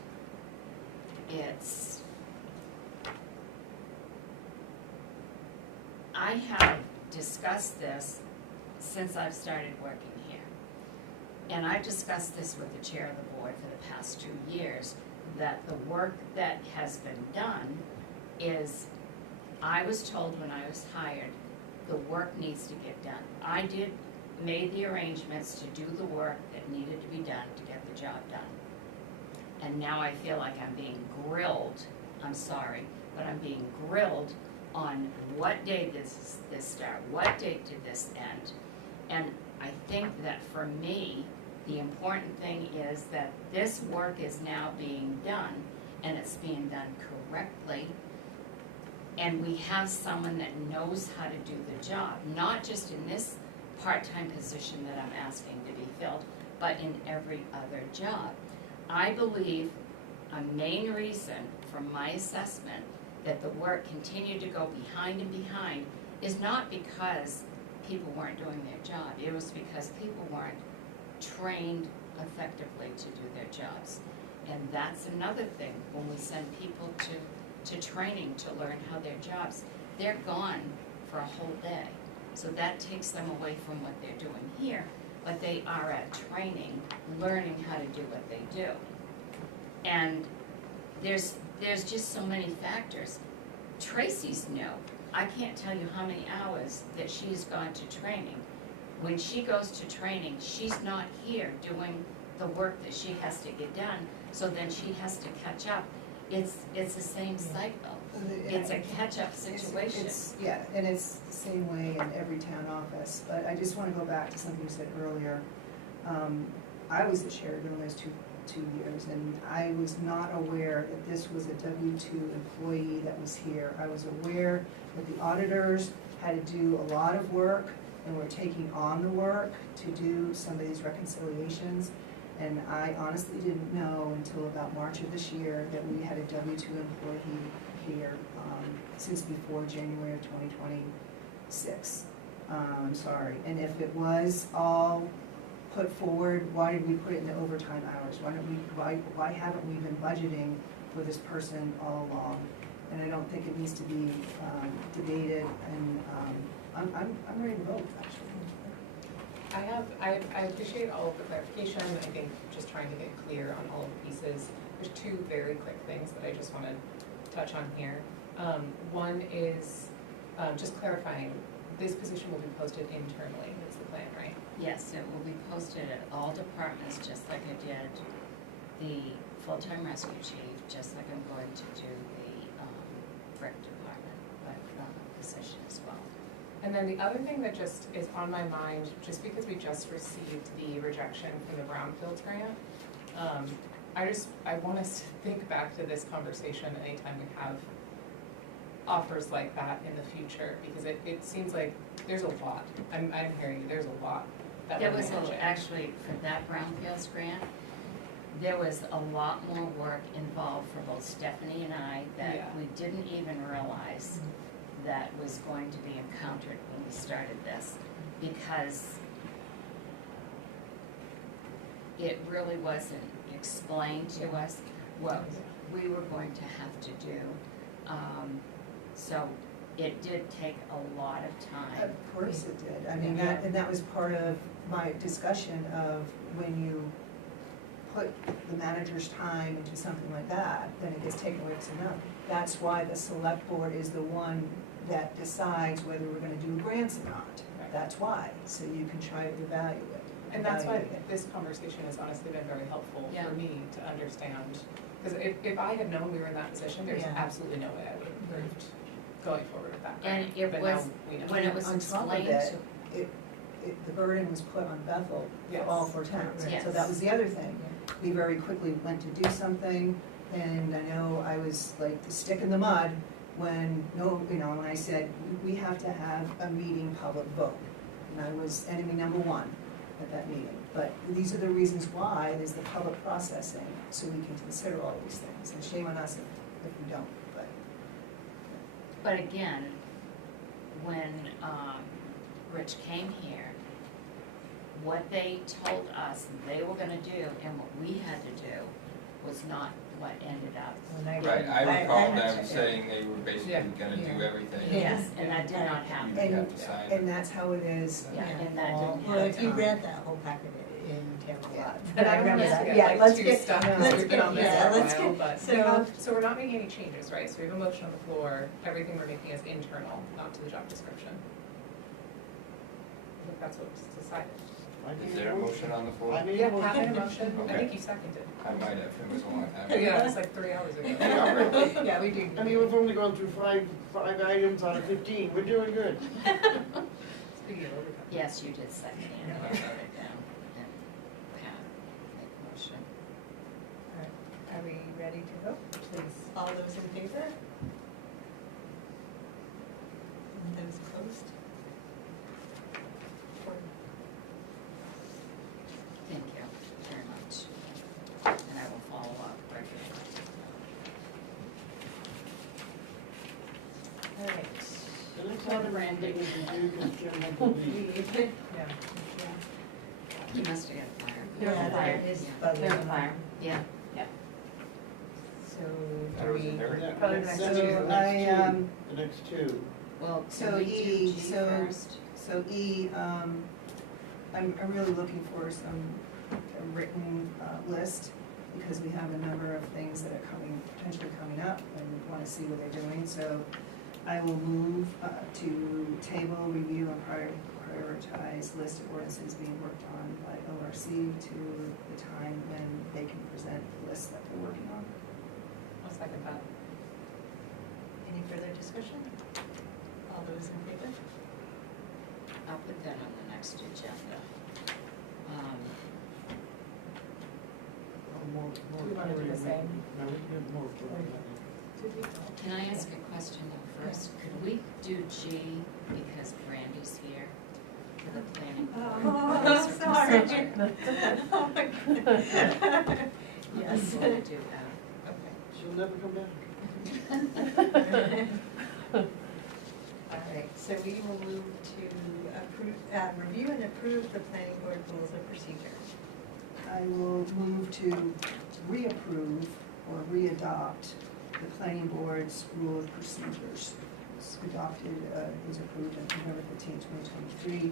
I have discussed this since I've started working here. And I've discussed this with the chair of the board for the past 2 years, that the work that has been done is, I was told when I was hired, the work needs to get done. I made the arrangements to do the work that needed to be done to get the job done. And now I feel like I'm being grilled, I'm sorry, but I'm being grilled on what day did this start, what date did this end. And I think that for me, the important thing is that this work is now being done, and it's being done correctly. And we have someone that knows how to do the job, not just in this part-time position that I'm asking to be filled, but in every other job. I believe a main reason from my assessment that the work continued to go behind and behind is not because people weren't doing their job. It was because people weren't trained effectively to do their jobs. And that's another thing, when we send people to training to learn how their jobs, they're gone for a whole day. So that takes them away from what they're doing here, but they are at training, learning how to do what they do. And there's just so many factors. Tracy's new. I can't tell you how many hours that she's gone to training. When she goes to training, she's not here doing the work that she has to get done, so then she has to catch up. It's the same cycle. It's a catch-up situation. Yeah, and it's the same way in every town office, but I just want to go back to something you said earlier. I was the chair during those two years, and I was not aware that this was a W-2 employee that was here. I was aware that the auditors had to do a lot of work, and were taking on the work to do some of these reconciliations. And I honestly didn't know until about March of this year that we had a W-2 employee here since before January of 2026. I'm sorry. And if it was all put forward, why did we put it in the overtime hours? Why haven't we been budgeting for this person all along? And I don't think it needs to be debated. And I'm ready to vote, actually. I appreciate all of the clarification. I think just trying to get clear on all of the pieces. There's two very quick things that I just want to touch on here. One is just clarifying, this position will be posted internally, that's the plan, right? Yes, it will be posted at all departments, just like I did the full-time rescue chief, just like I'm going to do the brick department, but position as well. And then the other thing that just is on my mind, just because we just received the rejection for the brownfields grant, I want us to think back to this conversation anytime we have offers like that in the future, because it seems like there's a lot. I'm hearing you, there's a lot that There we're was managing. actually, for that brownfields grant, there was a lot more work involved for both Stephanie and I that Yeah. we didn't even realize that was going to be encountered when we started this, because it really wasn't explained to us what we were going to have to do. So it did take a lot of time. Of course it did. I mean, that was part of my discussion of when you put the manager's time into something like that, then it gets taken away from enough. That's why the select board is the one that decides whether we're gonna do grants or not. Right. That's why, so you can try to evaluate. And that's why evaluate it. this conversation has honestly been very helpful Yeah. for me to understand. Because if I had known we were in that position, there's Yeah. absolutely no way I would have approved going forward with that. And grant. it But was, now we know. when it was On top of explained it, to, the burden was put on Bethel for all Yes. 4 towns. Yes. So that was the other thing. We very quickly went to do something, and I know I was like the stick in the mud when, when I said, we have to have a meeting public vote. And I was enemy number 1 at that meeting. But these are the reasons why there's the public processing, so we can consider all these things. And shame on us if we don't, but. But again, when Rich came here, what they told us they were gonna do and what we had to do was not what ended up. Right, I recall them saying they were basically Yeah. gonna do everything. Yes, and that did not You happen. would have to sign. And that's how it is. Yeah, and that didn't Well, if you happen. read that whole packet in Tampa Yeah. Law. And I don't want us to get Yeah, like let's too get- stuck, let's because we've been get- on this yeah, for a let's while, get- but, so- so we're not making any changes, right? So we have a motion on the floor, everything we're making is internal, not to the job description. I think that's what's decided. Is there a motion on the floor? Yeah, Pat made a motion, I Okay. think you seconded. I might have, it was a long time ago. Yeah, it was like 3 hours ago. Yeah, really. Yeah, we do. I mean, we've only gone through five items out of 15, we're doing good. Speaking of overtime. Yes, you did second it, I wrote it down, and Pat made the motion. Are we ready to vote? Please. All those in favor? And those opposed? Thank you very much. And I will follow up regularly. All right. The next item I'm taking is review, because Jim had to leave. Yeah. He must have got fired. There was a fire. It's Yeah. bugging There's a him. fire. Yeah. So That do was a we? very- That- Probably that's next the two. next I, two. The next two. Well, So can we do E, G so- first? So E, I'm really looking for a written list, because we have a number of things that are potentially coming up, and we want to see what they're doing. So I will move to table, review, and prioritize list of ordinances being worked on by ORC to the time when they can present the list that they're working on. I'll second that. Any further discussion? All those in favor? I'll put that on the next agenda. More Do we want to do the same? No, we can get more. For Can I ask a question though first? Could we do G because Brandy's here for the planning board? Oh, sorry. Oh, my goodness. Yes. Yes. We'll do that. She'll never come back. All right, so we will move to approve, review and approve the planning board rules of procedure. I will move to reapprove or readopt the planning board's rule of procedures. It's adopted, was approved on November 15, 2023.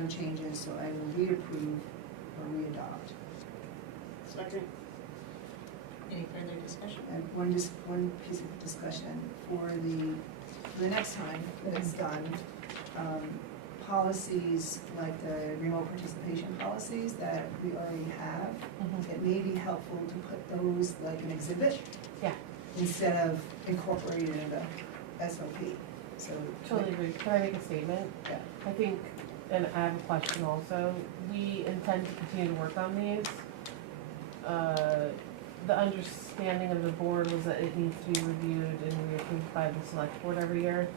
No changes, so I will reapprove or readopt. Second. Any further discussion? And one piece of discussion for the next time that it's done, policies like the remote participation policies that we already have, it may be helpful to put those like an exhibit. Yeah. Instead of incorporated in the SOP, so. Totally agree. Can I make a statement? Yeah. I think, and I have a question also, we intend to continue to work on these. The understanding of the board was that it needs to be reviewed and reapproved by the select board every year.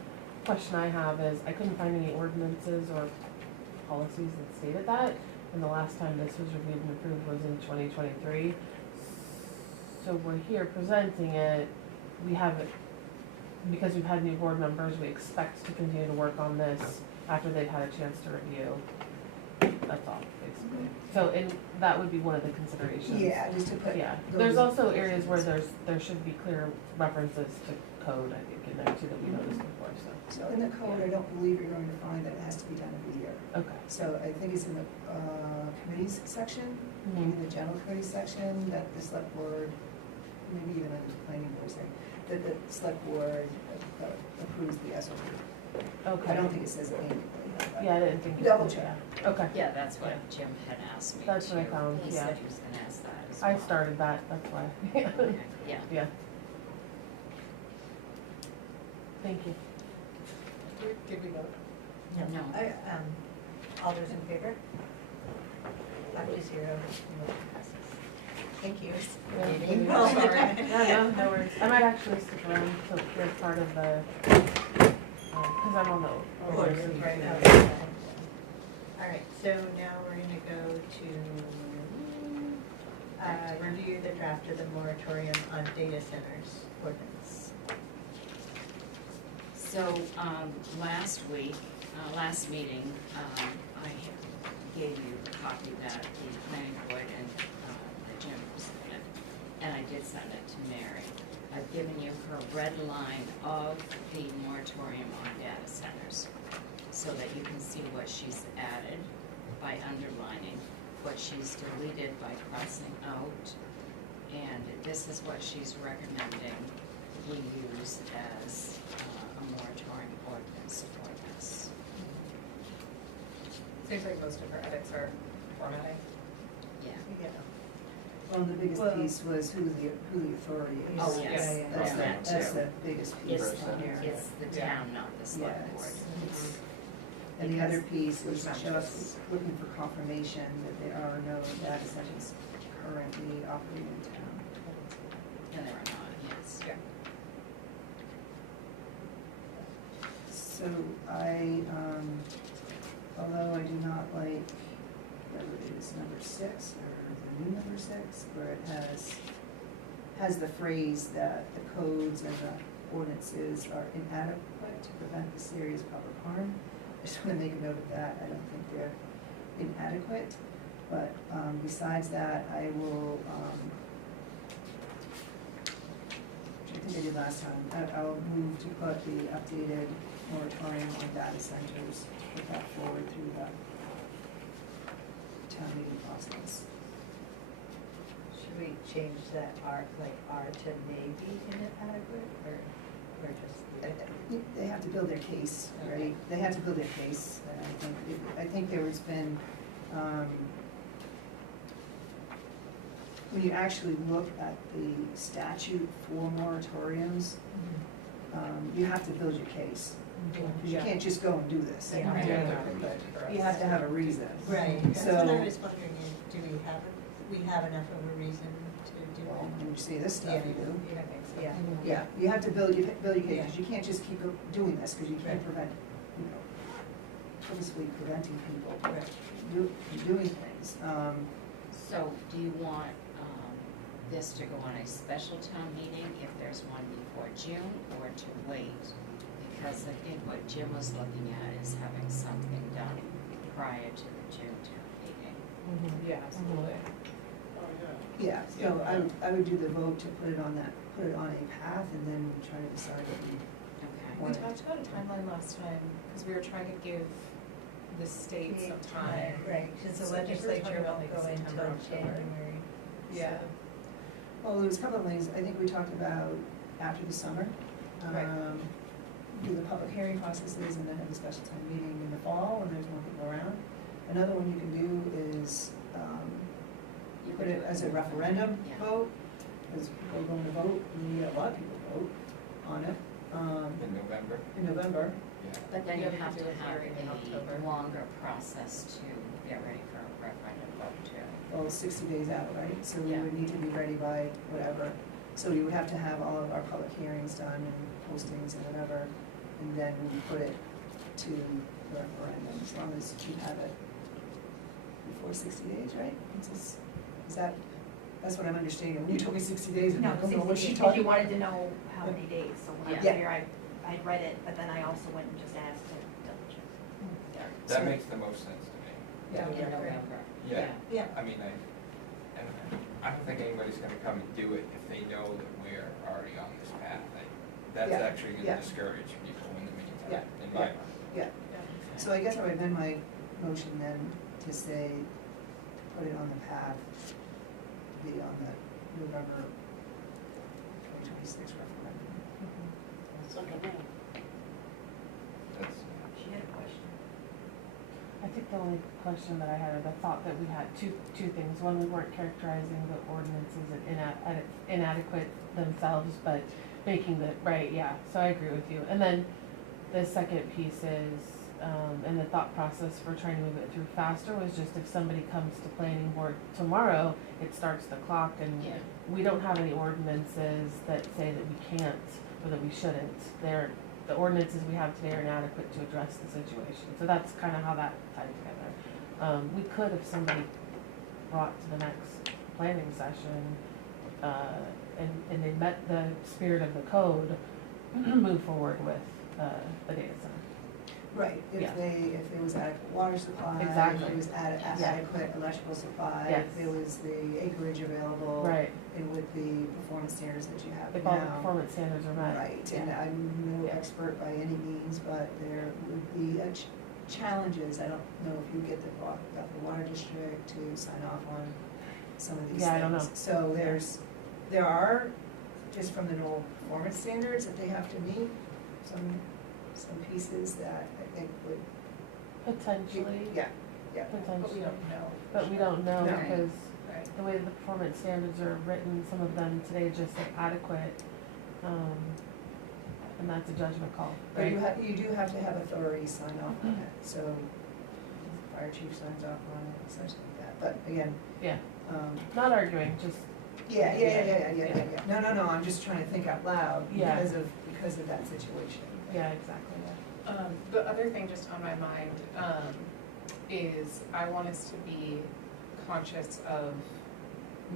Question I have is, I couldn't find any ordinances or policies that stated that, and the last time this was reviewed and approved was in 2023. So we're here presenting it, we haven't, because we've had new board members, we expect to continue to work on this after they've had a chance to review. That's all, basically. So, and that would be one of the considerations. Yeah, just to put. Yeah, those- there's also areas where there should be clear references to code, I think, in there too, that we noticed before, so. So in the code, I don't believe you're going to find that it has to be done every year. Okay. So I think it's in the committees section, maybe the general committee section, that the select board, maybe even under the planning board, say, that the select board approves the SOP. Okay. I don't think it says it annually. but- Yeah, I didn't think. it Double did, check. yeah. Okay. Yeah, that's what Jim had asked me. That's what I too. found, He yeah. said he was gonna ask that as well. I started that, that's why. Okay, yeah. Yeah. Thank you. Did we vote? No. All those in favor? 5-0, motion passes. Thank you. Meeting. Oh, sorry. No, no worries. I might actually stick around till you're part of the, cause I'm on the Board, board. right, okay. All right, so now we're gonna go to review the draft of the moratorium on data centers ordinance. So, last week, last meeting, I gave you a copy that the planning board and, the Jim presented, and I did send it to Mary. I've given you her red line of the moratorium on data centers, so that you can see what she's added by underlining, what she's deleted by crossing out, and this is what she's recommending we use as a moratorium ordinance for this. Seems like most of her edits are formatting. Yeah. Yeah. Well, the biggest Well- piece was who the authority is. Oh, yes. Yeah, That's yeah, the, that that's too. the biggest piece It's, on here. it's the Yeah. town, not the Yeah, select board. it's, and the other piece was Because- just looking for confirmation that there are no data centers currently operating in town. And there are not, yes. Yeah. So I, although I do not like, whether it is number 6 or the new number 6, where it has the phrase that the codes and the ordinances are inadequate to prevent the serious public harm. I just want to make a note of that. I don't think they're inadequate, but besides that, I will, which I think I did last time, I'll move to put the updated moratorium on data centers, put that forward through the town meeting process. Should we change that R, like R to maybe inadequate, or just leave it? They have to build their case, right? They have to build their case, and I think there has been, when you actually look at the statute for moratoriums, you have to build your case. Because you Yeah. can't just go and do this. Yeah. Yeah. You have to have a reason. Right, So- so I was wondering, do we have enough of a reason to do Well, it? when you see this stuff, you do. I think so. Yeah. Yeah, you have to build your case, because you can't just keep doing this, because you can't Right. prevent, purposely preventing people Right. doing things. So do you want, this to go on a special town meeting if there's one before June, or to wait? Because I think what Jim was looking at is having something done prior to the June town meeting. Yeah, absolutely. Yeah, so I would do the vote to put it on a path, and then try to decide what we Okay. We talked about a timeline last time, because we were trying to give the state some time. Right, because the So I think we were talking legislature about won't like go September, until October. January. Yeah. Well, there was a couple of things, I think we talked about after the summer. Right. Do the public hearing processes, and then have a special town meeting in the fall when there's more people around. Another one you can do is, You put could it do as a referendum Yeah. vote, because people are going to vote, and you get a lot of people vote on it, In November, in November. yeah. But then You you have have to to do a have hearing in October. a longer process to get ready for a referendum vote too. Well, 60 days out, right? So we Yeah. would need to be ready by whatever. So you would have to have all of our public hearings done and postings and whatever, and then we put it to the referendum, as long as you have it before 60 days, right? That's what I'm understanding. When you told me 60 days, I'm No, like, I don't know what 60 she days, talking because you about. wanted to know how many days, so when I was Yeah. here, I'd read it, but then I also went and just asked to double check. That So- makes the most sense to me. Yeah. In November. Yeah, Yeah, I mean, I don't think anybody's gonna come and do it if they know that we're already on this path. That's Yeah, actually yeah. gonna discourage people in the meantime, Yeah, in my mind. Yeah, so I guess I would amend my motion then to say, put it on the path, be on the November 2026 referendum. That's, She had a question. I think the only question that I had, or the thought that we had, two things. One, we weren't characterizing the ordinances as inadequate themselves, but making the, right, yeah, so I agree with you. And then the second piece is, and the thought process for trying to move it through faster was just if somebody comes to planning board tomorrow, it starts the clock, and Yeah. we don't have any ordinances that say that we can't or that we shouldn't. The ordinances we have today are inadequate to address the situation, so that's kind of how that tied together. We could, if somebody brought to the next planning session, and they met the spirit of the code, move forward with the data center. Right, Yeah. if there was adequate water supply, Exactly. if there was adequate electrical supply, Yes. if there was the acreage available. Right, And with the performance standards that you have if now. all the performance standards are met. Right, and I'm no Yeah. expert by any means, but there would be challenges. I don't know if you get the water district to sign off on some of these things. Yeah, I don't know. So there are, just from the normal performance standards that they have to meet, some pieces that I think would. Potentially. Yeah, yeah. But we Potentially. don't know. But we don't know No. because Right. the way the performance standards are written, some of them today just say adequate, and that's a judgment call, But right? you do have to have authority sign off on it, so fire chief signs off on it, such like that, but again, Yeah, um, not arguing, just, yeah. No, I'm just trying to think out loud Yeah. because of that situation. yeah, exactly, yeah. The other thing just on my mind, is I want us to be conscious of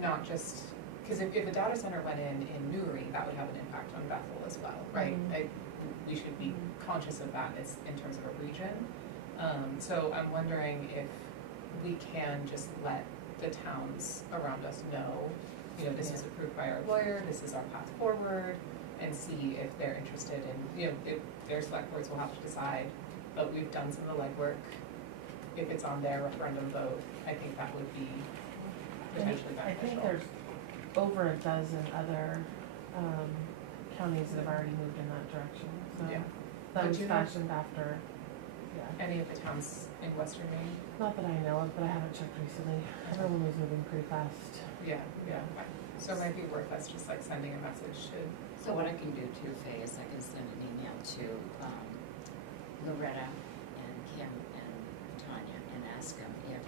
not just, because if a data center went in Newry, that would have an impact on Bethel as well, right? Mhm. We should be conscious of that as, in terms of a region. So I'm wondering if we can just let the towns around us know, this is approved by our lawyer, this is our path forward, and see if they're interested in, if their select boards will have to decide, but we've done some of the legwork. If it's on their referendum vote, I think that would be potentially I think beneficial. there's over a dozen other, counties that have already moved in that direction, so. Yeah. That But was you know- fashioned after, yeah. Any of the towns in Western Maine? Not that I know of, but I haven't checked recently. Everyone was moving pretty fast. Yeah. So it might be worth us just like sending a message to, So what I can do too, Faye, is I can send an email to Loretta and Kim and Tanya and ask them if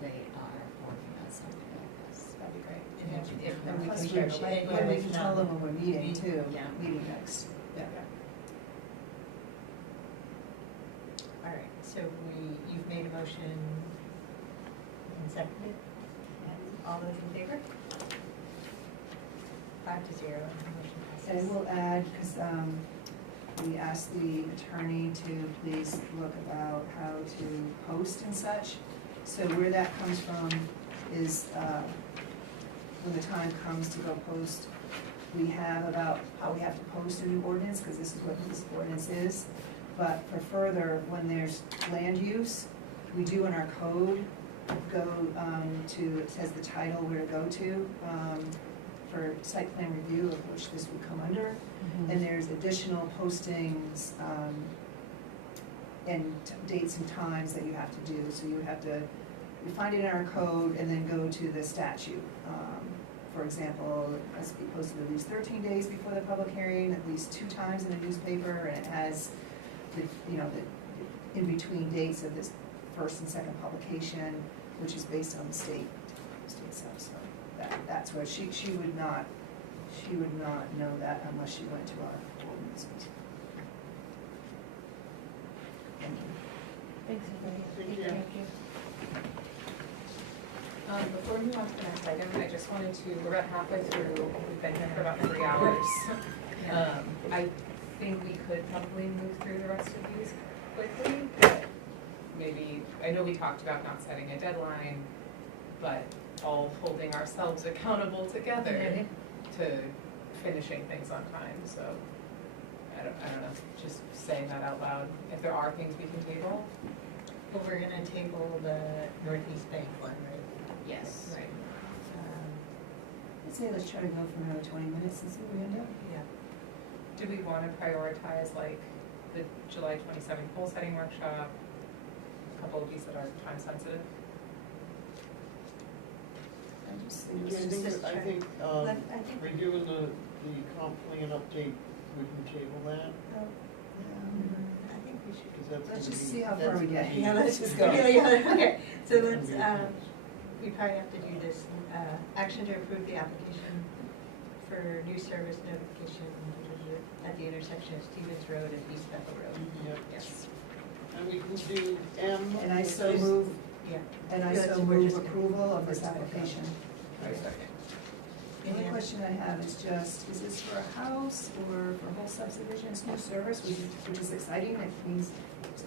they are working on something like this. that'd be great. And we Plus can we share, should- and we can tell them when we're meeting too, Yeah. meeting next, yeah. All right, so you've made a motion and seconded, and all those in favor? 5-0, motion passes. And I will add, because we asked the attorney to please look about how to post and such. So where that comes from is, when the time comes to go post, we have about how we have to post a new ordinance, because this is what this ordinance is. But for further, when there's land use, we do in our code go to, it says the title where to go to, for site plan review, of which this would come under. And there's additional postings, and dates and times that you have to do. So you have to, you find it in our code and then go to the statute. For example, it has to be posted at least 13 days before the public hearing, at least 2 times in a newspaper, and it has the, the in-between dates of this first and second publication, which is based on the state stuff. So that's where she would not know that unless she went to our ordinances. Thank you. Thanks, everybody. Thank you. Before we move on to the next item, I just wanted to, we're about halfway through, we've been here for about 3 hours. I think we could probably move through the rest of these quickly, but maybe, I know we talked about not setting a deadline, but all holding ourselves accountable together to finishing things on time, so I don't know, just saying that out loud. If there are things we can table, But we're gonna table the Northeast Bank one, right? Yes. Right. I'd say let's try to go for another 20 minutes and see where we end up. Yeah. do we want to prioritize like the July 27th goal setting workshop, a couple of these that are time sensitive? I just Yeah, think just I try- think, I think, reviewing the comp plan update, we can table that, I think we should. because Let's just see how far we get. Yeah, let's Just just go. go. Okay, so let's, we probably have to do this. Action to approve the application for new service notification at the intersection of Stevens Road and East Bethel Road. Yep. Yes. And we can do M. And I so move, Yeah. and I Good, so so we're move just gonna- approval of this we're just gonna go. application. I second. The only question I have is just, is this for a house or for a whole subdivision? It's new service, which is exciting, it means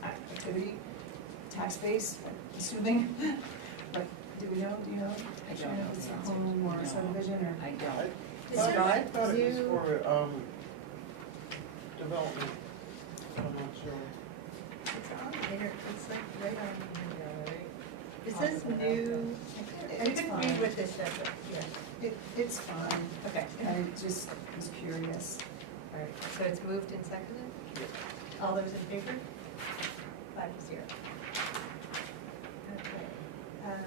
activity, tax base, assuming. But do we know, do you know? I don't know If it's the a answer. home or a No. subdivision or? I don't. Is I there thought it was new- for, development. I'm not sure. It's on here, it's like right on here, right? It says new, I It's couldn't fine. read what this said, but, yeah, It's fine, okay. I just was curious. All right, so it's moved and seconded? All those in favor? 5-0. Okay.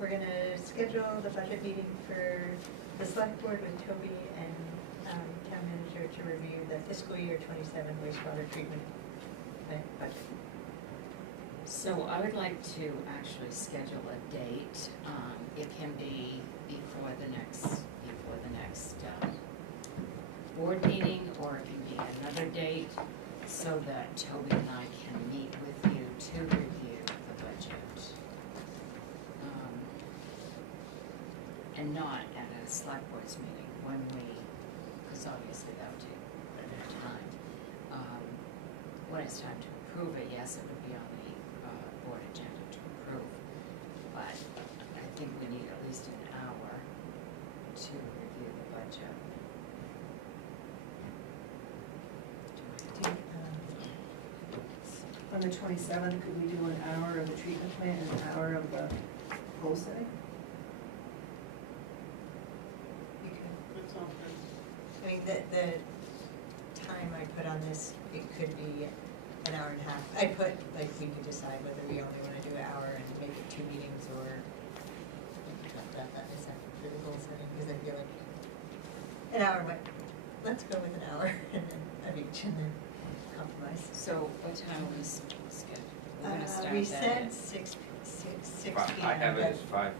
We're gonna schedule the budget meeting for the select board with Toby and town manager to review the fiscal year 27 wastewater treatment plant budget. So I would like to actually schedule a date. It can be before the next board meeting, or it can be another date, so that Toby and I can meet with you to review the budget. And not at a select board's meeting when because obviously that would take a bit of time. When it's time to approve it, yes, it would be on the board agenda to approve, but I think we need at least an hour to review the budget. On the 27th, could we do an hour of the treatment plant and an hour of the goal setting? You could, That sounds good. I mean, the time I put on this, it could be an hour and a half. I put, like, we could decide whether we only wanna do an hour and make it 2 meetings, or we can talk about that in a second for the goal setting, because I feel like an hour might, let's go with an hour and then of each and then compromise. So what time was scheduled? We're gonna start We that said at- 6 p.m. I have it as 5:30.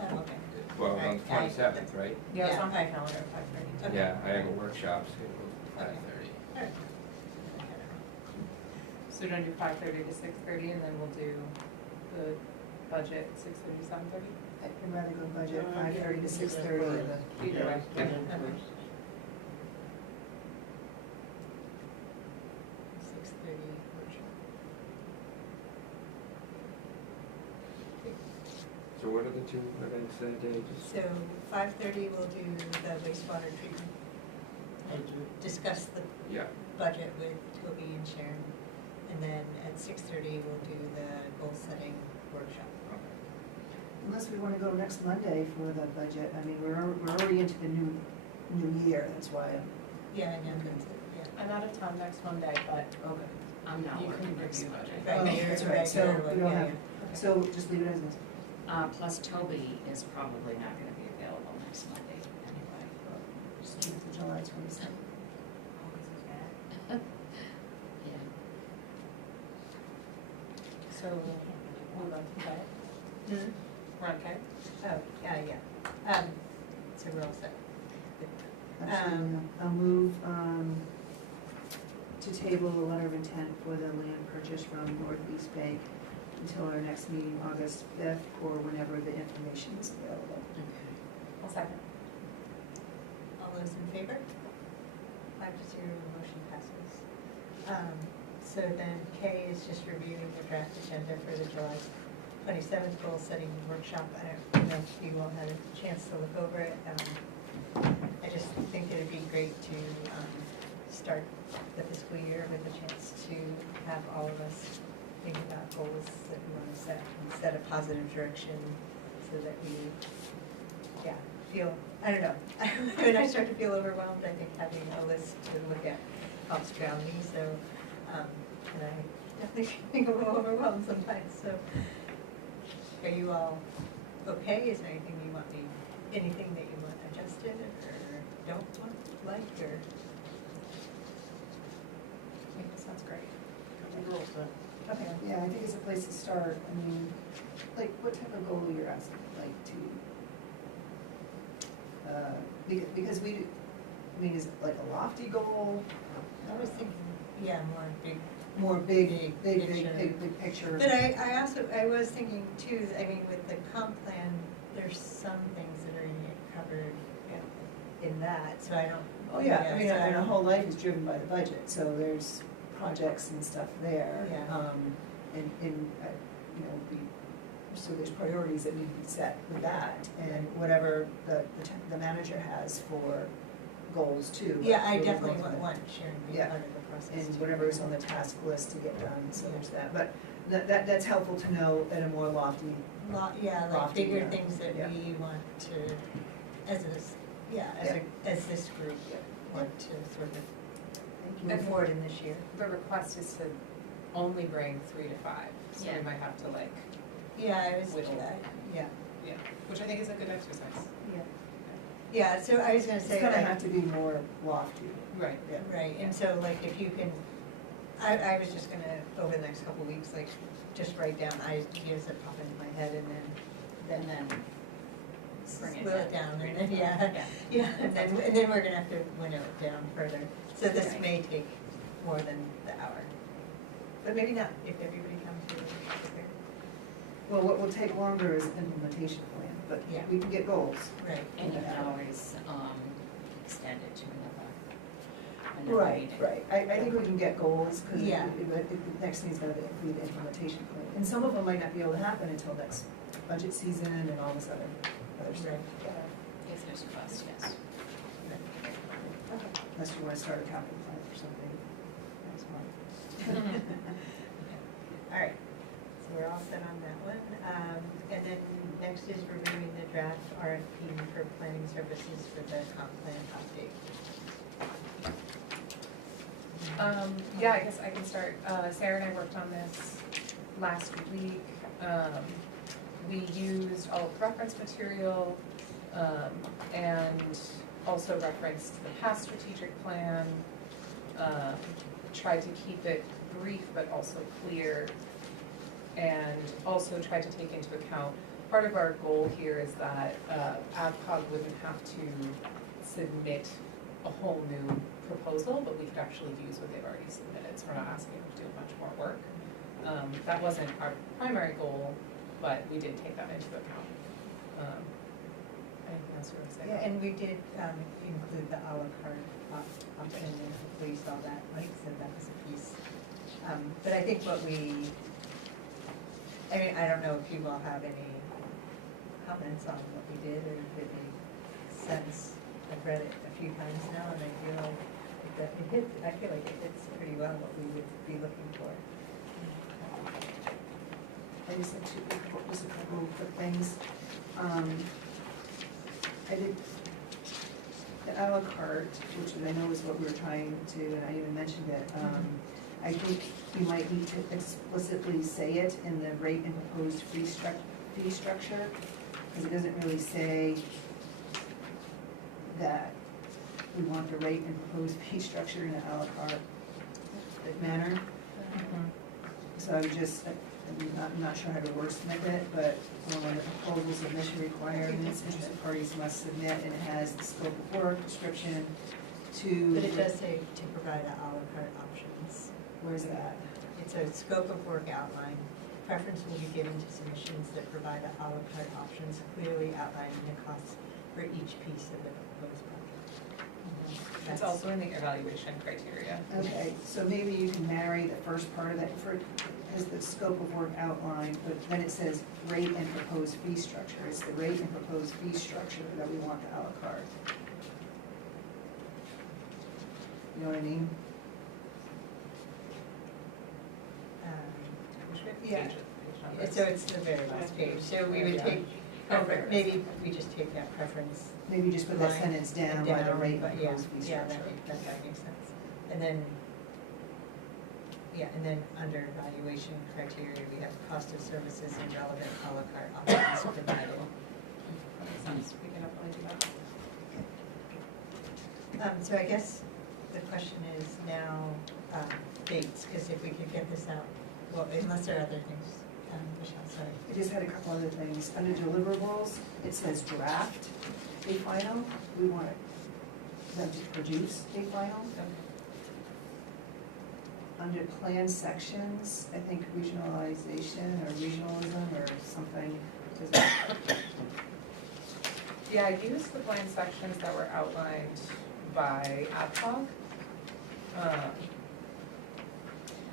Oh, okay. Well, on the I- 27th, right? Yeah, it's Yeah. on my calendar at 5:30. Okay. Yeah, I have a workshop scheduled at Okay. 5:30. All right. So we're gonna do 5:30 to 6:30, and then we'll do the budget 6:30 to 7:30? I'd rather go budget Yeah, 5:30 to we can do that 6:30 and first. the. Either way. Yeah, Okay. first. 6:30 workshop. So what are the two events that day? Just So 5:30 we'll do the wastewater treatment, and discuss the Yeah, budget with Toby and Sharon. And then at 6:30 we'll do the goal setting workshop. okay. Unless we wanna go next Monday for the budget, I mean, we're already into the new year, that's why I'm. Yeah, I know, that's it, yeah. I'm out of town next Monday, but Okay. I'm not You working can next review Monday. Right, Oh, but you're that's a right. So regular one, we don't yeah, have- yeah. Okay. So just leave it as is. Plus Toby is probably not gonna be available next Monday anyway. Just keep it to July 27th. Yeah. so we're on today. Hmm? We're on okay? Oh, yeah. So we're all set. Actually, I'll move, to table the letter of intent for the land purchase from Northeast Bank until our next meeting, August 5th, or whenever the information is available. Okay. I'll second. All those in favor? 5-0, motion passes. So then Kay is just reviewing the draft agenda for the July 27th goal setting workshop. I don't know if you all had a chance to look over it. I just think it'd be great to start the fiscal year with a chance to have all of us think about goals that we want to set and set a positive direction so that we, yeah, feel, I don't know. When I start to feel overwhelmed, I think having a list to look at helps ground me, so, and I definitely think I'm overwhelmed sometimes, so. Are you all okay? Is there anything you want me, anything that you want adjusted or don't want, like, or? I think this sounds great. Okay. Yeah, I think it's a place to start. I mean, like, what type of goal you're asking, like, because we, I mean, is it like a lofty goal? I was thinking, yeah, More big picture. But I also, I was thinking too, I mean, with the comp plan, there's some things that are gonna get covered in that, so I don't. Oh, yeah, I mean, so I our don't- whole life is driven by the budget, so there's projects and stuff there. Yeah. You know, so there's priorities that need to be set with that, and whatever the manager has for goals too. Yeah, I We'll definitely go for that. want Sharon to be Yeah. part of the process. And too. whatever is on the task list to get done, so there's that, but that's helpful to know at a more lofty. Yeah, like Lofty, bigger yeah. things that Yeah. we want to, as this, as this group, want to sort of move forward in this year. The request is to only bring 3 to 5, so Yeah. we might have to like, Yeah, I was, Whittle. yeah, yeah, which I think is a good exercise. yeah. Yeah, so I was gonna It's say, gonna like, have to be more lofty. Right. Yeah. right, and so like if you can, I was just gonna, over the next couple of weeks, like, just write down ideas that pop into my head and then Bring it slow it down. down, and then, yeah, and then we're gonna have to winnow it down further. So this Right. may take more than the hour, but maybe not, if everybody comes here prepared. Well, what will take longer is implementation plan, but Yeah. we can get goals. Right. And you can always, extend it to another meeting. Right. I think we can get goals, because Yeah. the next thing's gonna be the implementation plan. And some of them might not be able to happen until next budget season and all this other stuff. Right. If there's a cost, yes. Unless you wanna start a capital plan or something next month. All right, so we're all set on that one. And then next is reviewing the draft RFP for planning services for the comp plan update. Yeah, I guess I can start. Sarah and I worked on this last week. We used all of the reference material, and also referenced the past strategic plan. Tried to keep it brief but also clear, and also tried to take into account, part of our goal here is that AvCog wouldn't have to submit a whole new proposal, but we could actually use what they've already submitted, so we're not asking them to do much more work. That wasn't our primary goal, but we did take that into account. Anything else you want to say? Yeah, and we did include the à la carte option, and hopefully you saw that, Mike said that was a piece. But I think what we, I mean, I don't know if you all have any comments on what we did, or if it made sense. I've read it a few times now, and I feel like that it hits, I feel like it hits pretty well what we would be looking for. I just have just a couple of quick things. I did the à la carte, which I know is what we were trying to, and I even mentioned it. I think you might need to explicitly say it in the rate and proposed fee structure, because it doesn't really say that we want the rate and proposed fee structure in an à la carte manner. So I would just, I'm not sure how to wordsmith it, but on the proposal submission requirements, interested parties must submit, and it has the scope of work, description to. But it does say to provide à la carte options. Where's that? It's a scope of work outline. Preference will be given to submissions that provide à la carte options, clearly outlining the costs for each piece of the proposed project. It's also in the evaluation criteria. Okay, so maybe you can marry the first part of that, as the scope of work outline, but then it says rate and proposed fee structure. It's the rate and proposed fee structure that we want the à la carte. You know what I mean? Yeah, Page numbers. so it's the very last page, so we would take, maybe we just take that preference. Maybe just put that line sentence down by the rate but and yeah, proposed fee yeah, structure. that makes sense. And then, and then under evaluation criteria, we have cost of services and relevant à la carte options provided. We can definitely do that. So I guess the question is now, dates, because if we could get this out, well, unless there are other things, Michelle, sorry. I just had a couple other things. Under deliverables, it says draft a final. We want them to produce a final. Under plan sections, I think regionalization or regionalism or something. Does that- Yeah, I used the plan sections that were outlined by AdHoc.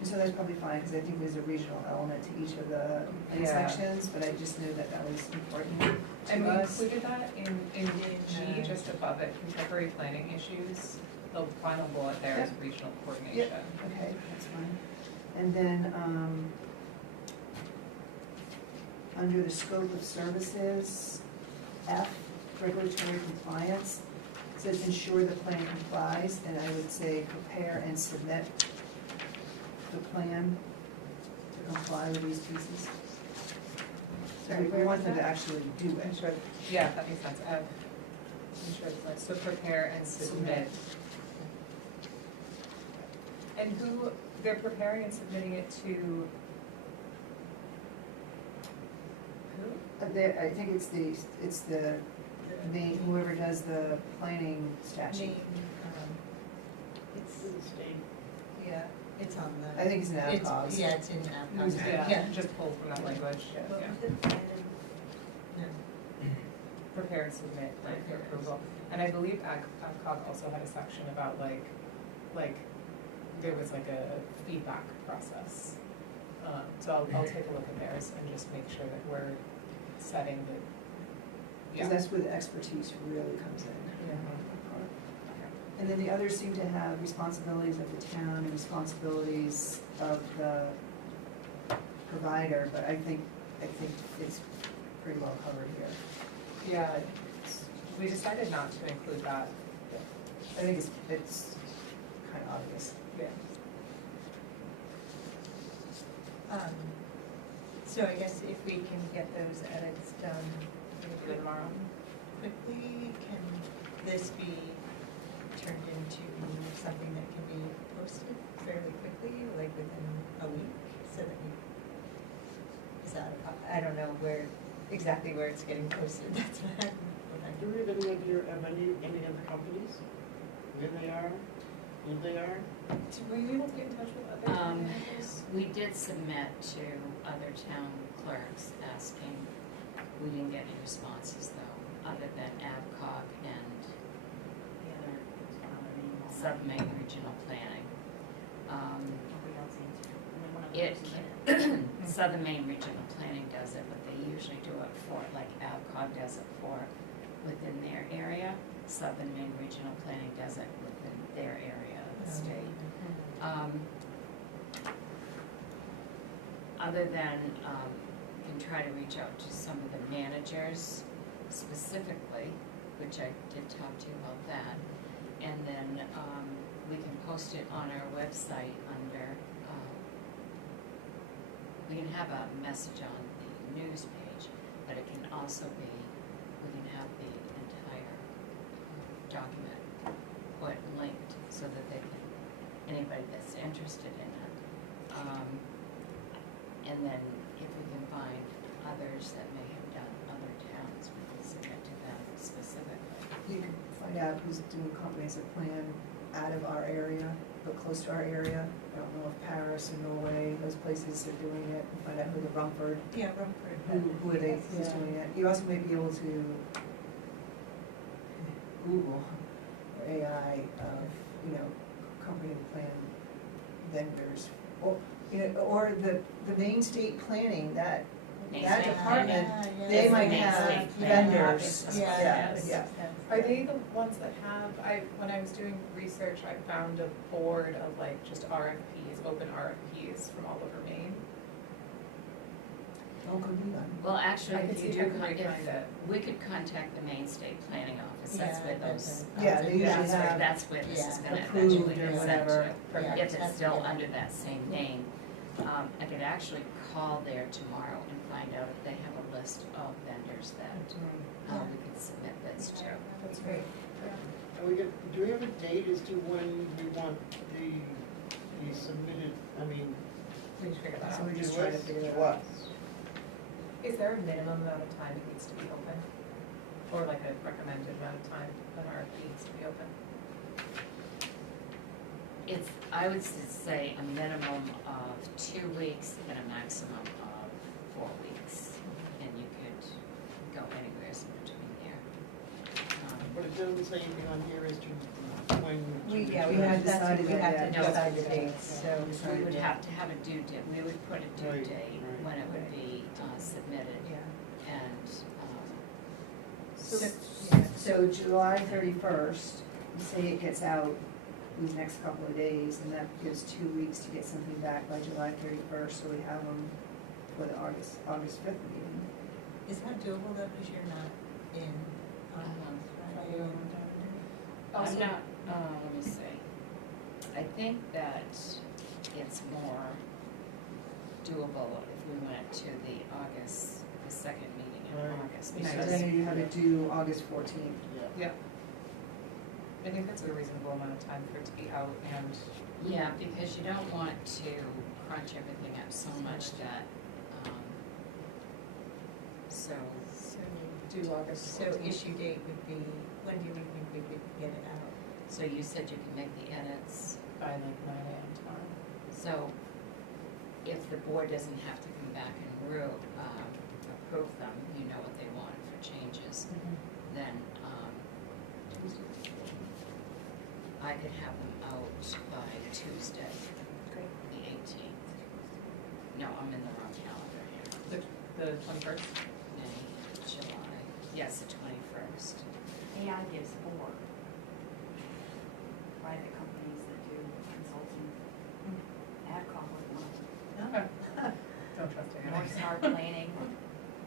So that's probably fine, because I think there's a regional element to each of the plan Yeah. sections, but I just knew that that was important And to we us. included that in G, just above it, contemporary planning issues. The final bullet there is regional coordination. Okay, that's fine. And then, under the scope of services, F, regulatory compliance, says ensure the plan complies, and I would say prepare and submit the plan to comply with these pieces. So we want them to actually do it. Ensure, yeah, that makes sense. Ensure the plan, so prepare and submit. And who, they're preparing and submitting it to who? I think it's the main, whoever does the planning statute. It's, yeah, it's on the. I think it's an AdHoc. Yeah, it's in AdHoc. Yeah, just pull from that language. What Yeah. was it? No. Prepare and submit for approval. And I believe AdCog also had a section about like, there was like a feedback process. So I'll take a look at theirs and just make sure that we're setting the, yeah. Because that's where the expertise really comes in. And then the others seem to have responsibilities of the town and responsibilities of the provider, but I think it's pretty well covered here. Yeah, we decided not to include that. I think it's kind of obvious. Yeah. So I guess if we can get those edits done maybe Tomorrow. quickly, can this be turned into something that can be posted fairly quickly, like within a week, so that we, is that, I don't know exactly where it's getting posted, that's what I'm. Do we have any idea of any of the companies? Where they are, who they are? Were you able to get in touch with other managers? We did submit to other town clerks asking, we didn't get any responses though, other than AvCog and The other, it's one other name. Sub-Main Regional Planning. Nobody else answered. And then one of them submitted. Southern Maine Regional Planning does it, but they usually do it for, like AvCog does it for within their area. Southern Maine Regional Planning does it within their area of the state. Other than, you can try to reach out to some of the managers specifically, which I did talk to you about that. And then, we can post it on our website under, we can have a message on the news page, but it can also be, we can have the entire document put linked so that they can, anybody that's interested in it. And then if we can find others that may have done other towns, we can submit to them specifically. You can find out who's doing comprehensive plan out of our area, but close to our area. I don't know if Paris or Norway, those places are doing it, and find out who the Rumford, Yeah, Rumford. who are they, who's Yeah. doing it. You also may be able to Google or AI of, comprehensive plan vendors. Or the Maine State Planning, that Maine that State department, Yeah, they It's might the Maine have State Planning vendors. Office. Yeah. Are they the ones that have, when I was doing research, I found a board of like just RFPs, open RFPs from all over Maine. Oh, could be done. Well, actually, I could if see you if do, I can find it. we could contact the Maine State Planning Office, that's Yeah, where that's those. it. Yeah, they usually That's where this is yeah, gonna approved eventually or get sent whatever. to. Yeah, If it's that's still good. under that same name, I could actually call there tomorrow and find out if they have a list of vendors that, we could submit bids to. That's great. Do we have a date as to when we want the submitted So we're just trying to figure that What? out. Is there a minimum amount of time it needs to be open? Or like a recommended amount of time an RFP needs to be open? It's, I would say a minimum of 2 weeks and a maximum of 4 weeks. And you could go anywhere in between there. But it doesn't say anything on here as to when. We We have haven't decided, we have decided to yet. decide the dates, so. We would have to have a due date, we would put a due Right, date right. when it would be submitted. Yeah. And, So July 31st, say it gets out these next couple of days, and that gives 2 weeks to get something back by July 31st, so we have them for the August 5th meeting. Is that doable though, because you're not in on Friday? I'm Also- not, let me see. I think that it's more doable if we went to the second meeting in Right. August. Because Because, then you have it due August 14th. Yeah. I think that's a reasonable amount of time for it to be out and yeah, because you don't want to crunch everything up so much that, so, due August So 14th. issue date would be, when do you think we could get it out? so you said you can make the edits. By like 9 AM tomorrow. So if the board doesn't have to come back and approve them, you know what they want for changes, then, I could have them out by Tuesday, Great. the 18th. No, I'm in the wrong calendar here. The 21st? May, July, yes, the 21st. AI gives 4 private companies that do consulting. AdCom was one. Don't trust it. North Star Planning,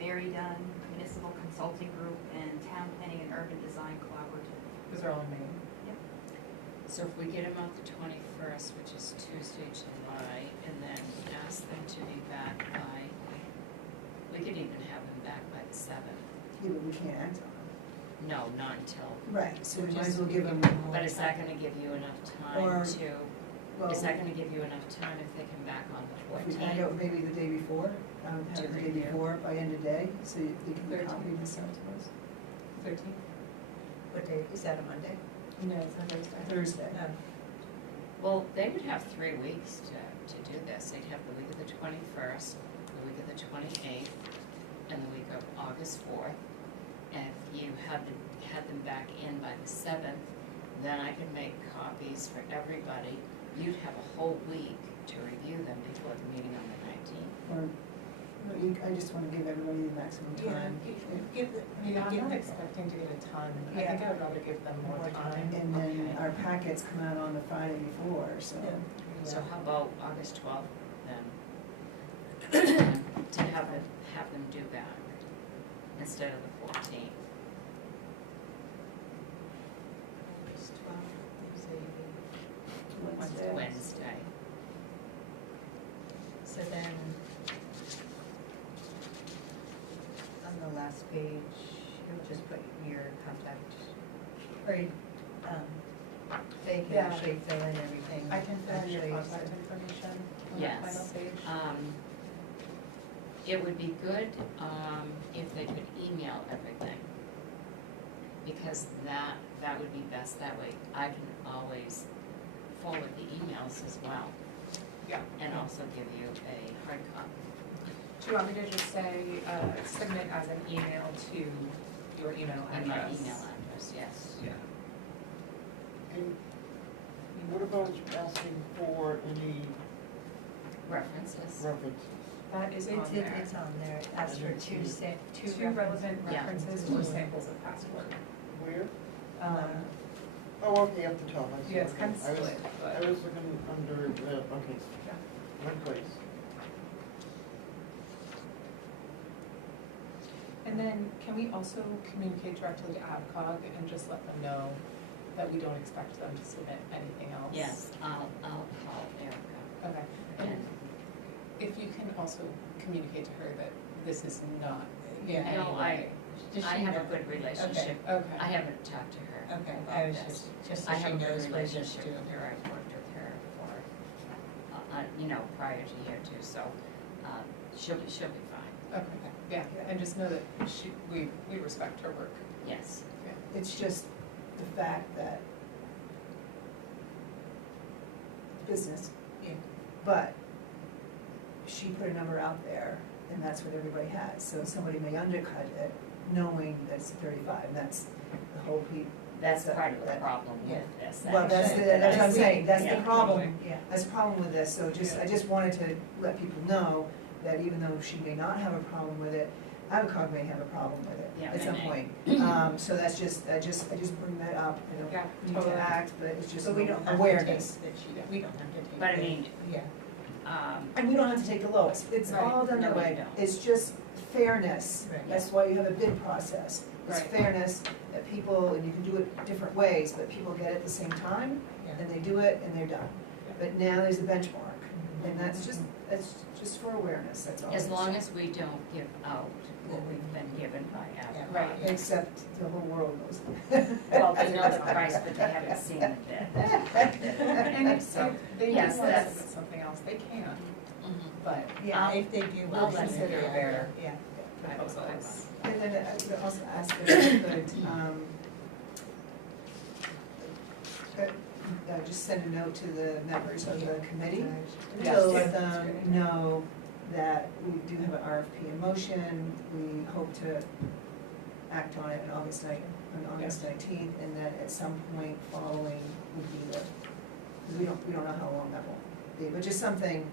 Very Done, Municipal Consulting Group, and Town Planning and Urban Design Collaborative. Those are all in Maine. So if we get them out the 21st, which is Tuesday, July, and then ask them to be back by, we could even have them back by the 7th. Yeah, but we can't act on them. No, not until, Right, so we might as well give them. but is that gonna give you enough time Or- to, Well, is that gonna give you enough time if they come back on the if we hand 14th? out maybe the day before, have it the day before by end of day, so they can be 13th. copied and sent to us. 13th? What day, is that a Monday? No, it's on Thursday. Thursday. Well, they would have 3 weeks to do this. They'd have the week of the 21st, the week of the 28th, and the week of August 4th. And if you had them back in by the 7th, then I could make copies for everybody. You'd have a whole week to review them before the meeting on the 19th. Or, I just wanna give everybody the maximum time. Give the, Yeah, I'm give not the- expecting to get a ton. I Yeah. think I would rather give them more More time. time. And then Okay. our packets come out on the Friday before, so. Yeah. So how about August 12th then? To have them due back instead of the 14th. August 12th, Wednesday. Wednesday. So then, on the last page, you'll just put your contact, or, they can Yeah. actually fill in everything. I can fill in your actually, contact so- information on that Yes. final page. It would be good, if they could email everything. Because that would be best, that way I can always forward the emails as well. Yeah. And also give you a hard copy. Do you want me to just say, submit as an email to your email And my address? email address, yes. Yeah. And what about asking for any References. references? That is on there. It's on there, it asks for two Two relevant Yeah. references or samples of past work. Where? Um, Oh, okay, up the top, I see. Yeah, it's Okay. kind of I was- split, I but, was looking under the, okay, yeah. one place. And then can we also communicate directly to AdCog and just let them know that we don't expect them to submit anything else? Yes, I'll call Erica. Okay. And if you can also communicate to her that this is not in Yeah. any No, way. Does I she have a know? good relationship. Okay. I haven't talked to her Okay, about I was this. just so I she have a good knows what she's relationship doing. with her, I've worked with her for, prior to here too, so she'll be fine, Okay, yeah, and just know that we respect her work. yes. It's just the fact that business, Yeah. but she put a number out there, and that's what everybody has, so somebody may undercut it, knowing that it's 35, and that's the whole That's part of the problem with this. Well, that's what I'm saying, that's the Yeah. problem, Yeah. that's the problem with this, so I just wanted to let people know that even though she may not have a problem with it, AVCOG may have a problem with it Yeah, at they some may. point. So that's just, I just bring that up, I Yeah, don't need totally. to act, but it's just So we don't have to take awareness. that she, we don't have to take. But I the- mean, Yeah. And we don't have to take the lowest, it's Right. all done that No, we way, don't. it's just fairness. Right. That's why you have a bid process, it's Right. fairness, that people, and you can do it different ways, but people get it at the same time, Yeah. and they do it, and they're done. But now there's a benchmark, and that's just for awareness, that's all. as long as we don't give out what we've been given by AVCOG. Right. Except the whole world knows. Well, they know the price, but they haven't seen the bid. And if So, they do yes, want to that's- submit something else, they can, Mhm. but Yeah, if they do. we'll want to consider do their Yeah. proposals. And then I would also ask if you could, just send a note to the members of the committee Yes. to let That's them great. know that we do have an RFP in motion. We hope to act on it on August 19th, and then at some point following would be the, because we don't know how long that will be, but just something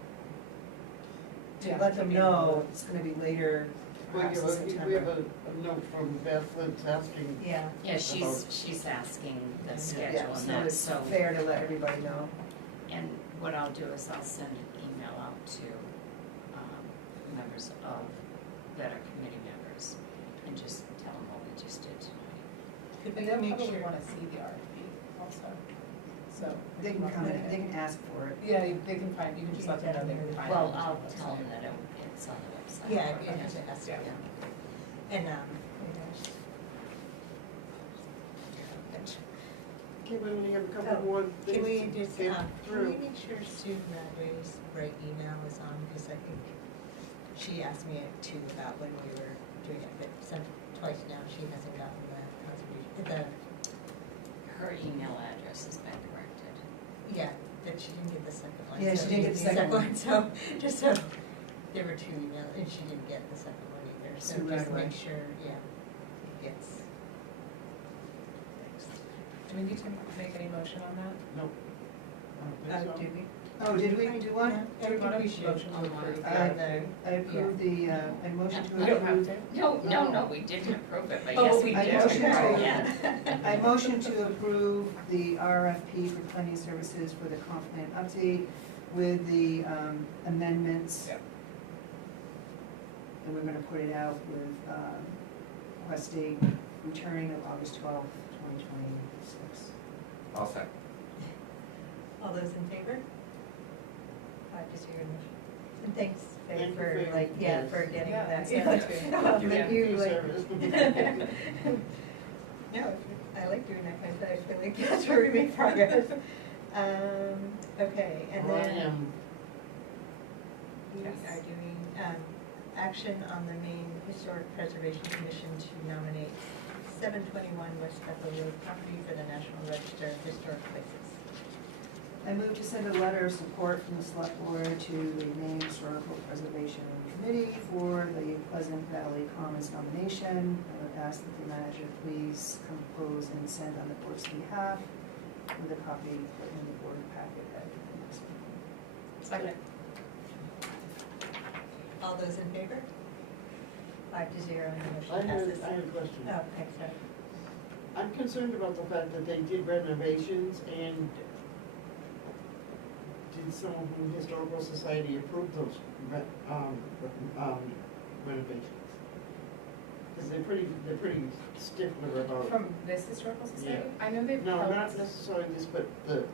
to Yeah, let them keep me know informed. it's gonna be later, perhaps in September. We have a note from Beth that's asking. Yeah. Yeah, she's asking the schedule Yeah, and so that, it's so, fair to let everybody know. and what I'll do is I'll send an email out to, members of, that are committee members, and just tell them what we just did tonight. Could And we they'll make probably sure? wanna see the RFP also, so. They can come in, they can ask for it. Yeah, they can find, you can just let them know they can find it. Well, on the I'll website. tell them that it's on the website. Yeah, you have to ask, Yeah. yeah. And, Okay, we only have a Oh, couple more can we things just, to get can through. we make sure Sue Madway's right email is on, because I think she asked me too about when we were doing it, but sent twice now, she hasn't gotten the contribution, Her email address has been corrected. yeah, but she didn't get the second one. Yeah, so she didn't get the second one. So, just so, there were two emails, and she didn't get the second one either, so Sue just Radway. make sure, yeah, it gets. Do we need to make any motion on that? No. I don't think so. Did we? Oh, did we do one? I Do we think want we a should. motion to approve the I- RFP? I approve the, I motion to We don't have approve. to. No, we didn't approve it, but Oh, yes, we we I did. motion to- Yeah. I motion to approve the RFP for planning services for the comp plan update with the amendments. Yep. And we're gonna put it out with, request date returning of August 12th, 2026. I'll second. All those in favor? 5-0. And thanks, Faye, Thank you for for your- like, yeah, for getting Yeah, that. yeah, too. Like you, Your like. service. No, I like doing that kind of stuff, I feel like that's where we make progress. Okay, and I then am, we Yes. are doing, action on the Maine Historic Preservation Commission to nominate 721 West Bethel Road property for the National Register of Historic Places. I move to send a letter of support from the select board to the Maine Historical Preservation Committee for the Pleasant Valley Commons nomination. I would ask that the manager please compose and send on the board's behalf with a copy put in the board packet at the next meeting. Second. All those in favor? 5-0, and the I motion have, passes. I have a question. Oh, thanks, sorry. I'm concerned about the fact that they did renovations and did someone from the Historical Society approve those renovations? Because they're pretty stickler about. From this historical society? I know they've No, held. not necessarily this, but the,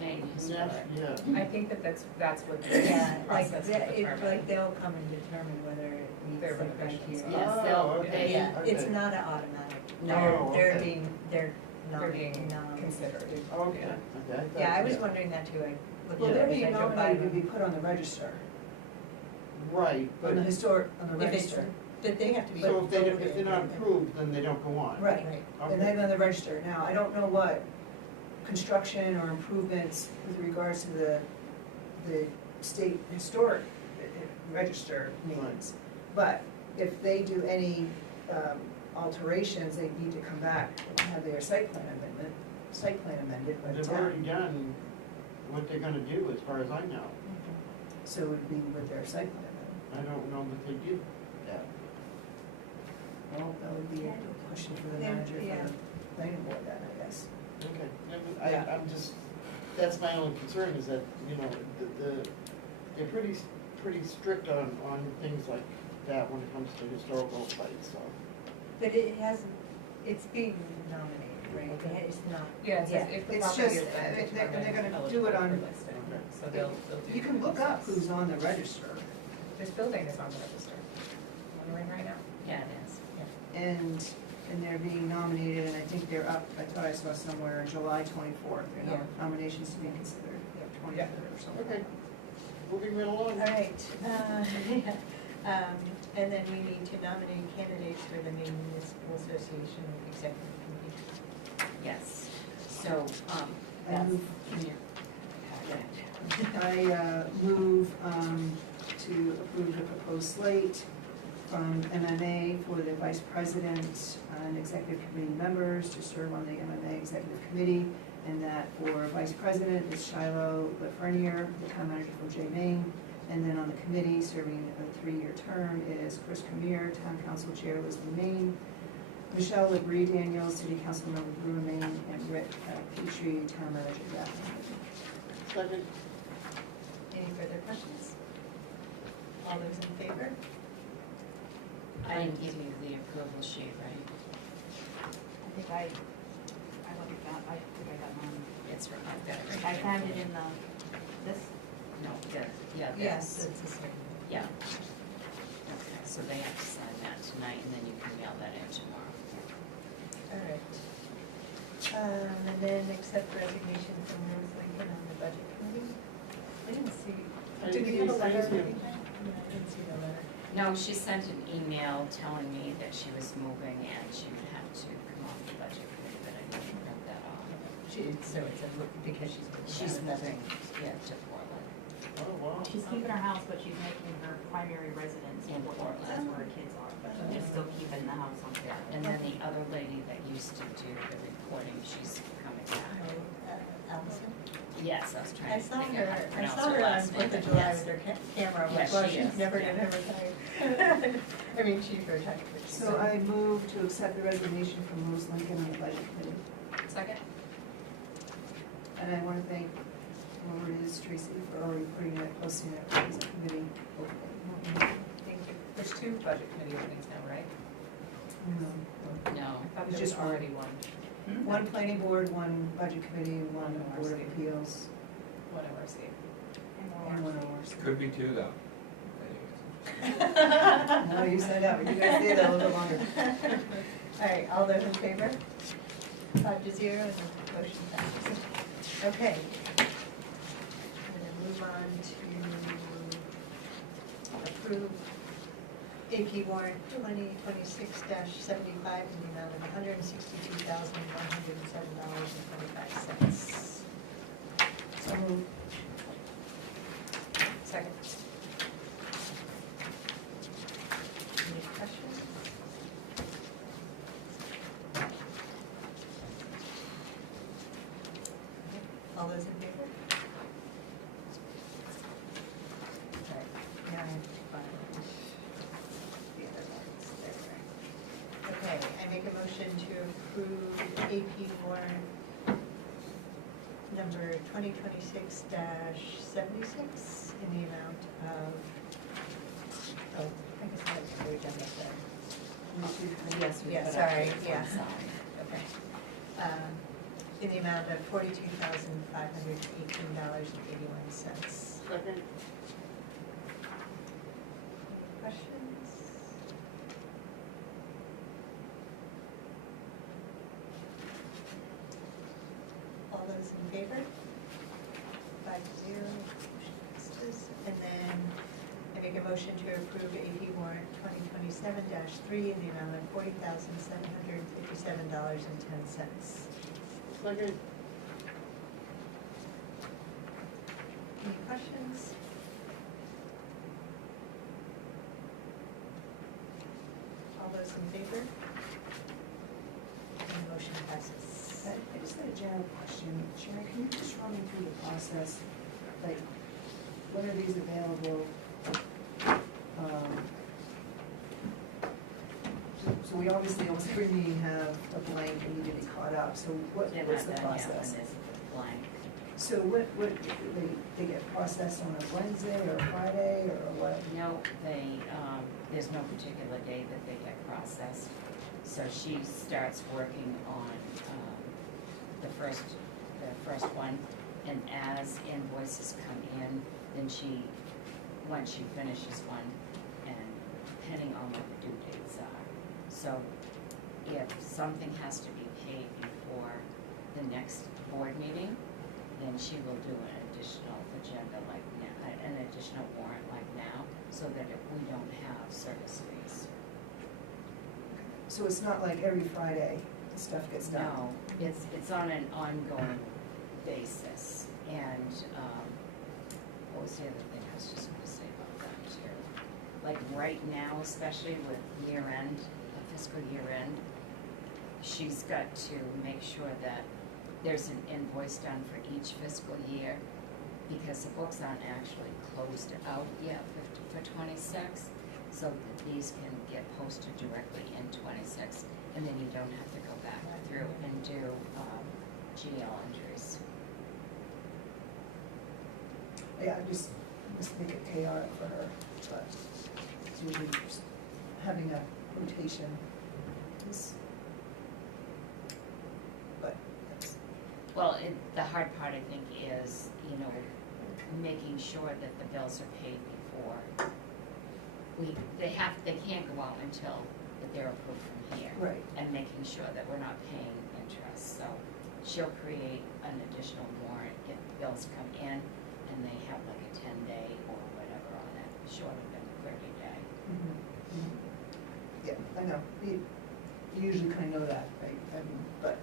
Maine Historic. yeah. I think that's what the Yeah, like, process yeah, will it's determine. like they'll come and determine whether it meets Their the renovations. criteria. Yes, Oh, they'll, okay. they, Yeah, it's Okay. not an automatic, No, they're okay. being, they're They're being not. considered. Okay, Yeah. okay. thought- Yeah, I was wondering that too, I looked Well, at they're it as I being drove by nominated to them. be put on the register. Right, but, on the historic, on the If it's, register. that they have to be so if they, voted. if they're not approved, then they don't go on. Right, Right. and then on the register. Now, I don't know what construction or improvements with regards to the state historic register means. But if they do any alterations, they need to come back and have their site plan amended by the They've already town. done what they're gonna do, as far as I know. So it would be with their site plan amendment. I don't know that they did that. Well, that would be a question for the Yeah, manager for yeah. the planning board then, I guess. Okay, Yeah. I'm just, that's my only concern, is that, you know, they're pretty strict on things like that when it comes to historical sites, so. But it hasn't, it's being nominated, right? It's not. Yeah, it says if the It's property just, is then they're determined gonna do it eligible on, for listing, so they'll do. you can look up who's on the register. This building is on the register, I'm wondering right now. Yeah, it is. And they're being nominated, and I think they're up, I thought I saw somewhere, July 24th, their Yeah. nominations to be considered, 23rd or something. Okay, moving right along. All right, and then we need to nominate candidates for the Maine Municipal Association Executive Committee. Yes, so, I that's, move, yeah. I move to approve the proposed slate from MMA for the vice president and executive committee members to serve on the MMA executive committee, and that for vice president is Shiloh Lafreniere, the town manager from J. Maine, and then on the committee, serving a 3-year term, is Chris Camille, town council chair, Lisbon, Maine, Michelle LeBrie Daniels, city council member, Brewer, Maine, and Rick Petrie, town manager, Grafton. Second, Any further questions? All those in favor? I didn't give you the approval sheet, right? I think I got mine. It's, I've got it I right found here. it in this. No, yeah, Yes, that's, it's the same. yeah. Okay, so they have to sign that tonight, and then you can mail that in tomorrow. All right. And then accept resignation from Rose Lincoln on the budget committee. I didn't see, I did we didn't have a see letter or anything. anything? No, I didn't see the letter. No, she sent an email telling me that she was moving and she would have to come off the budget committee, but I didn't print that off. So it's a, because she's. She's moving, yeah, to Portland. oh, wow. She's keeping her house, but she's making her primary residence in Portland, that's where her kids are, but she's still keeping the house on there. And then the other lady that used to do the reporting, she's coming back. Allison? Yes, I was I trying to saw figure out how her, to I pronounce saw her her on last name. 4th of July Yes. with her camera, I'm like, Yes, well, she she's is, never yeah. gonna retire. I mean, she's retired, but she's. So I move to accept the resignation from Rose Lincoln on the budget committee. Second? And I want to thank whoever it is, Tracy, for already putting that, posting that as a committee opening. Thank you. There's 2 budget committee openings now, right? No, I thought It's there was just one. already one. One planning board, one budget committee, one board of appeals, One ORC. and one ORC. Could be 2 though. No, you said that, but you guys stay there a little bit longer. All right, all those in favor? 5-0, and the motion passes. Okay. I'm gonna move on to approve AP warrant 2026-75 in the amount of $162,107.25. So moved. Second. Any questions? All those in favor? All right, now I have to find the other ones there. Okay, I make a motion to approve AP warrant number 2026-76 in the amount of, oh, I guess that's already done that there. yes, we Yeah, put sorry, up to yeah. one side. Okay. In the amount of $42,518.81. Second, Questions? All those in favor? 5-0, motion passes. And then I make a motion to approve AP warrant 2027-3 in the amount of $40,757.10. Second. Any questions? All those in favor? And the motion passes. I just had a general question. Sharon, can you just run me through the process? Like, when are these available? So we obviously almost every meeting have a blank and need to be caught up. So what's the process? Blank. So what, they get processed on a Wednesday or a Friday or what? No, there's no particular day that they get processed. So she starts working on, the first one, and as invoices come in, then once she finishes one, and depending on what the due dates are. So if something has to be paid before the next board meeting, then she will do an additional agenda like now, an additional warrant like now, so that we don't have service fees. So it's not like every Friday stuff gets done? No, it's on an ongoing basis, and, what was the other thing I was just gonna say about that too? Like right now, especially with year end, fiscal year end, she's got to make sure that there's an invoice done for each fiscal year, because the books aren't actually closed out yet for 26, so that these can get posted directly in 26, and then you don't have to go back through and do GL entries. Yeah, I just make it chaotic for her, but it's usually just having a rotation is, but that's, Well, the hard part, I think, is, making sure that the bills are paid before. They can't go out until they're approved from here. right. And making sure that we're not paying interest. So she'll create an additional warrant if bills come in and they have like a 10-day or whatever on it, shorter than a 30-day. Yeah, I know, you usually kind of know that, right? I mean, but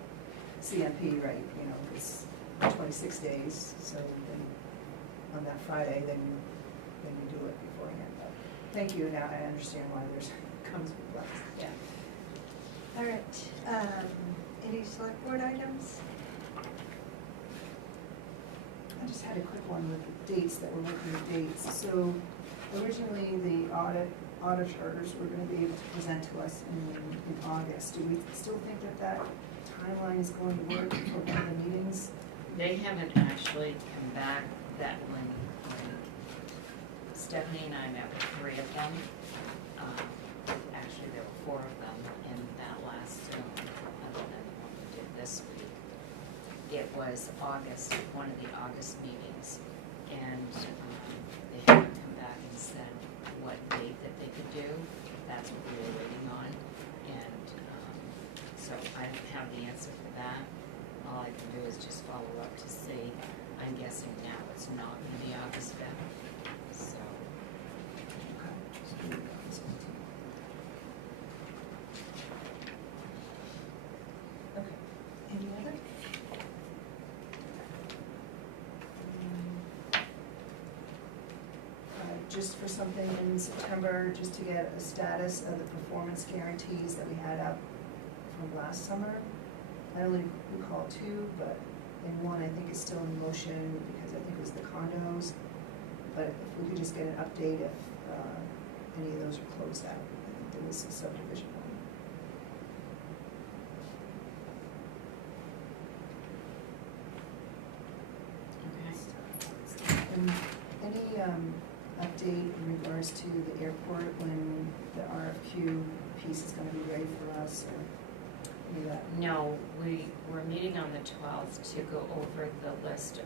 CMP, right, it's 26 days, so then on that Friday, then you do it beforehand. But thank you, now I understand why there's, comes with less, yeah. All right, any select board items? I just had a quick one with the dates, that we're looking at dates. So originally, the auditors were gonna be able to present to us in August. Do we still think that timeline is going to work for one of the meetings? They haven't actually come back that when Stephanie and I met with 3 of them. Actually, there were 4 of them in that last Zoom, other than the one we did this week. It was August, one of the August meetings, and they haven't come back and said what date that they could do. That's what we were waiting on, and so I don't have the answer for that. All I can do is just follow up to see. I'm guessing now it's not going to be August 5th, so. Okay. Any other? Just for something in September, just to get a status of the performance guarantees that we had up from last summer. I only recall 2, but in one I think is still in motion because I think it was the condos. But if we could just get an update if any of those are closed out. I think there was a subdivision one. Okay. And any update in regards to the airport when the RFQ piece is gonna be ready for us or any of that? No, we're meeting on the 12th to go over the list of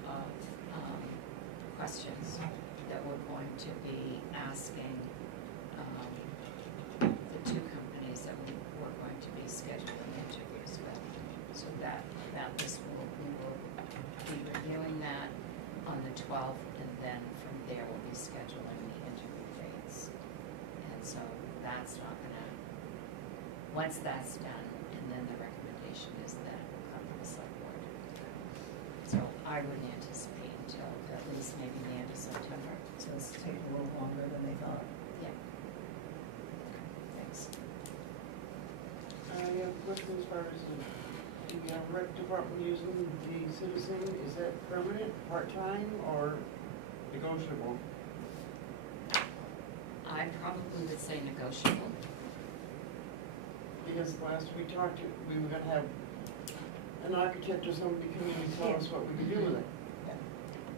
questions that we're going to be asking the 2 companies that we're going to be scheduling interviews with. So that list we will be reviewing that on the 12th, and then from there we'll be scheduling the interview dates. once that's done, and then the recommendation is that it will come from the select board. So I wouldn't anticipate until at least maybe the end of September. So it's taking a little longer than they thought. Yeah. Thanks. I have a question as far as the rec department using the citizen, is that permanent, part-time, or negotiable? I probably would say negotiable. Because last we talked, we were gonna have an architect or somebody come in and tell us what we could do with it.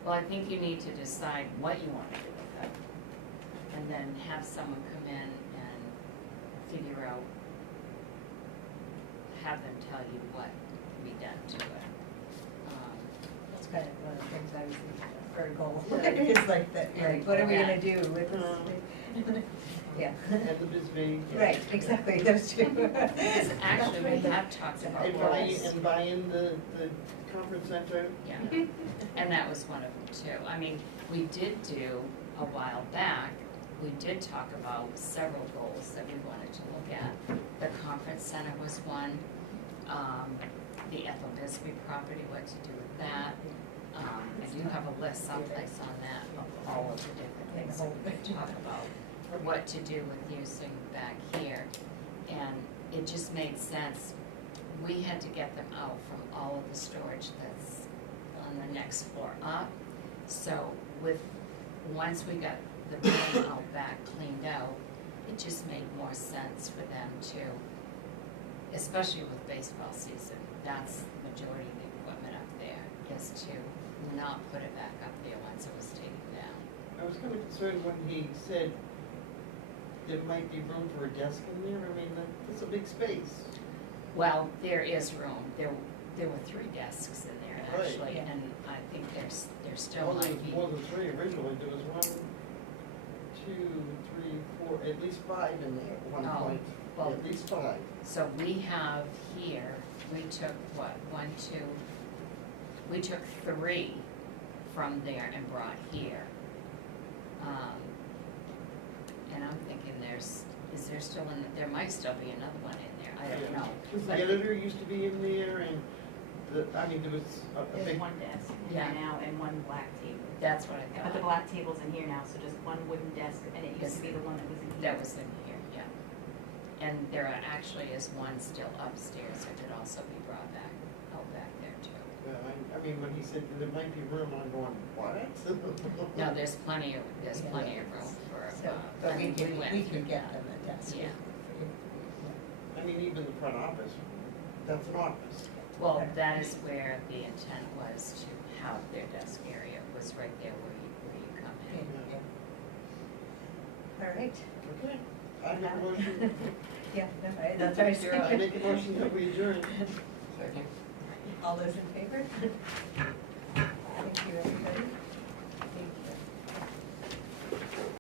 Well, I think you need to decide what you want to do with it, and then have someone come in and figure out, have them tell you what can be done to it. That's kind of one of the things I was thinking of for a goal. Yeah. It's like that, right, what are we gonna do with this? Yeah. And the BISB. Right, exactly, those two. Because actually, we have talked about goals. And buy in the conference center. Yeah, and that was one of them too. I mean, we did do, a while back, we did talk about several goals that we wanted to look at. The conference center was one, the Ethel Bisbee property, what to do with that. I do have a list someplace on that of all of the different things that we could talk about. What to do with using back here. And it just made sense. We had to get them out from all of the storage that's on the next floor up. So once we got the room out back cleaned out, it just made more sense for them to, especially with baseball season, that's the majority of the equipment up there, is to not put it back up there once it was taken down. I was kind of concerned when he said there might be room for a desk in there. I mean, that's a big space. Well, there is room. There were 3 desks in there Right. actually, Yeah. and I think there's still Well, there might was be. more than 3 originally. There was 1, 2, 3, 4, at least 5 in there at one Oh, point. well- At least 5. So we have here, we took what, 1, 2, we took 3 from there and brought here. And I'm thinking is there still there might still be another one in there, I don't know. Because the But- editor used to be in there, and there was a There's big. one desk in Yeah. here now and one black table. That's what I But thought. the black table's in here now, so just one wooden desk, and it used to be the one that was in here. That was in here, yeah. And there actually is one still upstairs that could also be brought back, out back there too. I mean, when he said there might be room, I'm going, what? No, there's plenty of room for, So, but I we mean, can, went we through can get that. them a desk. Yeah. I mean, even the front office, that's an office. Well, that is where the intent was to have their desk area, was right there where you come Yeah, in. yeah. All right. Okay, I make a motion, Yeah, no, that's our I make a motion that we adjourn. Second? All those in favor?